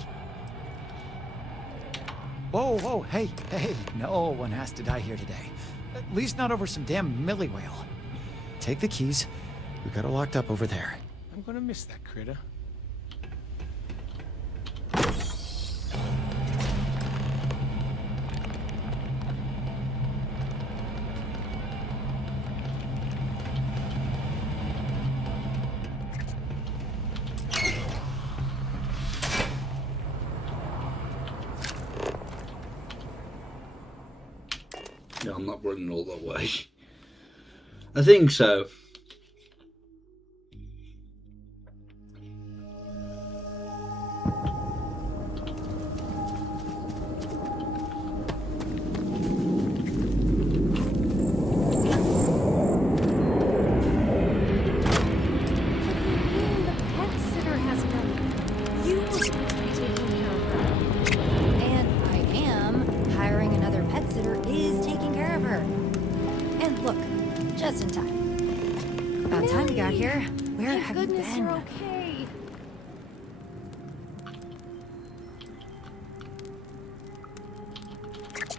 Whoa, hey, no one has to die here today. At least not over some damn Millie whale. Take the keys. We got her locked up over there. I'm gonna miss that critter. No, I'm not running all the way. I think so.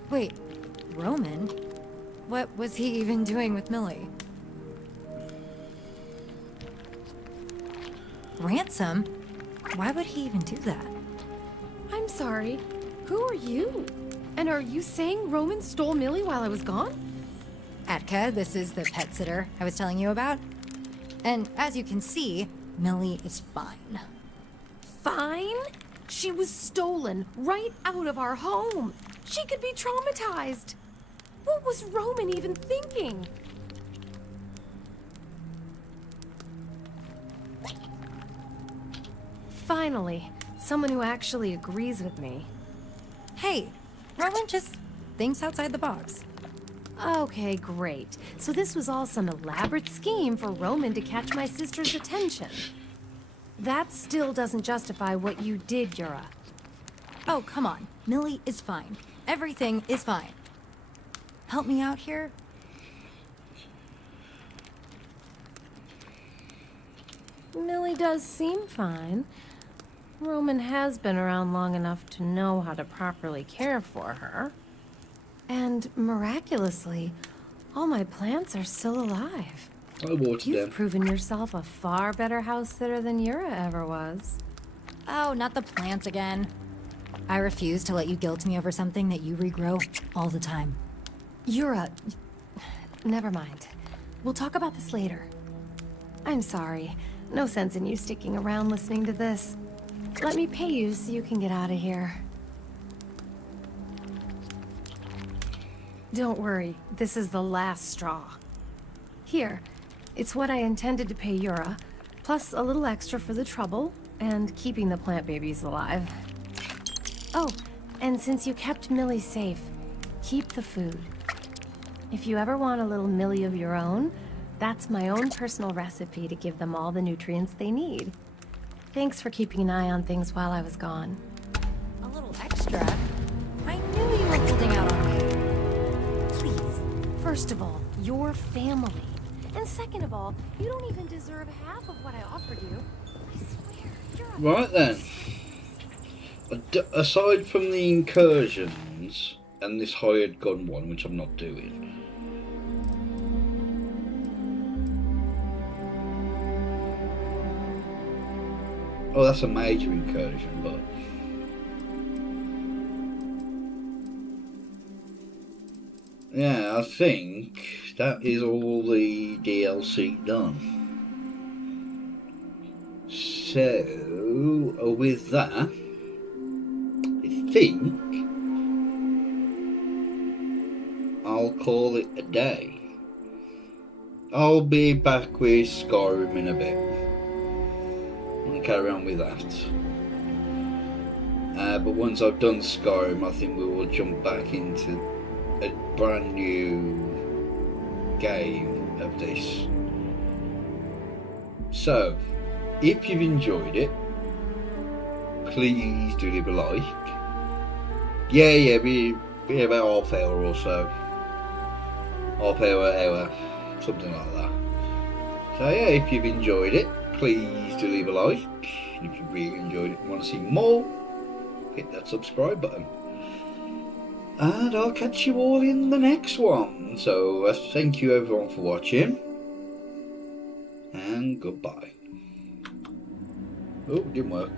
Wait, Roman? What was he even doing with Millie? Ransom? Why would he even do that? I'm sorry. Who are you? And are you saying Roman stole Millie while I was gone? Atka, this is the pet sitter I was telling you about. And as you can see, Millie is fine. Fine? She was stolen right out of our home. She could be traumatized. What was Roman even thinking? Finally, someone who actually agrees with me. Hey, Roman just thinks outside the box. Okay, great. So this was all some elaborate scheme for Roman to catch my sister's attention. That still doesn't justify what you did, Yura. Oh, come on. Millie is fine. Everything is fine. Help me out here? Millie does seem fine. Roman has been around long enough to know how to properly care for her. And miraculously, all my plants are still alive. I watered You've them. proven yourself a far better house sitter than Yura ever was. Oh, not the plants again. I refuse to let you guilt me over something that you regrow all the time. Yura, never mind. We'll talk about this later. I'm sorry. No sense in you sticking around listening to this. Let me pay you so you can get out of here. Don't worry, this is the last straw. Here, it's what I intended to pay Yura, plus a little extra for the trouble and keeping the plant babies alive. Oh, and since you kept Millie safe, keep the food. If you ever want a little Millie of your own, that's my own personal recipe to give them all the nutrients they need. Thanks for keeping an eye on things while I was gone. A little extra? I knew you were holding out on me. Please, first of all, you're family. And second of all, you don't even deserve half of what I offered you. I swear, you're a... Right then. Aside from the incursions and this hired gun one, which I'm not doing, oh, that's a major incursion, but yeah, I think that is all the DLC done. So, with that, I think I'll call it a day. I'll be back with Skyrim in a bit and carry on with that. But once I've done Skyrim, I think we will jump back into a brand new game of this. So, if you've enjoyed it, please do leave a like. Yeah, be about half hour or so. Half hour, something like that. So yeah, if you've enjoyed it, please do leave a like. And if you really enjoyed it and want to see more, hit that subscribe button. And I'll catch you all in the next one. So thank you everyone for watching. And goodbye. Oh, it didn't work.